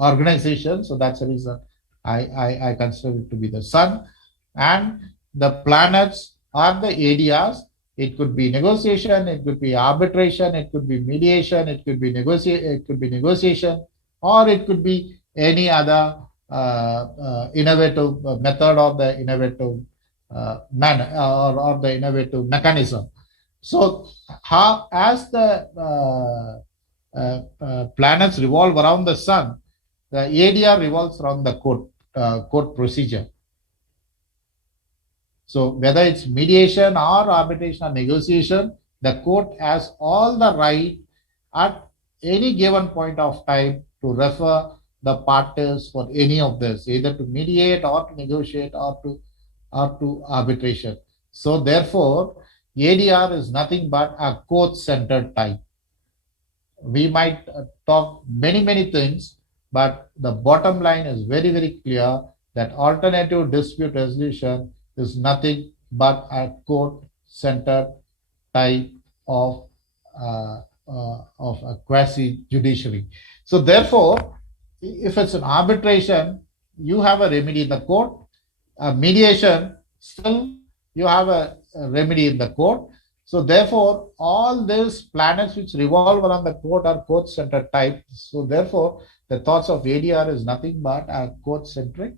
organization. So that's the reason I consider it to be the sun, and the planets are the ADRs. It could be negotiation, it could be arbitration, it could be mediation, it could be negotiation, or it could be any other innovative method or the innovative manner or the innovative mechanism. So, as the planets revolve around the sun, the ADR revolves around the court procedure. So whether it's mediation or arbitration or negotiation, the court has all the right at any given point of time to refer the parties for any of this, either to mediate or to negotiate or to arbitration. So therefore, ADR is nothing but a court-centered type. We might talk many things, but the bottom line is very, very clear that alternative dispute resolution is nothing but a court-centered type of a quasi-judiciary. So therefore, if it's an arbitration, you have a remedy in the court. A mediation, still you have a remedy in the court. So therefore, all these planets which revolve around the court are court-centered type. So therefore, the thoughts of ADR is nothing but a court-centric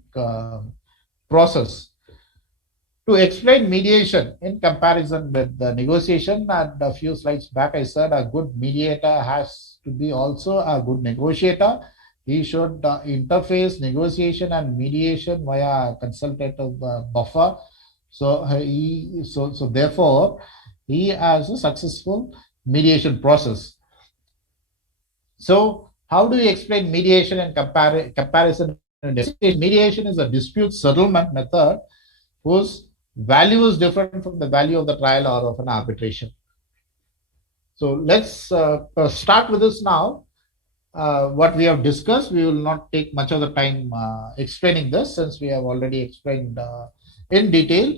process. To explain mediation in comparison with the negotiation, and a few slides back I said a good mediator has to be also a good negotiator. He should interface negotiation and mediation via a consultative buffer. So therefore, he has a successful mediation process. So how do you explain mediation in comparison? Mediation is a dispute settlement method whose value is different from the value of the trial or of an arbitration. So let's start with this now. What we have discussed, we will not take much of the time explaining this, since we have already explained in detail.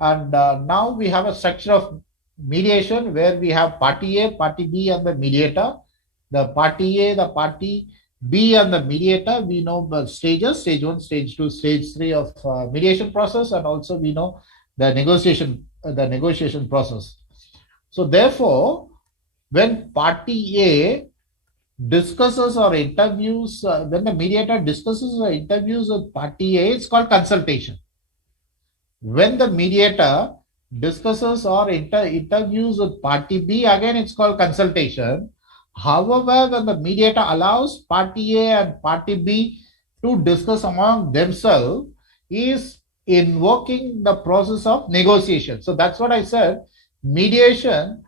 And now we have a structure of mediation where we have party A, party B, and the mediator. The party A, the party B, and the mediator, we know the stages: stage 1, stage 2, stage 3 of mediation process, and also we know the negotiation process. So therefore, when party A discusses or interviews, when the mediator discusses or interviews with party A, it's called consultation. When the mediator discusses or interviews with party B, again it's called consultation. However, when the mediator allows party A and party B to discuss among themselves, he is invoking the process of negotiation. So that's what I said. Mediation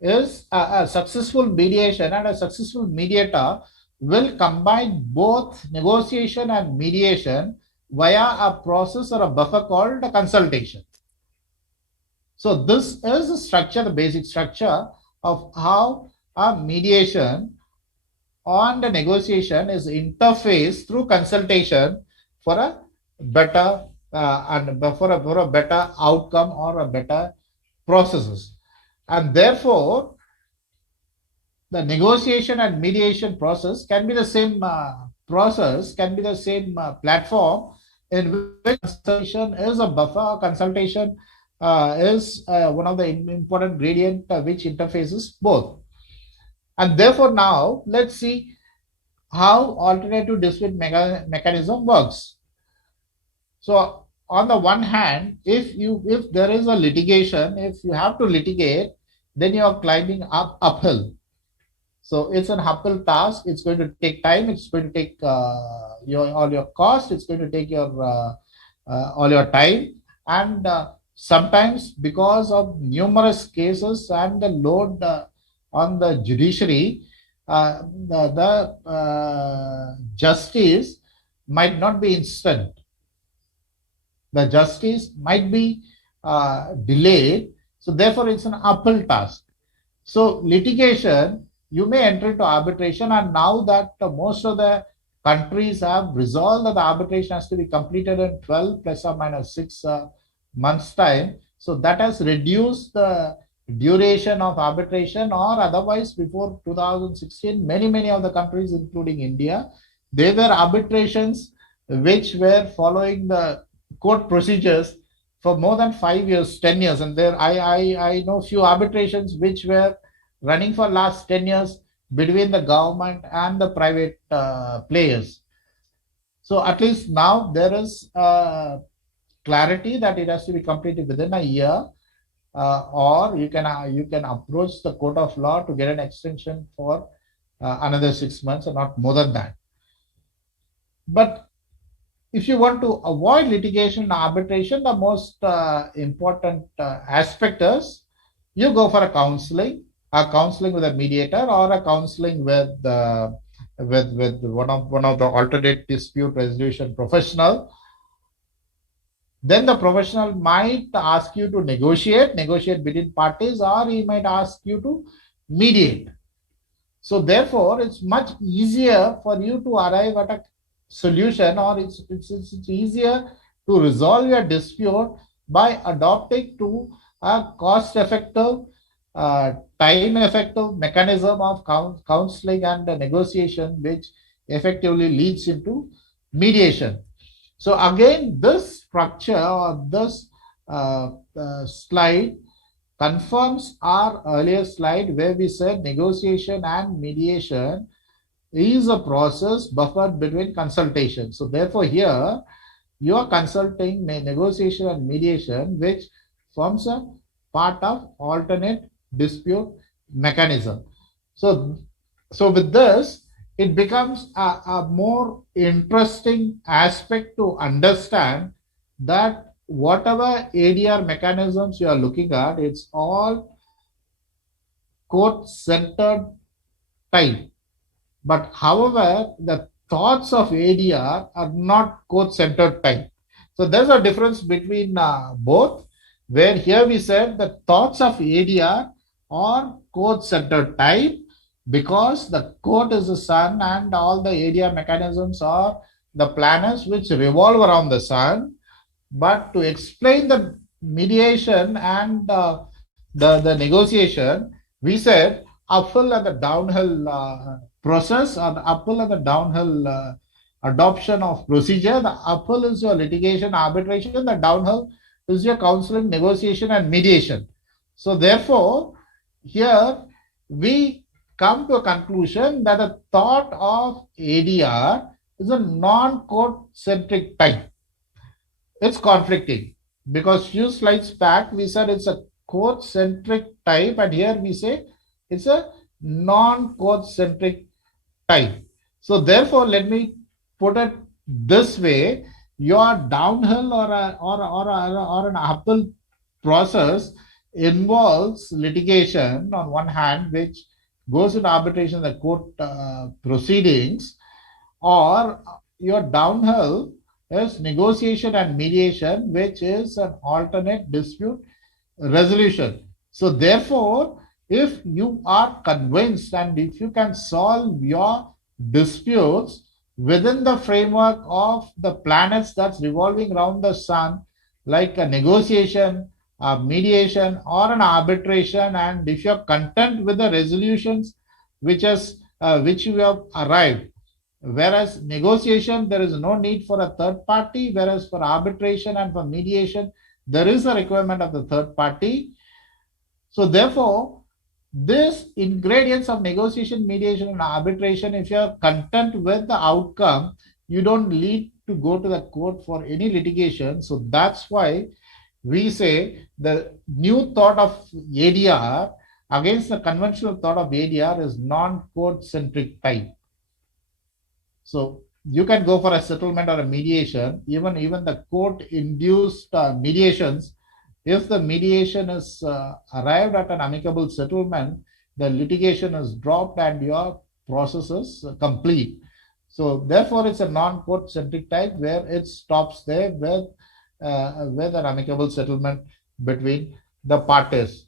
is a successful mediation, and a successful mediator will combine both negotiation and mediation via a process or a buffer called a consultation. So this is the structure, the basic structure of how a mediation on the negotiation is interfaced through consultation for a better for a better outcome or a better processes. And therefore, the negotiation and mediation process can be the same platform in which consultation is a buffer. Consultation is one of the important gradient which interfaces both. And therefore, now let's see how alternative dispute mechanism works. So on the one hand, if there is a litigation, if you have to litigate, then you are climbing uphill. So it's an uphill task. It's going to take time. It's going to take all your cost. It's going to take your all your time. And sometimes, because of numerous cases and the load on the judiciary, the justice might not be instant. The justice might be delayed. So therefore, it's an uphill task. So litigation, you may enter into arbitration, and now that most of the countries have resolved that the arbitration has to be completed in 12 plus or minus 6 months time. So that has reduced the duration of arbitration, or otherwise before 2016, many of the countries, including India, there were arbitrations which were following the court procedures for more than 5 years, 10 years. And there I know few arbitrations which were running for last 10 years between the government and the private players. So at least now there is clarity that it has to be completed within a year, or you can approach the court of law to get an extension for another 6 months, or not more than that. But if you want to avoid litigation and arbitration, the most important aspect is you go for a counseling with a mediator, or a counseling with one of the alternate dispute resolution professional. Then the professional might ask you to negotiate between parties, or he might ask you to mediate. So therefore, it's much easier for you to arrive at a solution, or it's easier to resolve your dispute by adopting to a cost-effective, time-effective mechanism of counseling and negotiation, which effectively leads into mediation. So again, this structure or this slide confirms our earlier slide where we said negotiation and mediation is a process buffered between consultation. So therefore here you are consulting negotiation and mediation, which forms a part of alternate dispute mechanism. So with this, it becomes a more interesting aspect to understand that whatever ADR mechanisms you are looking at, it's all court-centered type. But however, the thoughts of ADR are not court-centered type. So there's a difference between both, where here we said the thoughts of ADR are court-centered type because the court is the sun and all the ADR mechanisms are the planets which revolve around the sun. But to explain the mediation and the negotiation, we said uphill and the downhill process, or the uphill and the downhill adoption of procedure. The uphill is your litigation, arbitration. The downhill is your counseling, negotiation, and mediation. So therefore, here we come to a conclusion that the thought of ADR is a non-court-centric type. It's conflicting because few slides back we said it's a court-centric type, and here we say it's a non-court-centric type. So therefore, let me put it this way: your downhill or an uphill process involves litigation on one hand, which goes into arbitration, the court proceedings, or your downhill is negotiation and mediation, which is an alternate dispute resolution. So therefore, if you are convinced and if you can solve your disputes within the framework of the planets that's revolving around the sun, like a negotiation, a mediation, or an arbitration, and if you're content with the resolutions which you have arrived, whereas negotiation, there is no need for a third party, whereas for arbitration and for mediation, there is a requirement of the third party. So therefore, these ingredients of negotiation, mediation, and arbitration, if you are content with the outcome, you don't need to go to the court for any litigation. So that's why we say the new thought of ADR against the conventional thought of ADR is non-court centric type. So you can go for a settlement or a mediation, even the court-induced mediations. If the mediation is arrived at an amicable settlement, the litigation is dropped and your process is complete. So therefore, it's a non-court centric type where it stops there with an amicable settlement between the parties.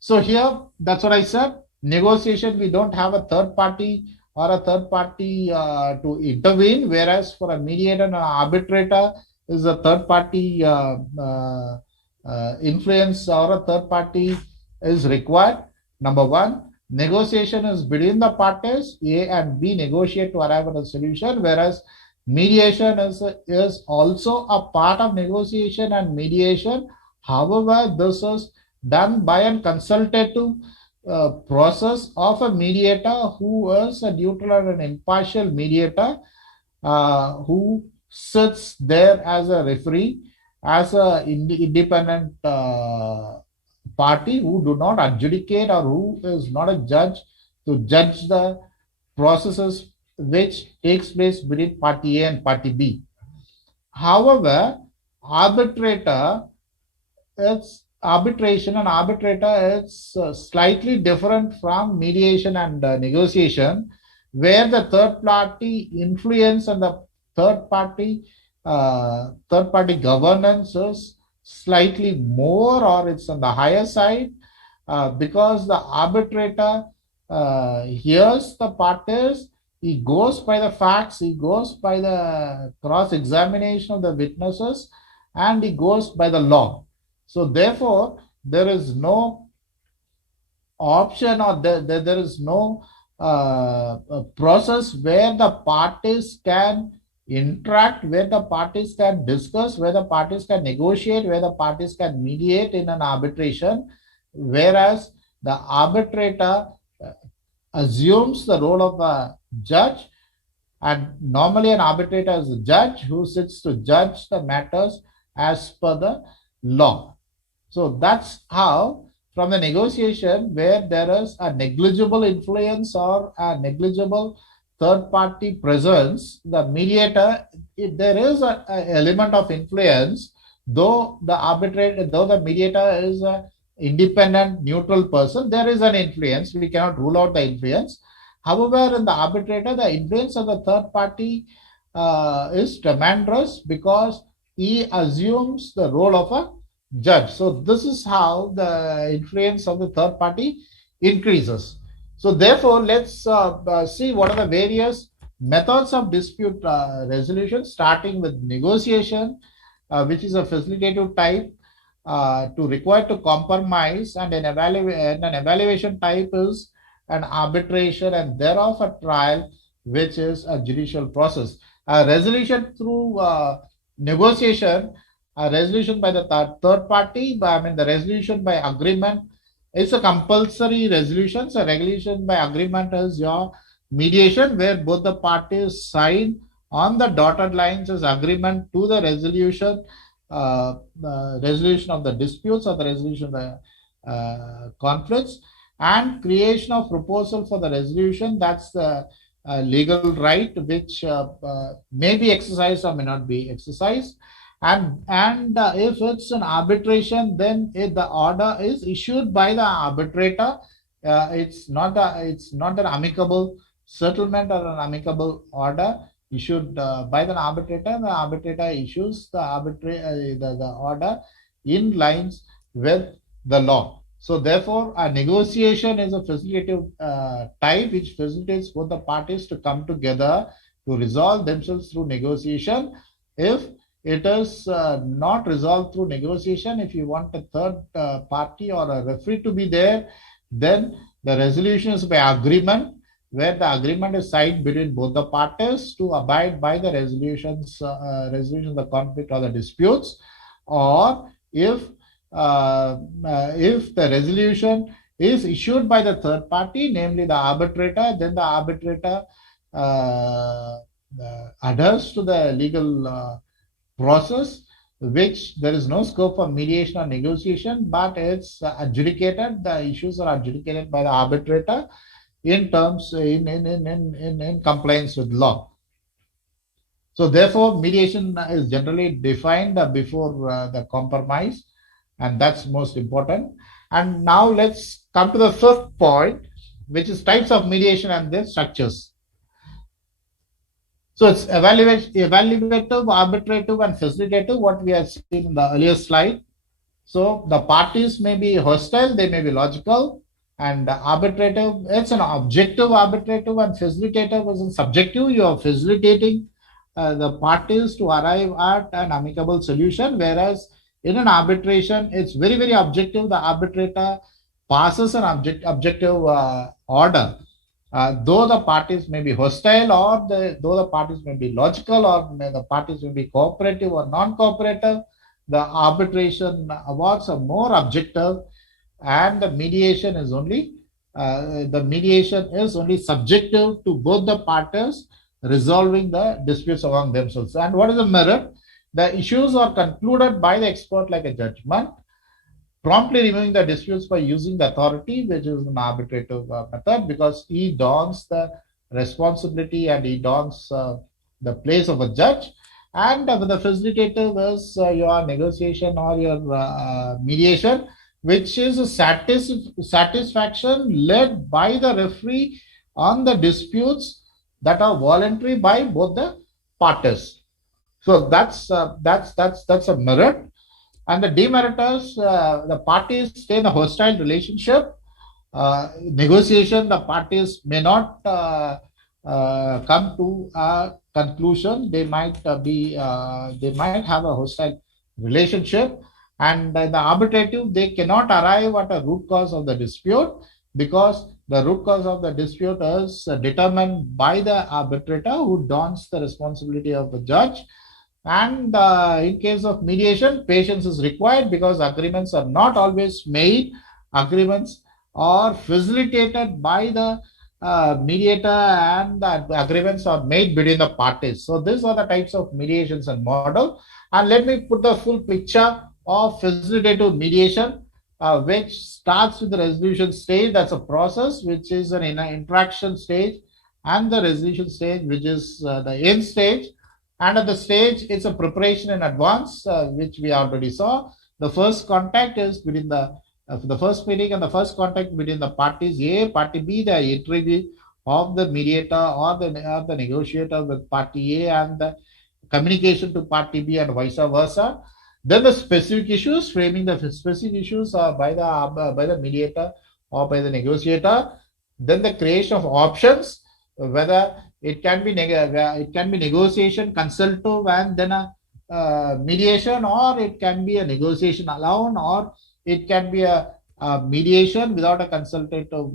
So here, that's what I said. Negotiation, we don't have a third party to intervene, whereas for a mediator and an arbitrator is a third party influence or a third party is required. Number one, negotiation is between the parties, A and B negotiate to arrive at a solution, whereas mediation is also a part of negotiation and mediation. However, this is done by a consultative process of a mediator who is a neutral and an impartial mediator who sits there as a referee, as an independent party who do not adjudicate or who is not a judge to judge the processes which takes place between party A and party B. However, arbitration and arbitrator is slightly different from mediation and negotiation, where the third party influence and the third party governance is slightly more, or it's on the higher side, because the arbitrator hears the parties, he goes by the facts, he goes by the cross-examination of the witnesses, and he goes by the law. So therefore, there is no option or there is no process where the parties can interact, where the parties can discuss, where the parties can negotiate, where the parties can mediate in an arbitration, whereas the arbitrator assumes the role of a judge, and normally an arbitrator is a judge who sits to judge the matters as per the law. So that's how, from the negotiation where there is a negligible influence or a negligible third party presence, the mediator, if there is an element of influence, though the mediator is a independent neutral person, there is an influence. We cannot rule out the influence. However, in the arbitrator, the influence of the third party is tremendous because he assumes the role of a judge. So this is how the influence of the third party increases. So therefore, let's see what are the various methods of dispute resolution, starting with negotiation, which is a facilitative type, to require to compromise, and an evaluation type is an arbitration, and thereof a trial, which is a judicial process. A resolution through negotiation, a resolution by the third party, the resolution by agreement is a compulsory resolution. So resolution by agreement is your mediation, where both the parties sign on the dotted lines as agreement to the resolution of the disputes or the resolution of the conflicts, and creation of proposal for the resolution. That's the legal right which may be exercised or may not be exercised. And if it's an arbitration, then the order is issued by the arbitrator. It's not an amicable settlement or an amicable order issued by the arbitrator. The arbitrator issues the order in lines with the law. So therefore, a negotiation is a facilitative type which facilitates both the parties to come together to resolve themselves through negotiation. If it is not resolved through negotiation, if you want a third party or a referee to be there, then the resolution is by agreement, where the agreement is signed between both the parties to abide by the resolution of the conflict or the disputes. Or if the resolution is issued by the third party, namely the arbitrator, then the arbitrator adheres to the legal process, which there is no scope for mediation or negotiation, but it's adjudicated. The issues are adjudicated by the arbitrator in terms in compliance with law. So therefore, mediation is generally defined before the compromise, and that's most important. And now let's come to the fifth point, which is types of mediation and their structures. So it's evaluative, arbitrative, and facilitative, what we have seen in the earlier slide. So the parties may be hostile, they may be logical, and arbitrative, it's an objective arbitrative, and facilitative is a subjective. You are facilitating the parties to arrive at an amicable solution, whereas in an arbitration, it's very, very objective. The arbitrator passes an objective order. Though the parties may be hostile, or though the parties may be logical, or the parties may be cooperative or non-cooperative, the arbitration awards are more objective, and the mediation is only subjective to both the parties resolving the disputes among themselves. And what is the merit? The issues are concluded by the expert like a judgment, promptly removing the disputes by using the authority, which is an arbitrative method, because he dons the responsibility and he dons the place of a judge. And the facilitative is your negotiation or your mediation, which is a satisfaction led by the referee on the disputes that are voluntary by both the parties. So that's a merit. And the demeritors, the parties stay in a hostile relationship. Negotiation, the parties may not come to a conclusion. They might have a hostile relationship. And in the arbitrative, they cannot arrive at a root cause of the dispute, because The root cause of the dispute is determined by the arbitrator, who dons the responsibility of the judge. And in case of mediation, patience is required because agreements are not always made. Agreements are facilitated by the mediator, and the agreements are made between the parties. So these are the types of mediations and model. And let me put the full picture of facilitative mediation, which starts with the resolution stage. That's a process which is an interaction stage, and the resolution stage, which is the end stage. And at the stage, it's a preparation in advance, which we already saw. The first contact is between the first meeting and the first contact between the parties A, party B, the interview of the mediator or the negotiator with party A, and the communication to party B and vice versa. Then the specific issues, framing the specific issues by the mediator or by the negotiator. Then the creation of options, whether it can be negotiation, consultative, and then a mediation, or it can be a negotiation alone, or it can be a mediation without a consultative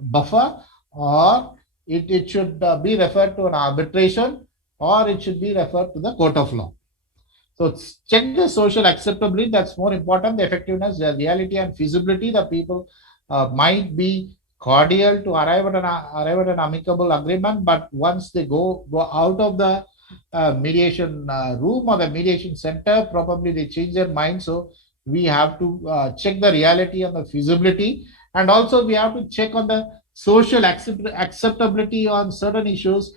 buffer, or it should be referred to an arbitration, or it should be referred to the court of law. So check the social acceptability. That's more important. The effectiveness, the reality, and feasibility. The people might be cordial to arrive at an amicable agreement, but once they go out of the mediation room or the mediation center, probably they change their mind. So we have to check the reality and the feasibility, and also we have to check on the social acceptability on certain issues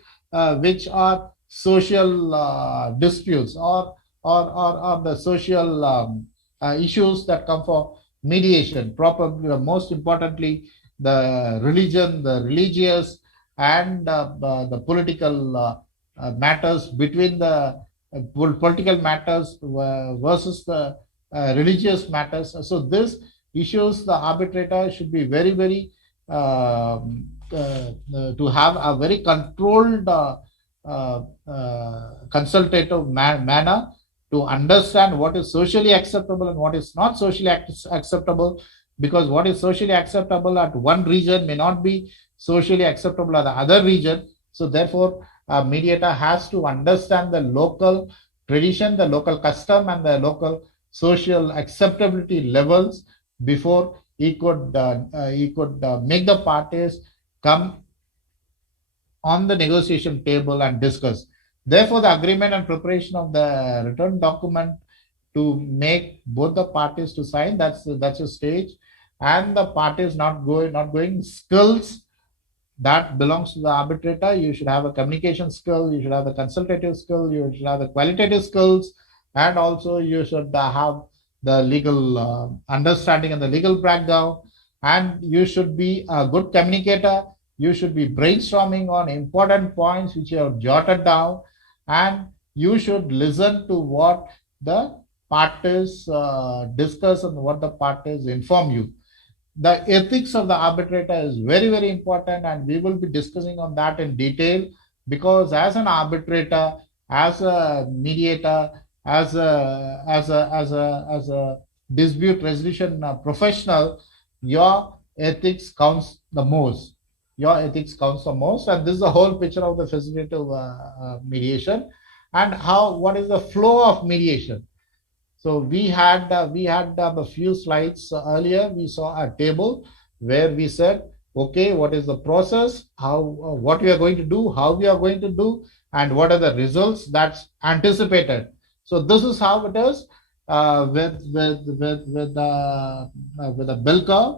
which are social disputes, or the social issues that come for mediation. Probably most importantly, the religion, the religious, and the political matters between the political matters versus the religious matters. So this issues, the arbitrator should be very, very to have a very controlled consultative manner to understand what is socially acceptable and what is not socially acceptable, because what is socially acceptable at one region may not be socially acceptable at the other region. So therefore, a mediator has to understand the local tradition, the local custom, and the local social acceptability levels before he could make the parties come on the negotiation table and discuss. Therefore, the agreement and preparation of the written document to make both the parties to sign, that's a stage. And the parties not going skills, that belongs to the arbitrator. You should have a communication skill, you should have the consultative skill, you should have the qualitative skills, and also you should have the legal understanding and the legal background, and you should be a good communicator. You should be brainstorming on important points which you have jotted down, and you should listen to what the parties discuss and what the parties inform you. The ethics of the arbitrator is very, very important, and we will be discussing on that in detail, because as an arbitrator, as a mediator, as a dispute resolution professional, your ethics counts the most. Your ethics counts the most, and this is the whole picture of the facilitative mediation, and what is the flow of mediation. So we had a few slides earlier. We saw a table where we said, okay, what is the process, what we are going to do, how we are going to do, and what are the results that's anticipated. So this is how it is with the bell curve.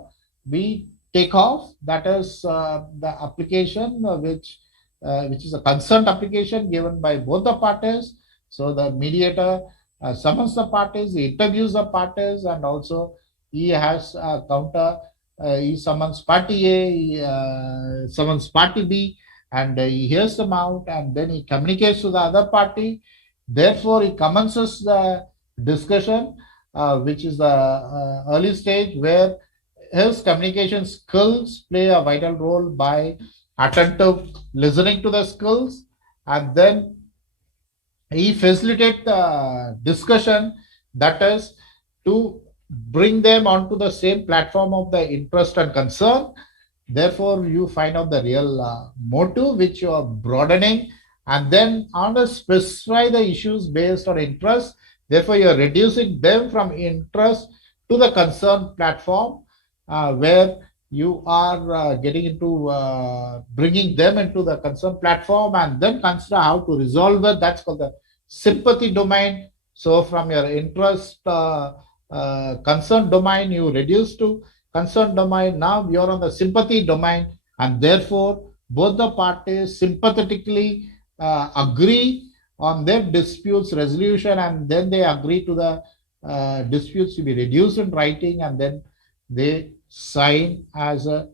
We take off, that is the application which is a consent application given by both the parties. So the mediator summons the parties, he interviews the parties, and also he has a counter. He summons party A, he summons party B, and he hears them out, and then he communicates to the other party. Therefore, he commences the discussion, which is the early stage, where his communication skills play a vital role by attentive listening to the skills, and then he facilitates the discussion, that is to bring them onto the same platform of the interest and concern, Therefore, you find out the real motive which you are broadening, and then on to specify the issues based on interest. Therefore, you are reducing them from interest to the concerned platform, where you are getting into bringing them into the concerned platform, and then consider how to resolve it. That's called the sympathy domain. So from your interest concern domain, you reduce to concern domain. Now you're on the sympathy domain, and therefore both the parties sympathetically agree on their disputes resolution, and then they agree to the disputes to be reduced in writing, and then they sign as a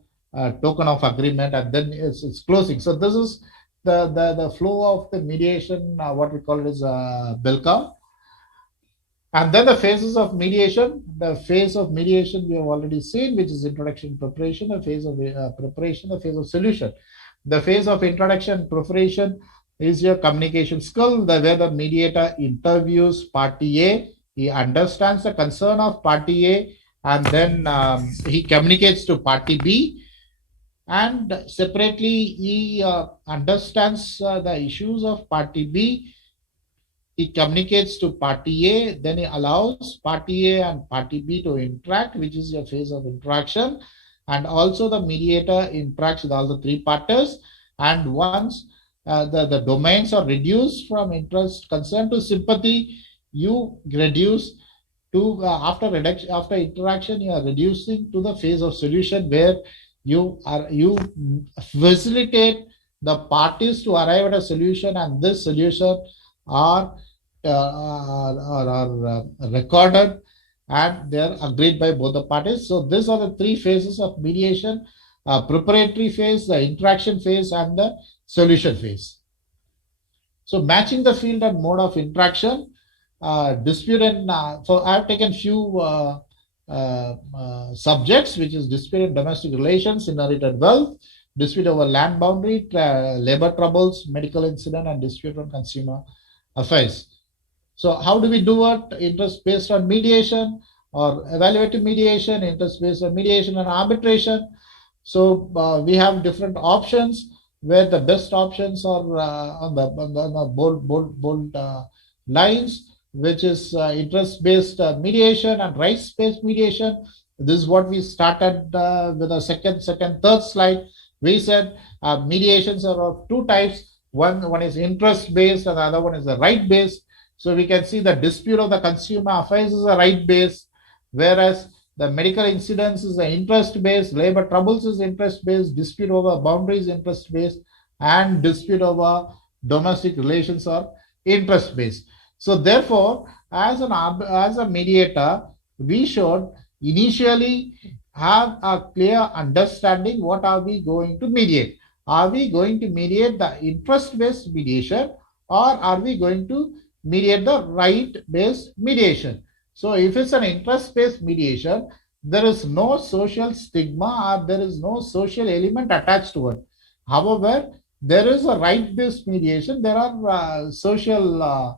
token of agreement, and then it's closing. So this is the flow of the mediation, what we call it is bell curve. And then the phases of mediation. The phase of mediation we have already seen, which is introduction, preparation, a phase of preparation, a phase of solution. The phase of introduction, preparation is your communication skill, where the mediator interviews party A, he understands the concern of party A, and then he communicates to party B, and separately he understands the issues of party B. He communicates to party A, then he allows party A and party B to interact, which is your phase of interaction. And also the mediator interacts with all the three parties. And once the domains are reduced from interest, concern to sympathy, you reduce to, after interaction, you are reducing to the phase of solution, where you facilitate the parties to arrive at a solution, and this solution are recorded and they are agreed by both the parties. So these are the three phases of mediation: preparatory phase, the interaction phase, and the solution phase. So matching the field and mode of interaction, dispute and so I have taken few subjects, which is dispute in domestic relations, inherited wealth, dispute over land boundary, labor troubles, medical incident, and dispute on consumer affairs. So how do we do it? Interest based on mediation, or evaluative mediation, interest based on mediation and arbitration. So we have different options, where the best options are on the bold lines, which is interest based mediation and rights based mediation. This is what we started with the third slide. We said mediations are of two types. One is interest based, and the other one is the right based. So we can see the dispute of the consumer affairs is a right based, whereas the medical incidents is the interest based, labor troubles is interest based, dispute over boundaries interest based, and dispute over domestic relations are interest based. So therefore, as a mediator, we should initially have a clear understanding what are we going to mediate. Are we going to mediate the interest based mediation, or are we going to mediate the right based mediation? So if it's an interest based mediation, there is no social stigma, or there is no social element attached to it. However, there is a right based mediation. There are social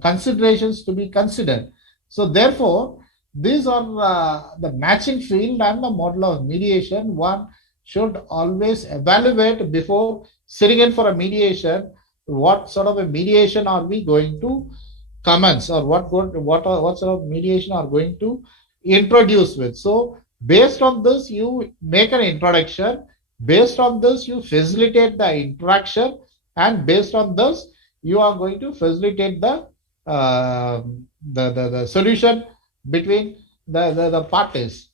considerations to be considered. So therefore, these are the matching field and the model of mediation. One should always evaluate before sitting in for a mediation, what sort of a mediation are we going to commence, or what sort of mediation are going to introduce with. So based on this, you make an introduction. Based on this, you facilitate the interaction, and based on this, you are going to facilitate the solution between the parties.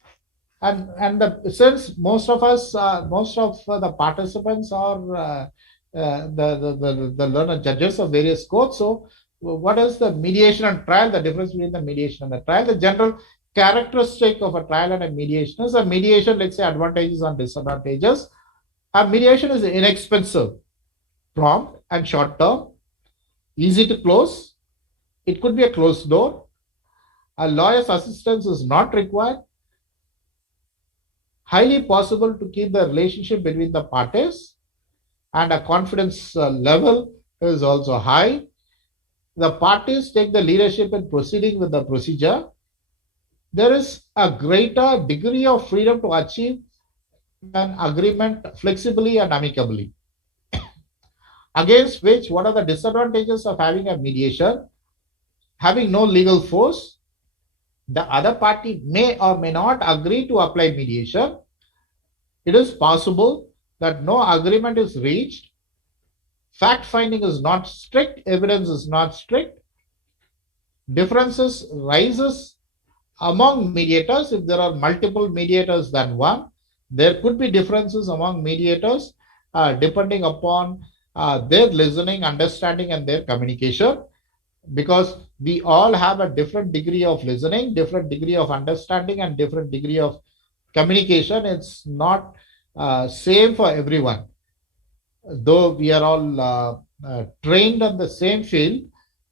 And since most of the participants are the learned judges of various courts, so what is the mediation and trial? The difference between the mediation and the trial, the general characteristic of a trial and a mediation is a mediation, let's say, advantages and disadvantages. A mediation is inexpensive, prompt and short term, easy to close. It could be a closed door. A lawyer's assistance is not required. Highly possible to keep the relationship between the parties, and a confidence level is also high. The parties take the leadership in proceeding with the procedure. There is a greater degree of freedom to achieve an agreement flexibly and amicably. Against which, what are the disadvantages of having a mediation? Having no legal force, the other party may or may not agree to apply mediation. It is possible that no agreement is reached. Fact finding is not strict, evidence is not strict. Differences rises among mediators. If there are multiple mediators than one, there could be differences among mediators depending upon their listening, understanding, and their communication, because we all have a different degree of listening, different degree of understanding, and different degree of communication. It's not same for everyone. Though we are all trained on the same field,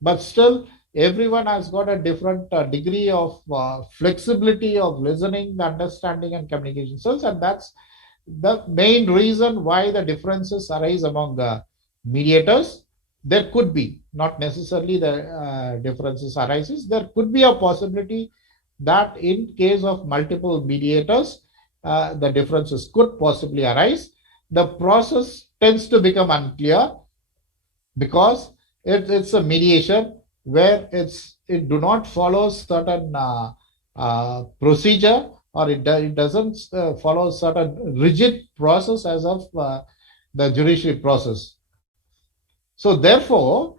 but still everyone has got a different degree of flexibility of listening, understanding, and communication skills, and that's the main reason why the differences arise among mediators. There could be, not necessarily the differences arises, there could be a possibility that in case of multiple mediators, the differences could possibly arise. The process tends to become unclear because it's a mediation where it do not follow certain procedure, or it doesn't follow certain rigid process as of the judiciary process. So therefore,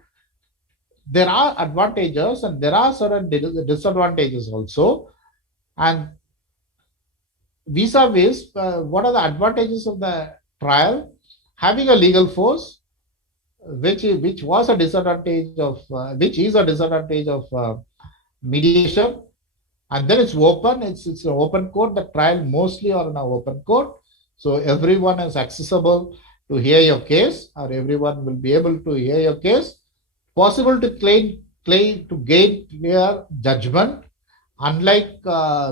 there are advantages and there are certain disadvantages also. And vis-a-vis, what are the advantages of the trial? Having a legal force, which was a disadvantage of, which is a disadvantage of mediation, and then it's open. It's an open court. The trial mostly are in an open court, so everyone is accessible to hear your case, or everyone will be able to hear your case. Possible to claim to gain clear judgment, unlike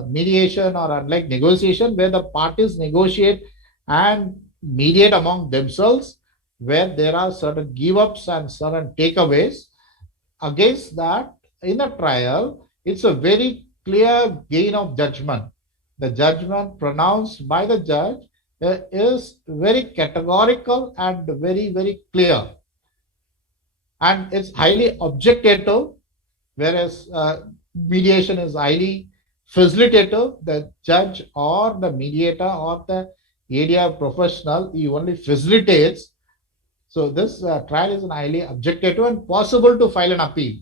mediation or unlike negotiation, where the parties negotiate and mediate among themselves, where there are certain give-ups and certain takeaways. Against that, in a trial, it's a very clear gain of judgment. The judgment pronounced by the judge is very categorical and very, very clear. And it's highly objectative, whereas mediation is highly facilitative. The judge or the mediator or the area professional, he only facilitates. So this trial is highly objectative and possible to file an appeal.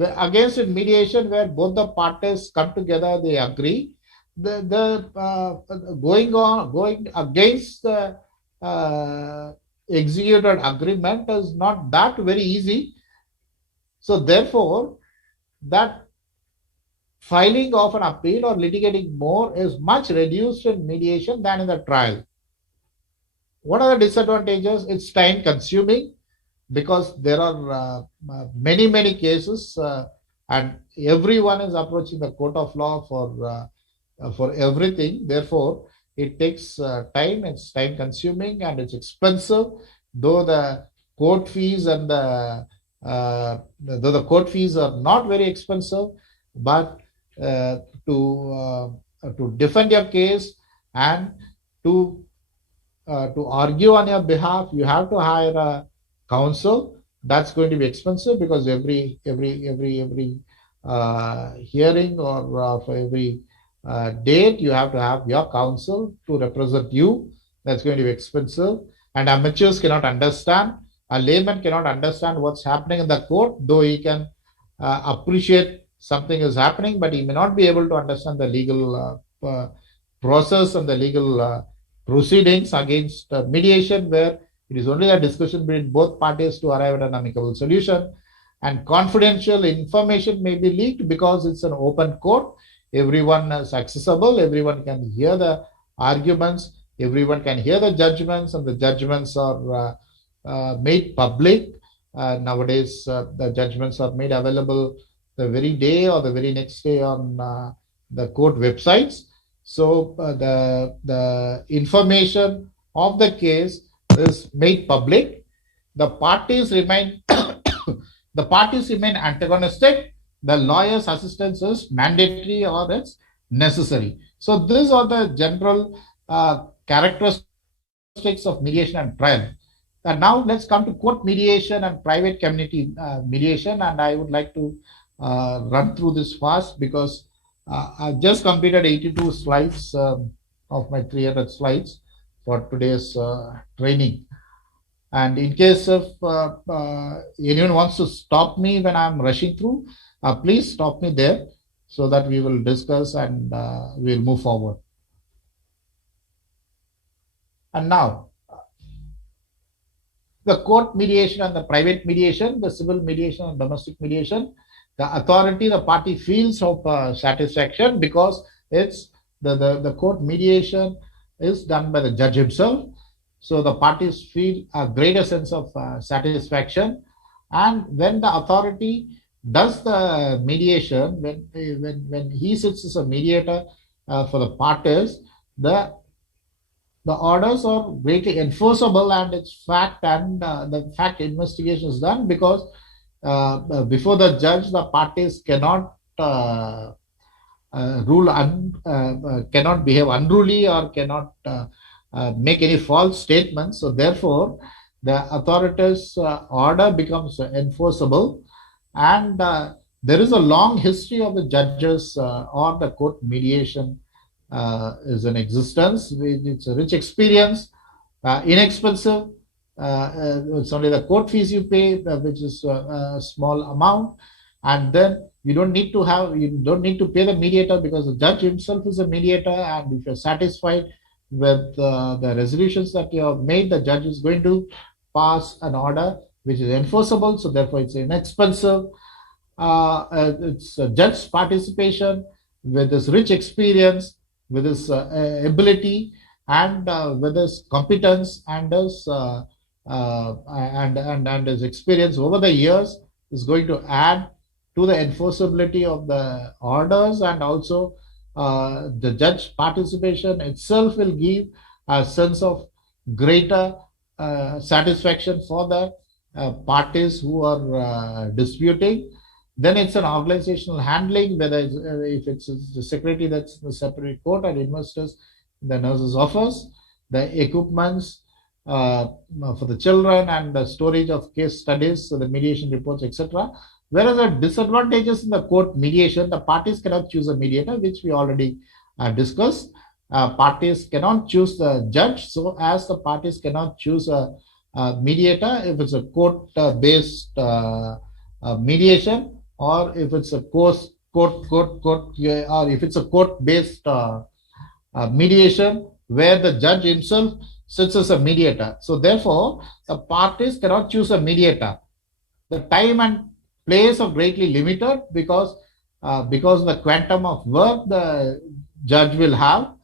Against in mediation, where both the parties come together, they agree. The going against the executed agreement is not that very easy. So therefore, that filing of an appeal or litigating more is much reduced in mediation than in the trial. What are the disadvantages? It's time consuming, because there are many cases and everyone is approaching the court of law for everything. Therefore, it takes time, it's time consuming, and it's expensive. Though the court fees and though the court fees are not very expensive, but to defend your case and to argue on your behalf, you have to hire a counsel. That's going to be expensive, because every hearing or for every date, you have to have your counsel to represent you. That's going to be expensive, and amateurs cannot understand. A layman cannot understand what's happening in the court, though he can appreciate something is happening, but he may not be able to understand the legal process and the legal proceedings. Against mediation, where it is only a discussion between both parties to arrive at an amicable solution, and confidential information may be leaked because it's an open court. Everyone is accessible, everyone can hear the arguments, everyone can hear the judgments, and the judgments are made public. Nowadays, the judgments are made available the very day or the very next day on the court websites. So the information of the case is made public. The parties remain antagonistic. The lawyer's assistance is mandatory or it's necessary. So these are the general characteristics of mediation and trial. Now let's come to court mediation and private community mediation, and I would like to run through this fast because I've just completed 82 slides of my 300 slides for today's training. And in case of anyone wants to stop me when I'm rushing through, please stop me there so that we will discuss and we'll move forward. And now, the court mediation and the private mediation, the civil mediation and domestic mediation, the authority, the party feels of satisfaction because it's the court mediation is done by the judge himself. So the parties feel a greater sense of satisfaction. And when the authority does the mediation, when he sits as a mediator for the parties, the orders are greatly enforceable and it's fact, and the fact investigation is done because before the judge, the parties cannot cannot behave unruly or cannot make any false statements. So therefore, the authorities' order becomes enforceable, and there is a long history of the judges or the court mediation is in existence. It's a rich experience, inexpensive. It's only the court fees you pay, which is a small amount, and then you don't need to pay the mediator because the judge himself is a mediator, and if you're satisfied with the resolutions that you have made, the judge is going to pass an order which is enforceable. So therefore, it's inexpensive. It's a judge's participation with his rich experience, with his ability, and with his competence and his and his experience over the years is going to add to the enforceability of the orders, and also the judge participation itself will give a sense of greater satisfaction for the parties who are disputing. Then it's an organizational handling, whether if it's the secretary that's in the separate court and investors in the nurse's office, the equipments for the children and the storage of case studies, so the mediation reports, etc. Whereas the disadvantages in the court mediation, the parties cannot choose a mediator, which we already discussed. Parties cannot choose the judge, so as the parties cannot choose a mediator if it's a court-based mediation, or if it's a or if it's a court-based mediation where the judge himself sits as a mediator. So therefore, the parties cannot choose a mediator. The time and place are greatly limited because the quantum of work the judge will have,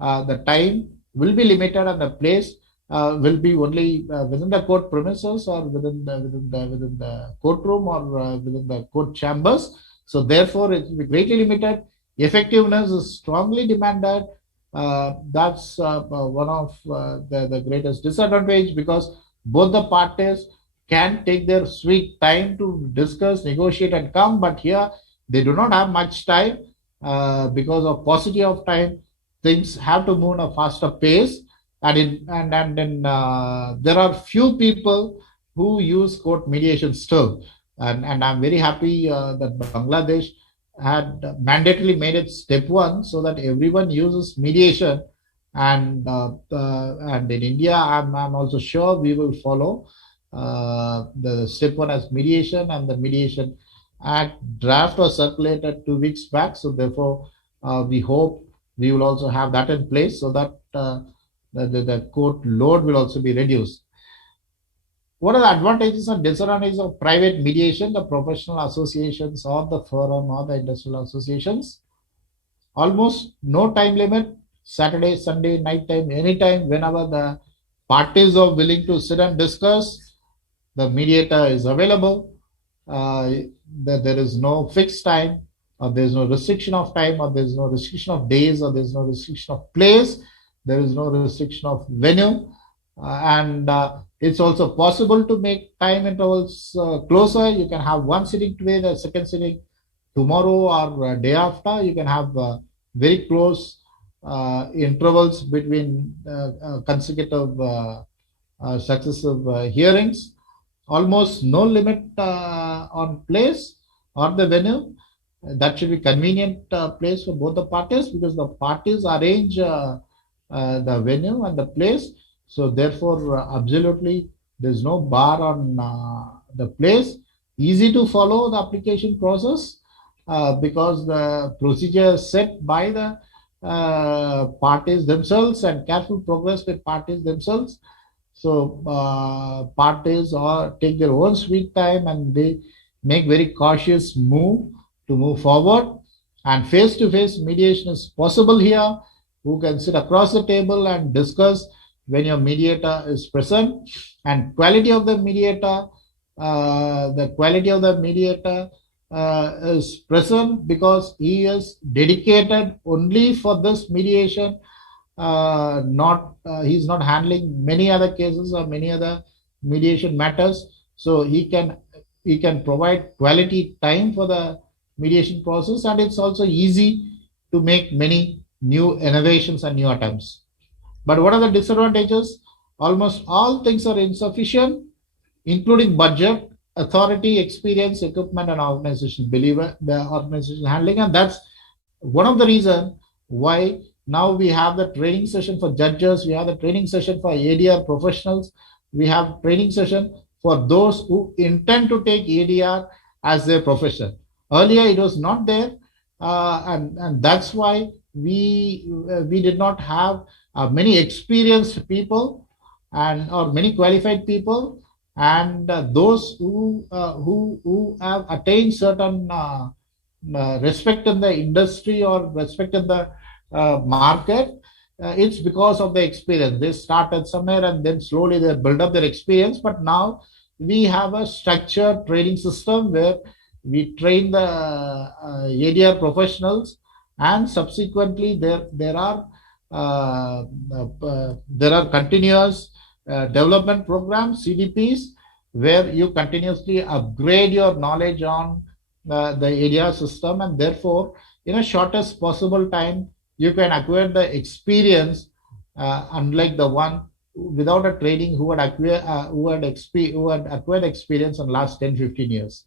the time will be limited, and the place will be only within the court premises or within the courtroom or within the court chambers. So therefore, it will be greatly limited. Effectiveness is strongly demanded. That's one of the greatest disadvantage, because both the parties can take their sweet time to discuss, negotiate, and come, but here they do not have much time because of paucity of time. Things have to move at a faster pace, and then there are few people who use court mediation still, and I'm very happy that Bangladesh had mandatorily made it step one so that everyone uses mediation, and in India I'm also sure we will follow the step one as mediation, and the Mediation Act draft was circulated 2 weeks back. So therefore, we hope we will also have that in place so that the court load will also be reduced. What are the advantages and disadvantages of private mediation? The professional associations or the forum or the industrial associations, almost no time limit, Saturday, Sunday, night time, anytime, whenever the parties are willing to sit and discuss, the mediator is available. There is no fixed time, or there's no restriction of time, or there's no restriction of days, or there's no restriction of place, there is no restriction of venue, and it's also possible to make time intervals closer. You can have one sitting today, the second sitting tomorrow or day after. You can have very close intervals between consecutive successive hearings, almost no limit on place or the venue. That should be convenient place for both the parties, because the parties arrange the venue and the place. So therefore, absolutely, there's no bar on the place. Easy to follow the application process because the procedure is set by the parties themselves and careful progress by parties themselves. So parties take their own sweet time and they make very cautious move to move forward. And face-to-face mediation is possible here. Who can sit across the table and discuss when your mediator is present. And quality of the mediator, is present because he is dedicated only for this mediation. He's not handling many other cases or many other mediation matters. So he can provide quality time for the mediation process, and it's also easy to make many new innovations and new attempts. But what are the disadvantages? Almost all things are insufficient, including budget, authority, experience, equipment, and organization handling. And that's one of the reasons why now we have the training session for judges, we have the training session for ADR professionals, we have training session for those who intend to take ADR as their profession. Earlier it was not there, and that's why we did not have many experienced people or many qualified people, and those who have attained certain respect in the industry or respect in the market. It's because of the experience. They started somewhere and then slowly they build up their experience. But now we have a structured training system where we train the ADR professionals, and subsequently there are continuous development programs, CDPs, where you continuously upgrade your knowledge on the ADR system, and therefore in a shortest possible time you can acquire the experience, unlike the one without a training who had acquired experience in the last 10-15 years.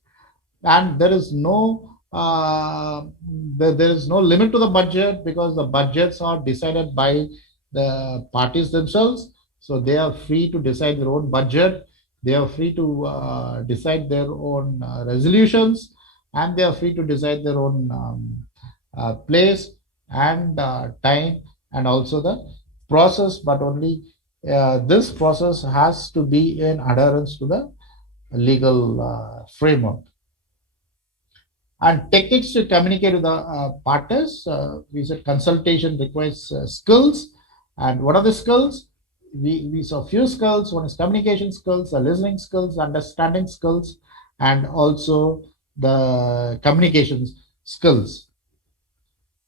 And there is no limit to the budget, because the budgets are decided by the parties themselves. So they are free to decide their own budget, they are free to decide their own resolutions, and they are free to decide their own place and time, and also the process. But only this process has to be in adherence to the legal framework. And techniques to communicate with the partners. We said consultation requires skills. And what are the skills? We saw few skills. One is communication skills, listening skills, understanding skills, and also the communications skills.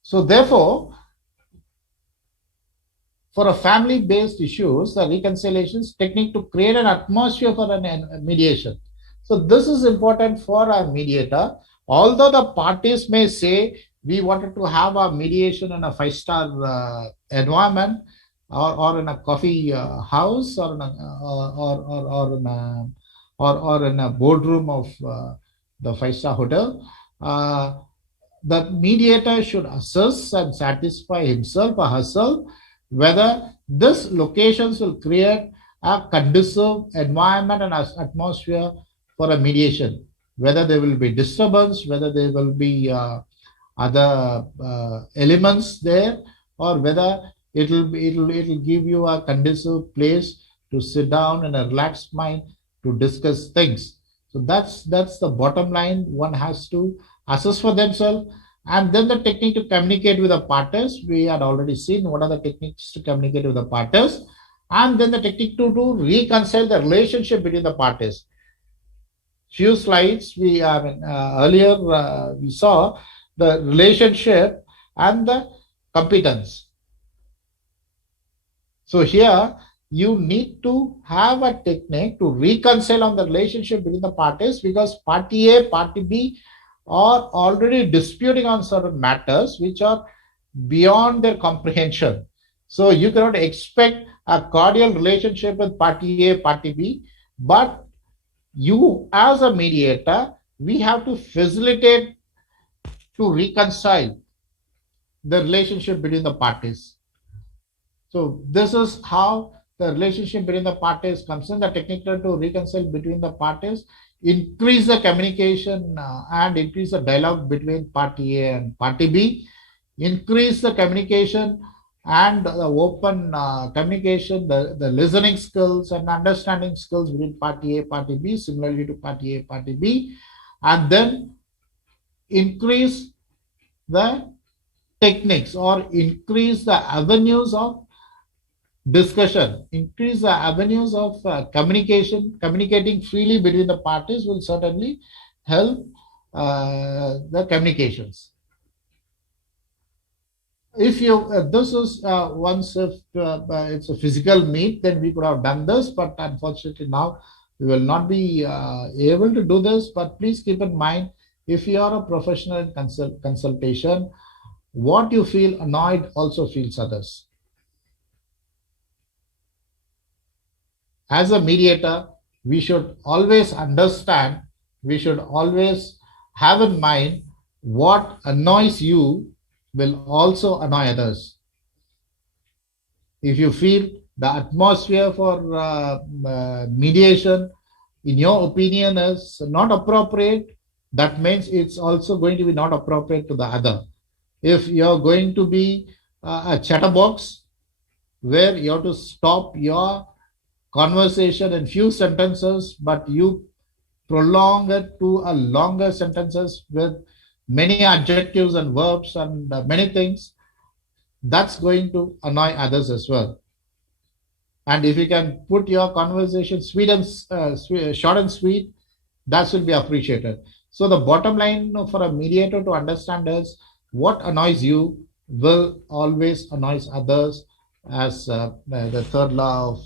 So therefore, for a family-based issues, the reconciliations technique to create an atmosphere for a mediation. So this is important for our mediator. Although the parties may say we wanted to have a mediation in a 5-star environment, or in a coffee house, or in a boardroom of the 5-star hotel, the mediator should assess and satisfy himself or herself whether this locations will create a conducive environment and atmosphere for a mediation, whether there will be disturbance, whether there will be other elements there, or whether it'll give you a conducive place to sit down in a relaxed mind to discuss things. So that's the bottom line. One has to assess for themselves. And then the technique to communicate with the parties. We had already seen what are the techniques to communicate with the parties. And then the technique to reconcile the relationship between the parties. Few slides earlier we saw the relationship and the competence. So here you need to have a technique to reconcile on the relationship between the parties, because party A, party B are already disputing on certain matters which are beyond their comprehension. So you cannot expect a cordial relationship with party A, party B, but you as a mediator, we have to facilitate to reconcile the relationship between the parties. So this is how the relationship between the parties comes in. The technical to reconcile between the parties, increase the communication and increase the dialogue between party A and party B, increase the communication and the open communication, the listening skills and understanding skills between party A, party B, similarly to party A, party B, and then increase the techniques or increase the avenues of discussion, increase the avenues of communicating freely between the parties will certainly help the communications. If you, this is once if it's a physical meet, then we could have done this, but unfortunately now we will not be able to do this. But please keep in mind, if you are a professional in consultation, what you feel annoyed also feels others. As a mediator, we should always understand, we should always have in mind what annoys you will also annoy others. If you feel the atmosphere for mediation, in your opinion, is not appropriate, that means it's also going to be not appropriate to the other. If you're going to be a chatterbox where you have to stop your conversation in few sentences, but you prolong it to a longer sentences with many adjectives and verbs and many things, that's going to annoy others as well. And if you can put your conversation sweet and short and sweet, that will be appreciated. So the bottom line for a mediator to understand is what annoys you will always annoy others, as the third law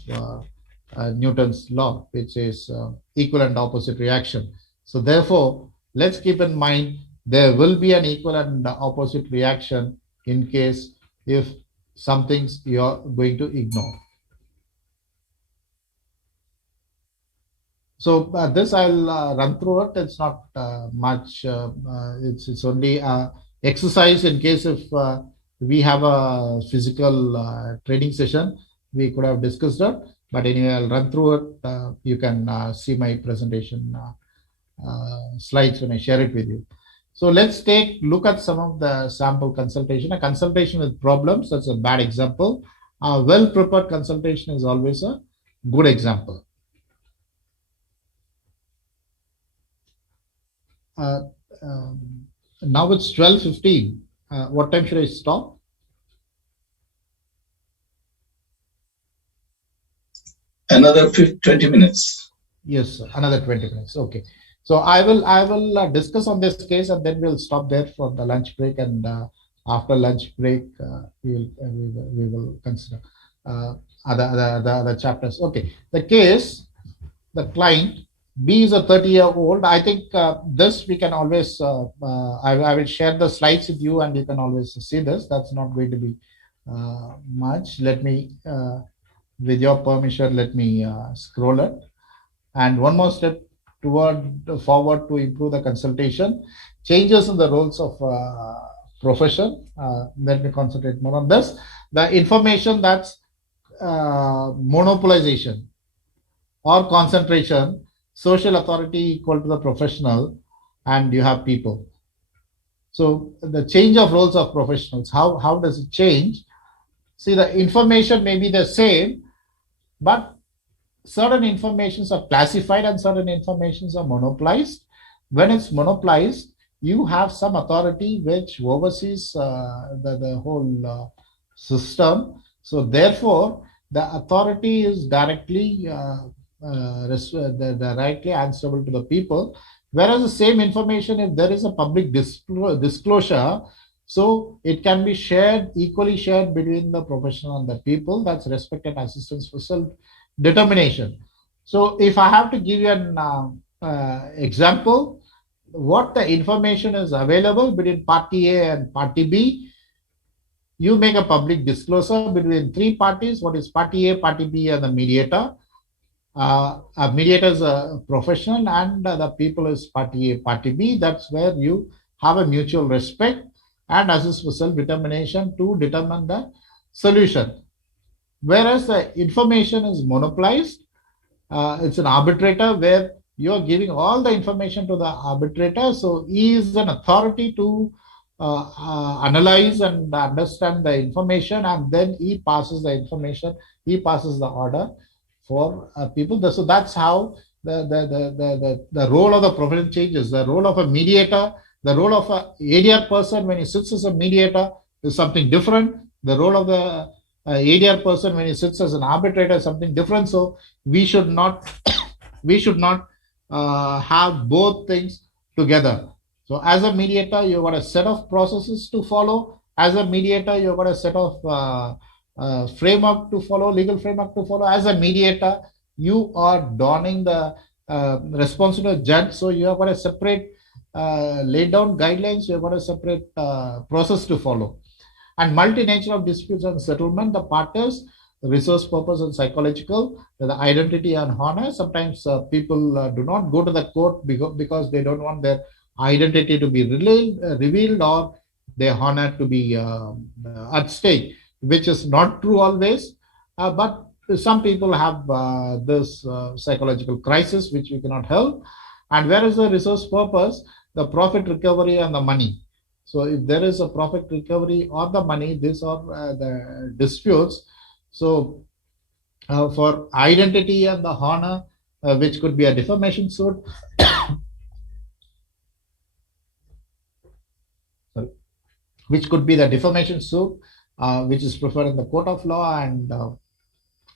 of Newton's law, which is equal and opposite reaction. So therefore, let's keep in mind there will be an equal and opposite reaction in case if some things you're going to ignore. So this I'll run through it. It's not much. It's only exercise in case if we have a physical training session, we could have discussed it. But anyway, I'll run through it. You can see my presentation slides when I share it with you. So let's take look at some of the sample consultation. A consultation with problems, that's a bad example. A well-prepared consultation is always a good example. Now it's 12:15. What time should I stop? Another 20 minutes. Yes, another 20 minutes. Okay. So I will discuss on this case and then we'll stop there for the lunch break, and after lunch break we will consider other chapters. Okay. The case, the client B is a 30-year-old. I think this we can always, I will share the slides with you and you can always see this. That's not going to be much. Let me, with your permission, let me scroll it. And one more step forward to improve the consultation. Changes in the roles of profession. Let me concentrate more on this. The information that's monopolization or concentration. Social authority equal to the professional, and you have people. So the change of roles of professionals, how does it change? See, the information may be the same, but certain informations are classified and certain informations are monopolized. When it's monopolized, you have some authority which oversees the whole system. So therefore, the authority is directly directly answerable to the people, whereas the same information, if there is a public disclosure, so it can be shared, equally shared between the professional and the people. That's respect and assistance for self-determination. So if I have to give you an example, what the information is available between party A and party B, you make a public disclosure between three parties. What is party A, party B, and the mediator. A mediator is a professional, and the people is party A, party B. That's where you have a mutual respect and assist for self-determination to determine the solution. Whereas the information is monopolized, it's an arbitrator where you are giving all the information to the arbitrator. So he is an authority to analyze and understand the information, and then he passes the information, he passes the order for people. So that's how the role of the profession changes. The role of a mediator, the role of a ADR person when he sits as a mediator is something different. The role of the ADR person when he sits as an arbitrator is something different. So we should not have both things together. So as a mediator, you've got a set of processes to follow. As a mediator, you've got a set of framework to follow, legal framework to follow. As a mediator, you are donning the responsible judge. So you have got a separate laid down guidelines. You have got a separate process to follow. And multi-nature of disputes and settlement, the parties, resource purpose and psychological, the identity and honor. Sometimes people do not go to the court because they don't want their identity to be revealed or their honor to be at stake, which is not true always. But some people have this psychological crisis, which we cannot help. And where is the resource purpose? The profit recovery and the money. So if there is a profit recovery or the money, these are the disputes. So for identity and the honor, which could be a defamation suit, which could be the defamation suit, which is preferred in the court of law, and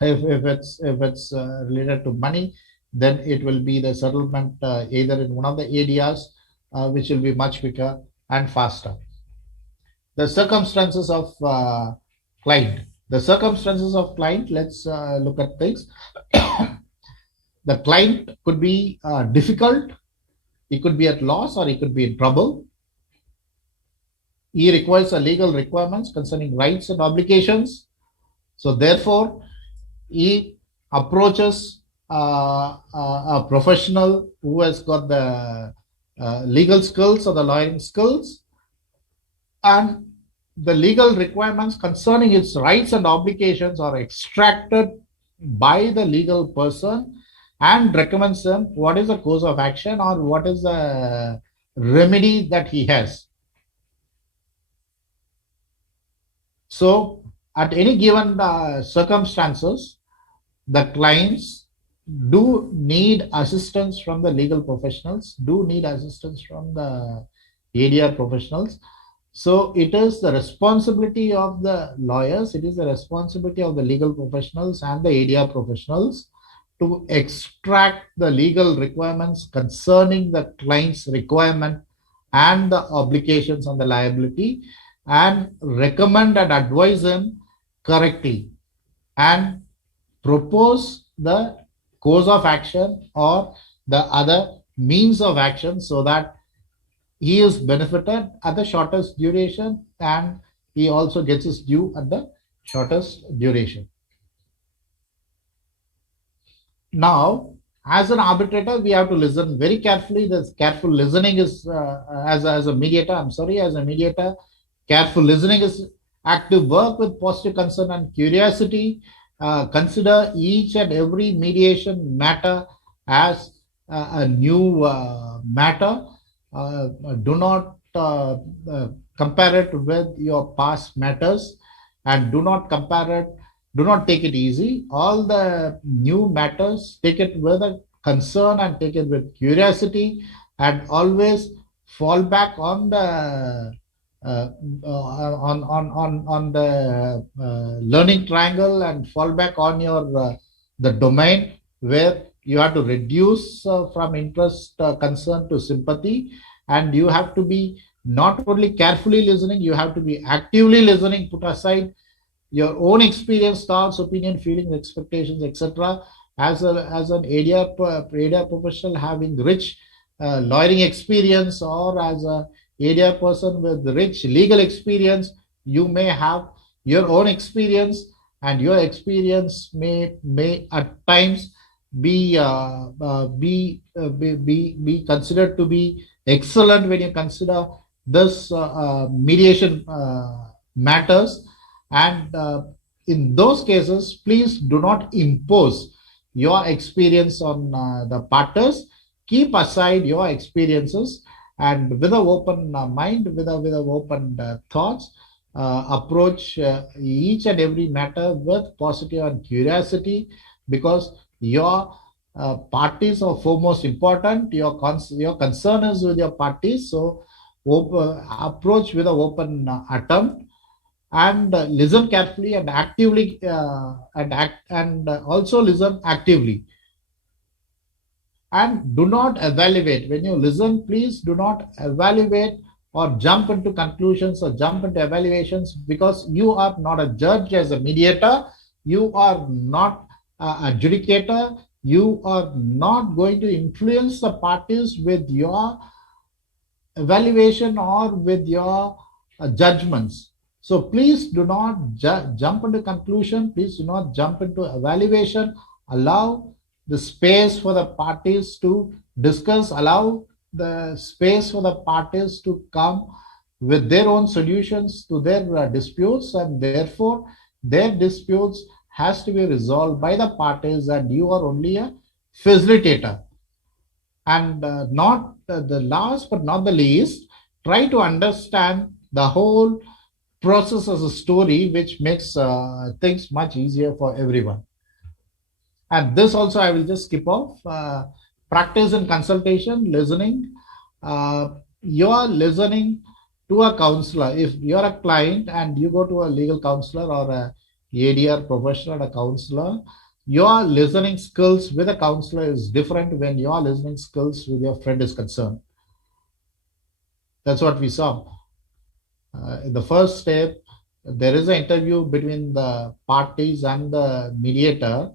if it's related to money, then it will be the settlement either in one of the ADRs, which will be much quicker and faster. The circumstances of client. The circumstances of client, let's look at things. The client could be difficult, he could be at loss, or he could be in trouble. He requires a legal requirements concerning rights and obligations. So therefore, he approaches a professional who has got the legal skills or the lawyering skills, and the legal requirements concerning its rights and obligations are extracted by the legal person and recommends them what is the course of action or what is the remedy that he has. So at any given circumstances, the clients do need assistance from the legal professionals, do need assistance from the ADR professionals. So it is the responsibility of the lawyers, it is the responsibility of the legal professionals and the ADR professionals to extract the legal requirements concerning the client's requirement and the obligations on the liability, and recommend and advise him correctly and propose the course of action or the other means of action so that he is benefited at the shortest duration and he also gets his due at the shortest duration. Now, as an arbitrator, we have to listen very carefully. This careful listening is, as a mediator, as a mediator, careful listening is active work with positive concern and curiosity. Consider each and every mediation matter as a new matter. Do not compare it with your past matters, and do not compare it, do not take it easy. All the new matters, take it with a concern and take it with curiosity, and always fall back on the learning triangle and fall back on your the domain where you have to reduce from interest, concern to sympathy, and you have to be not only carefully listening, you have to be actively listening, put aside your own experience, thoughts, opinion, feelings, expectations, etc. As an ADR professional having rich lawyering experience, or as a ADR person with rich legal experience, You may have your own experience, and your experience may at times be considered to be excellent when you consider this mediation matters. And in those cases, please do not impose your experience on the partners. Keep aside your experiences, and with an open mind, with a open thoughts, approach each and every matter with positive and curiosity, because your parties are foremost important. Your concern is with your parties, so approach with an open attempt, and listen carefully and actively, and also listen actively. And do not evaluate. When you listen, please do not evaluate or jump into conclusions or jump into evaluations, because you are not a judge as a mediator. You are not an adjudicator. You are not going to influence the parties with your evaluation or with your judgments. So please do not jump into conclusion. Please do not jump into evaluation. Allow the space for the parties to discuss. Allow the space for the parties to come with their own solutions to their disputes, and therefore their disputes has to be resolved by the parties, and you are only a facilitator. And not the last but not the least, try to understand the whole process as a story, which makes things much easier for everyone. And this also I will just skip off. Practice in consultation, listening. You're listening to a counselor. If you're a client and you go to a legal counselor or a ADR professional, a counselor, your listening skills with a counselor is different when your listening skills with your friend is concerned. That's what we saw. In the first step, there is an interview between the parties and the mediator,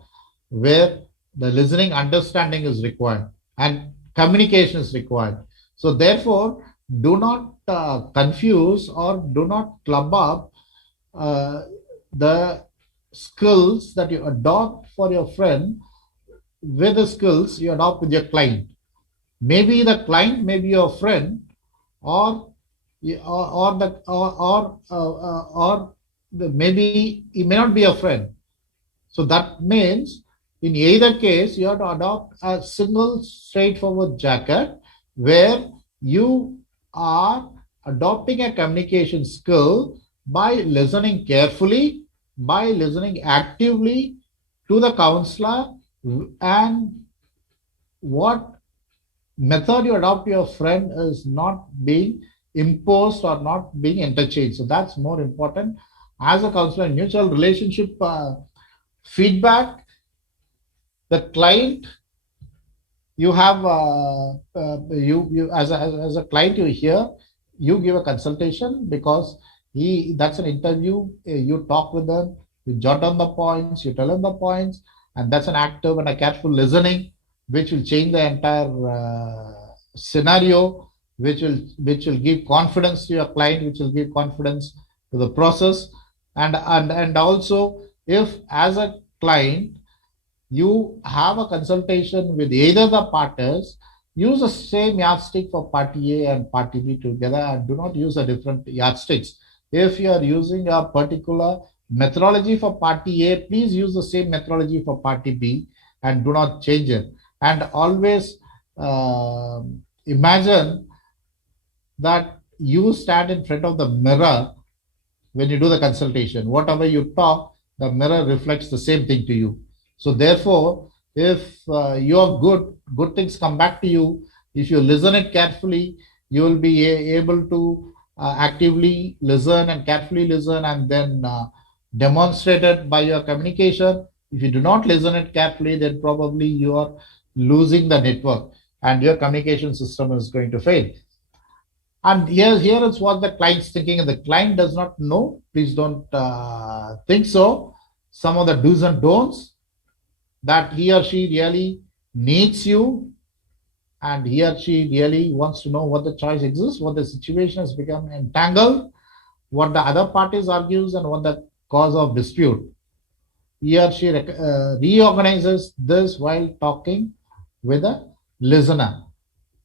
where the listening understanding is required and communication is required. So therefore, do not confuse or do not club up the skills that you adopt for your friend with the skills you adopt with your client. Maybe the client may be your friend, or maybe he may not be a friend. So that means in either case, you have to adopt a single straightforward jacket, where you are adopting a communication skill by listening carefully, by listening actively to the counselor, and what method you adopt to your friend is not being imposed or not being interchanged. So that's more important. As a counselor, mutual relationship feedback, the client, you have you as a client, you hear, you give a consultation, because that's an interview. You talk with them, you jot down the points, you tell them the points, and that's an active and a careful listening, which will change the entire scenario, which will give confidence to your client, which will give confidence to the process. And also, if as a client you have a consultation with either the partners, use the same yardstick for party A and party B together, and do not use a different yardsticks. If you are using a particular methodology for party A, please use the same methodology for party B and do not change it. And always imagine that you stand in front of the mirror when you do the consultation. Whatever you talk, the mirror reflects the same thing to you. So therefore, if your good things come back to you, if you listen it carefully, you will be able to actively listen and carefully listen, and then demonstrate it by your communication. If you do not listen it carefully, then probably you are losing the network and your communication system is going to fail. And here is what the client's thinking, and the client does not know. Please don't think so. Some of the do's and don'ts, that he or she really needs you, and he or she really wants to know what the choice exists, what the situation has become entangled, what the other parties argues and what the cause of dispute. He or she reorganizes this while talking with a listener.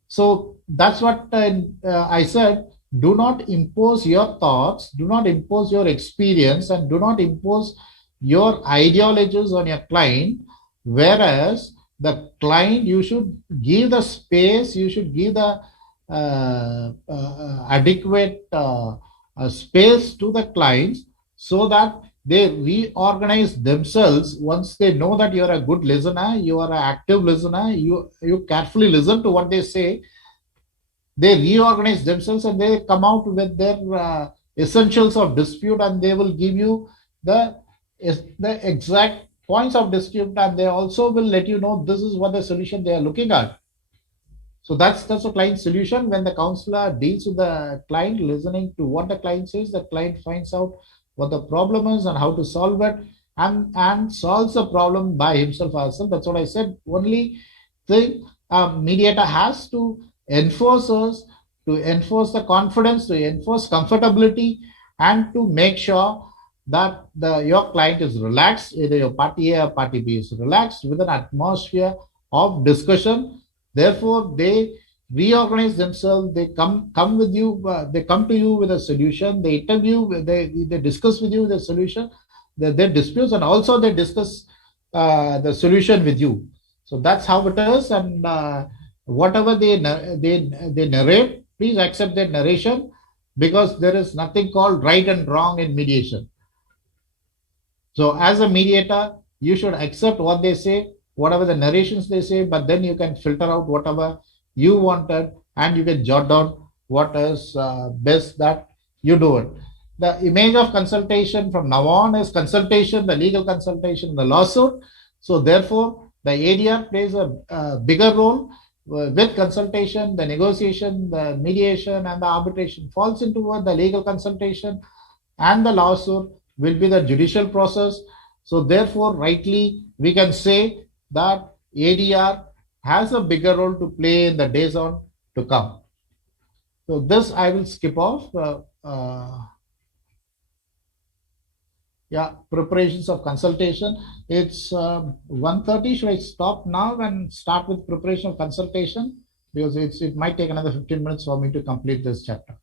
So that's what I said. Do not impose your thoughts, do not impose your experience, and do not impose your ideologies on your client. Whereas the client, you should give the space, you should give the adequate space to the clients so that they reorganize themselves. Once they know that you're a good listener, you are an active listener, you carefully listen to what they say, they reorganize themselves and they come out with their essentials of dispute, and they will give you the exact points of dispute, and they also will let you know this is what the solution they are looking at. So that's a client solution. When the counselor deals with the client, listening to what the client says, the client finds out what the problem is and how to solve it, and solves the problem by himself or herself. That's what I said. Only thing a mediator has to enforce us, to enforce the confidence, to enforce comfortability, and to make sure that your client is relaxed, either your party A or party B is relaxed with an atmosphere of discussion. Therefore, they reorganize themselves. They come with you. They come to you with a solution. They interview. They discuss with you the solution, their disputes, and also they discuss the solution with you. So that's how it is. And whatever they narrate, please accept their narration, because there is nothing called right and wrong in mediation. So as a mediator, you should accept what they say, whatever the narrations they say, but then you can filter out whatever you wanted, and you can jot down what is best that you do it. The image of consultation from now on is consultation, the legal consultation, the lawsuit. So therefore, the ADR plays a bigger role. With consultation, the negotiation, the mediation, and the arbitration falls into the legal consultation, and the lawsuit will be the judicial process. So therefore, rightly, we can say that ADR has a bigger role to play in the days on to come. So this I will skip off. Preparations of consultation. It's 1:30. Should I stop now and start with preparation of consultation? Because it might take another 15 minutes for me to complete this chapter.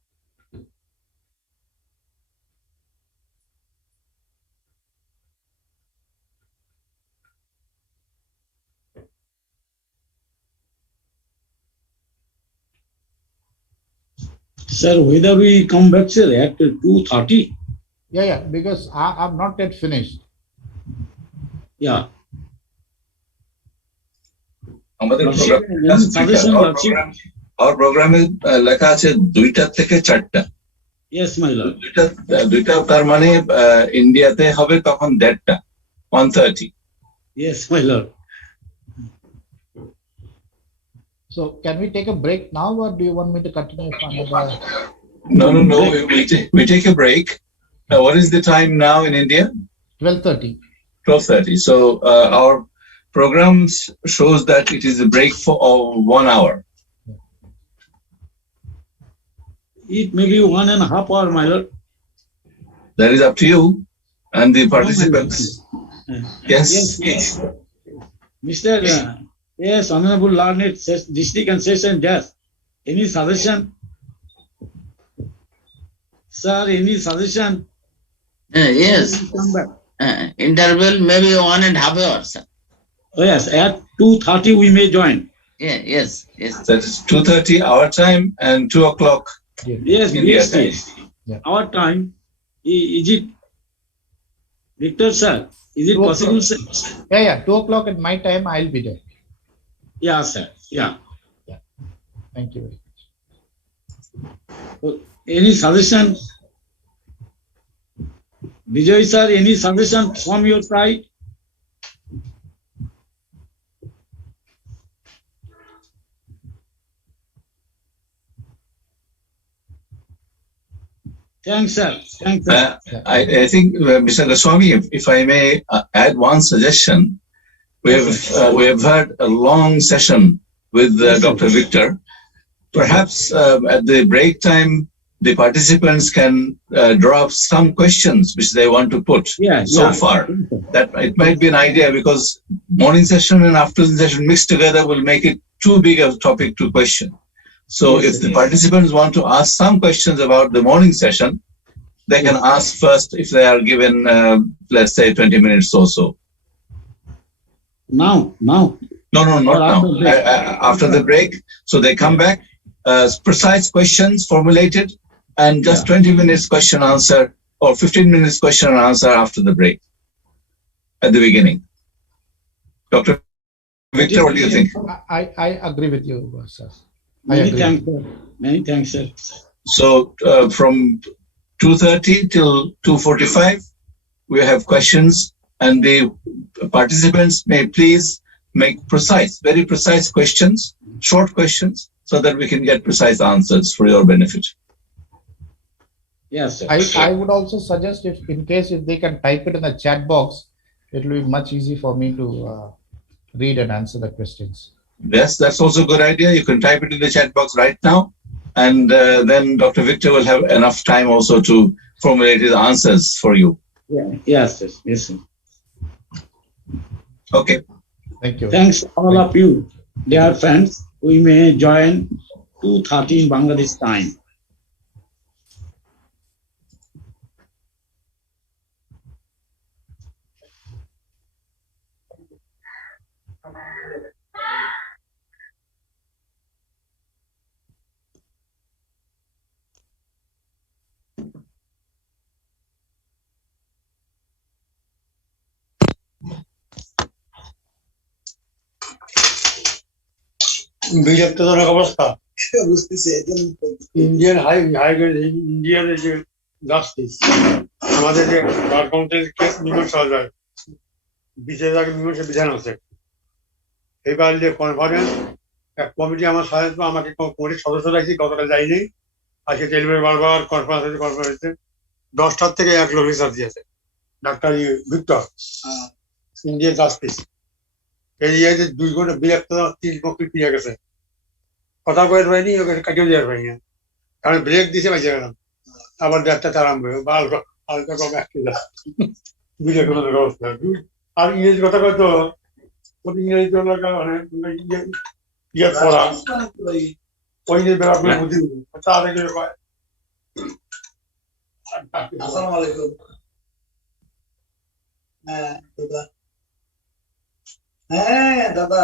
Sir, whether we come back, sir, at 2:30? Yeah, because I'm not yet finished. Yeah. Our program is লেখা আছে 2টা থেকে 4টা. Yes, my lord. 2টা তার মানে ইন্ডিয়াতে হবে তখন 1:30, 1:30. Yes, my lord. So can we take a break now, or do you want me to continue for another? No. We take a break. What is the time now in India? 12:30. 12:30. So our programs shows that it is a break for 1 hour. It may be 1.5 hours, my lord. That is up to you and the participants. Yes. Mr. Yes, Honorable Learned District and Session Judge. Any suggestion? Sir, any suggestion? Yes. Come back. Interval maybe 1.5 hours. Oh, yes, at 2:30 we may join. Yes. That is 2:30 our time and 2 o'clock. Yes, India BST. time. Yeah. Our time. Is it, Victor sir? Is it possible, sir? Yeah. 2 o'clock at my time, I'll be there. Yeah, sir. Yeah. Thank you very much. Any suggestion? Vijay sir, any suggestion from your side? Thanks, sir. I think, Mr. Goswami, if I may add one suggestion, we have had a long session with Dr. Victor. Perhaps at the break time, the participants can draw up some questions which they want to put far. That it might be an idea, because morning session and afternoon session mixed together will make it too big of a topic to question. So if the participants want to ask some questions about the morning session, they can ask first if they are given, let's say, 20 minutes or so. Now? No, not now. After the break. So they come back, precise questions formulated, and just 20 minutes question answer or 15 minutes question and answer after the break at the beginning. Dr. Victor, what do you think? I agree with you, sir. Many thanks, sir. Many thanks, sir. So from 2:30 till 2:45, we have questions, and the participants may please make very precise questions, short questions, so that we can get precise answers for your benefit. Yes, sir. I would also suggest, if they can type it in the chat box, it will be much easier for me to read and answer the questions. Yes, that's also a good idea. You can type it in the chat box right now, and then Dr. Victor will have enough time also to formulate his answers for you. Yeah. Yes, sir. Yes, sir. Okay. Thank you. Thanks all of you, dear friends. We may join 2:30 in Bangladesh time. বিরক্তজনক অবস্থা বুঝতেছি Indian ইন্ডিয়ার যে justice আমাদের যে bar council case মীমাংসা যায় বিচারের আগে মীমাংসা বিধান আছে এবার যে কনফারেন্স এক কমিটি আমার সাথে আমাকে কমিটির সদস্য রাখছি, গতকাল যাইনি, আজকে টেলিভিশনে বারবার কনফারেন্স 10টার থেকে এক লোক রিসার্চ দিয়েছে, ডাক্তার ভিক্টর, ইন্ডিয়ান জাস্টিস। এই যে 2 ঘন্টা বিরক্ত 3 পক্ষে পিয়ে গেছে, কথা কয়ে পাইনি, ওকে কাটিয়ে দেওয়ার পাইনি, কারণ ব্রেক দিছে বাইচে গেলাম, আবার ডাক্তার আরম্ভ হালকা কম একটু বিরক্ত অবস্থা। আর ইংরেজি কথা কয় তো ইংরেজি ইয়ে পড়া ওই যে ব্যাপারগুলো বুঝি তাদের কয়। আসসালামু আলাইকুম। হ্যাঁ দাদা,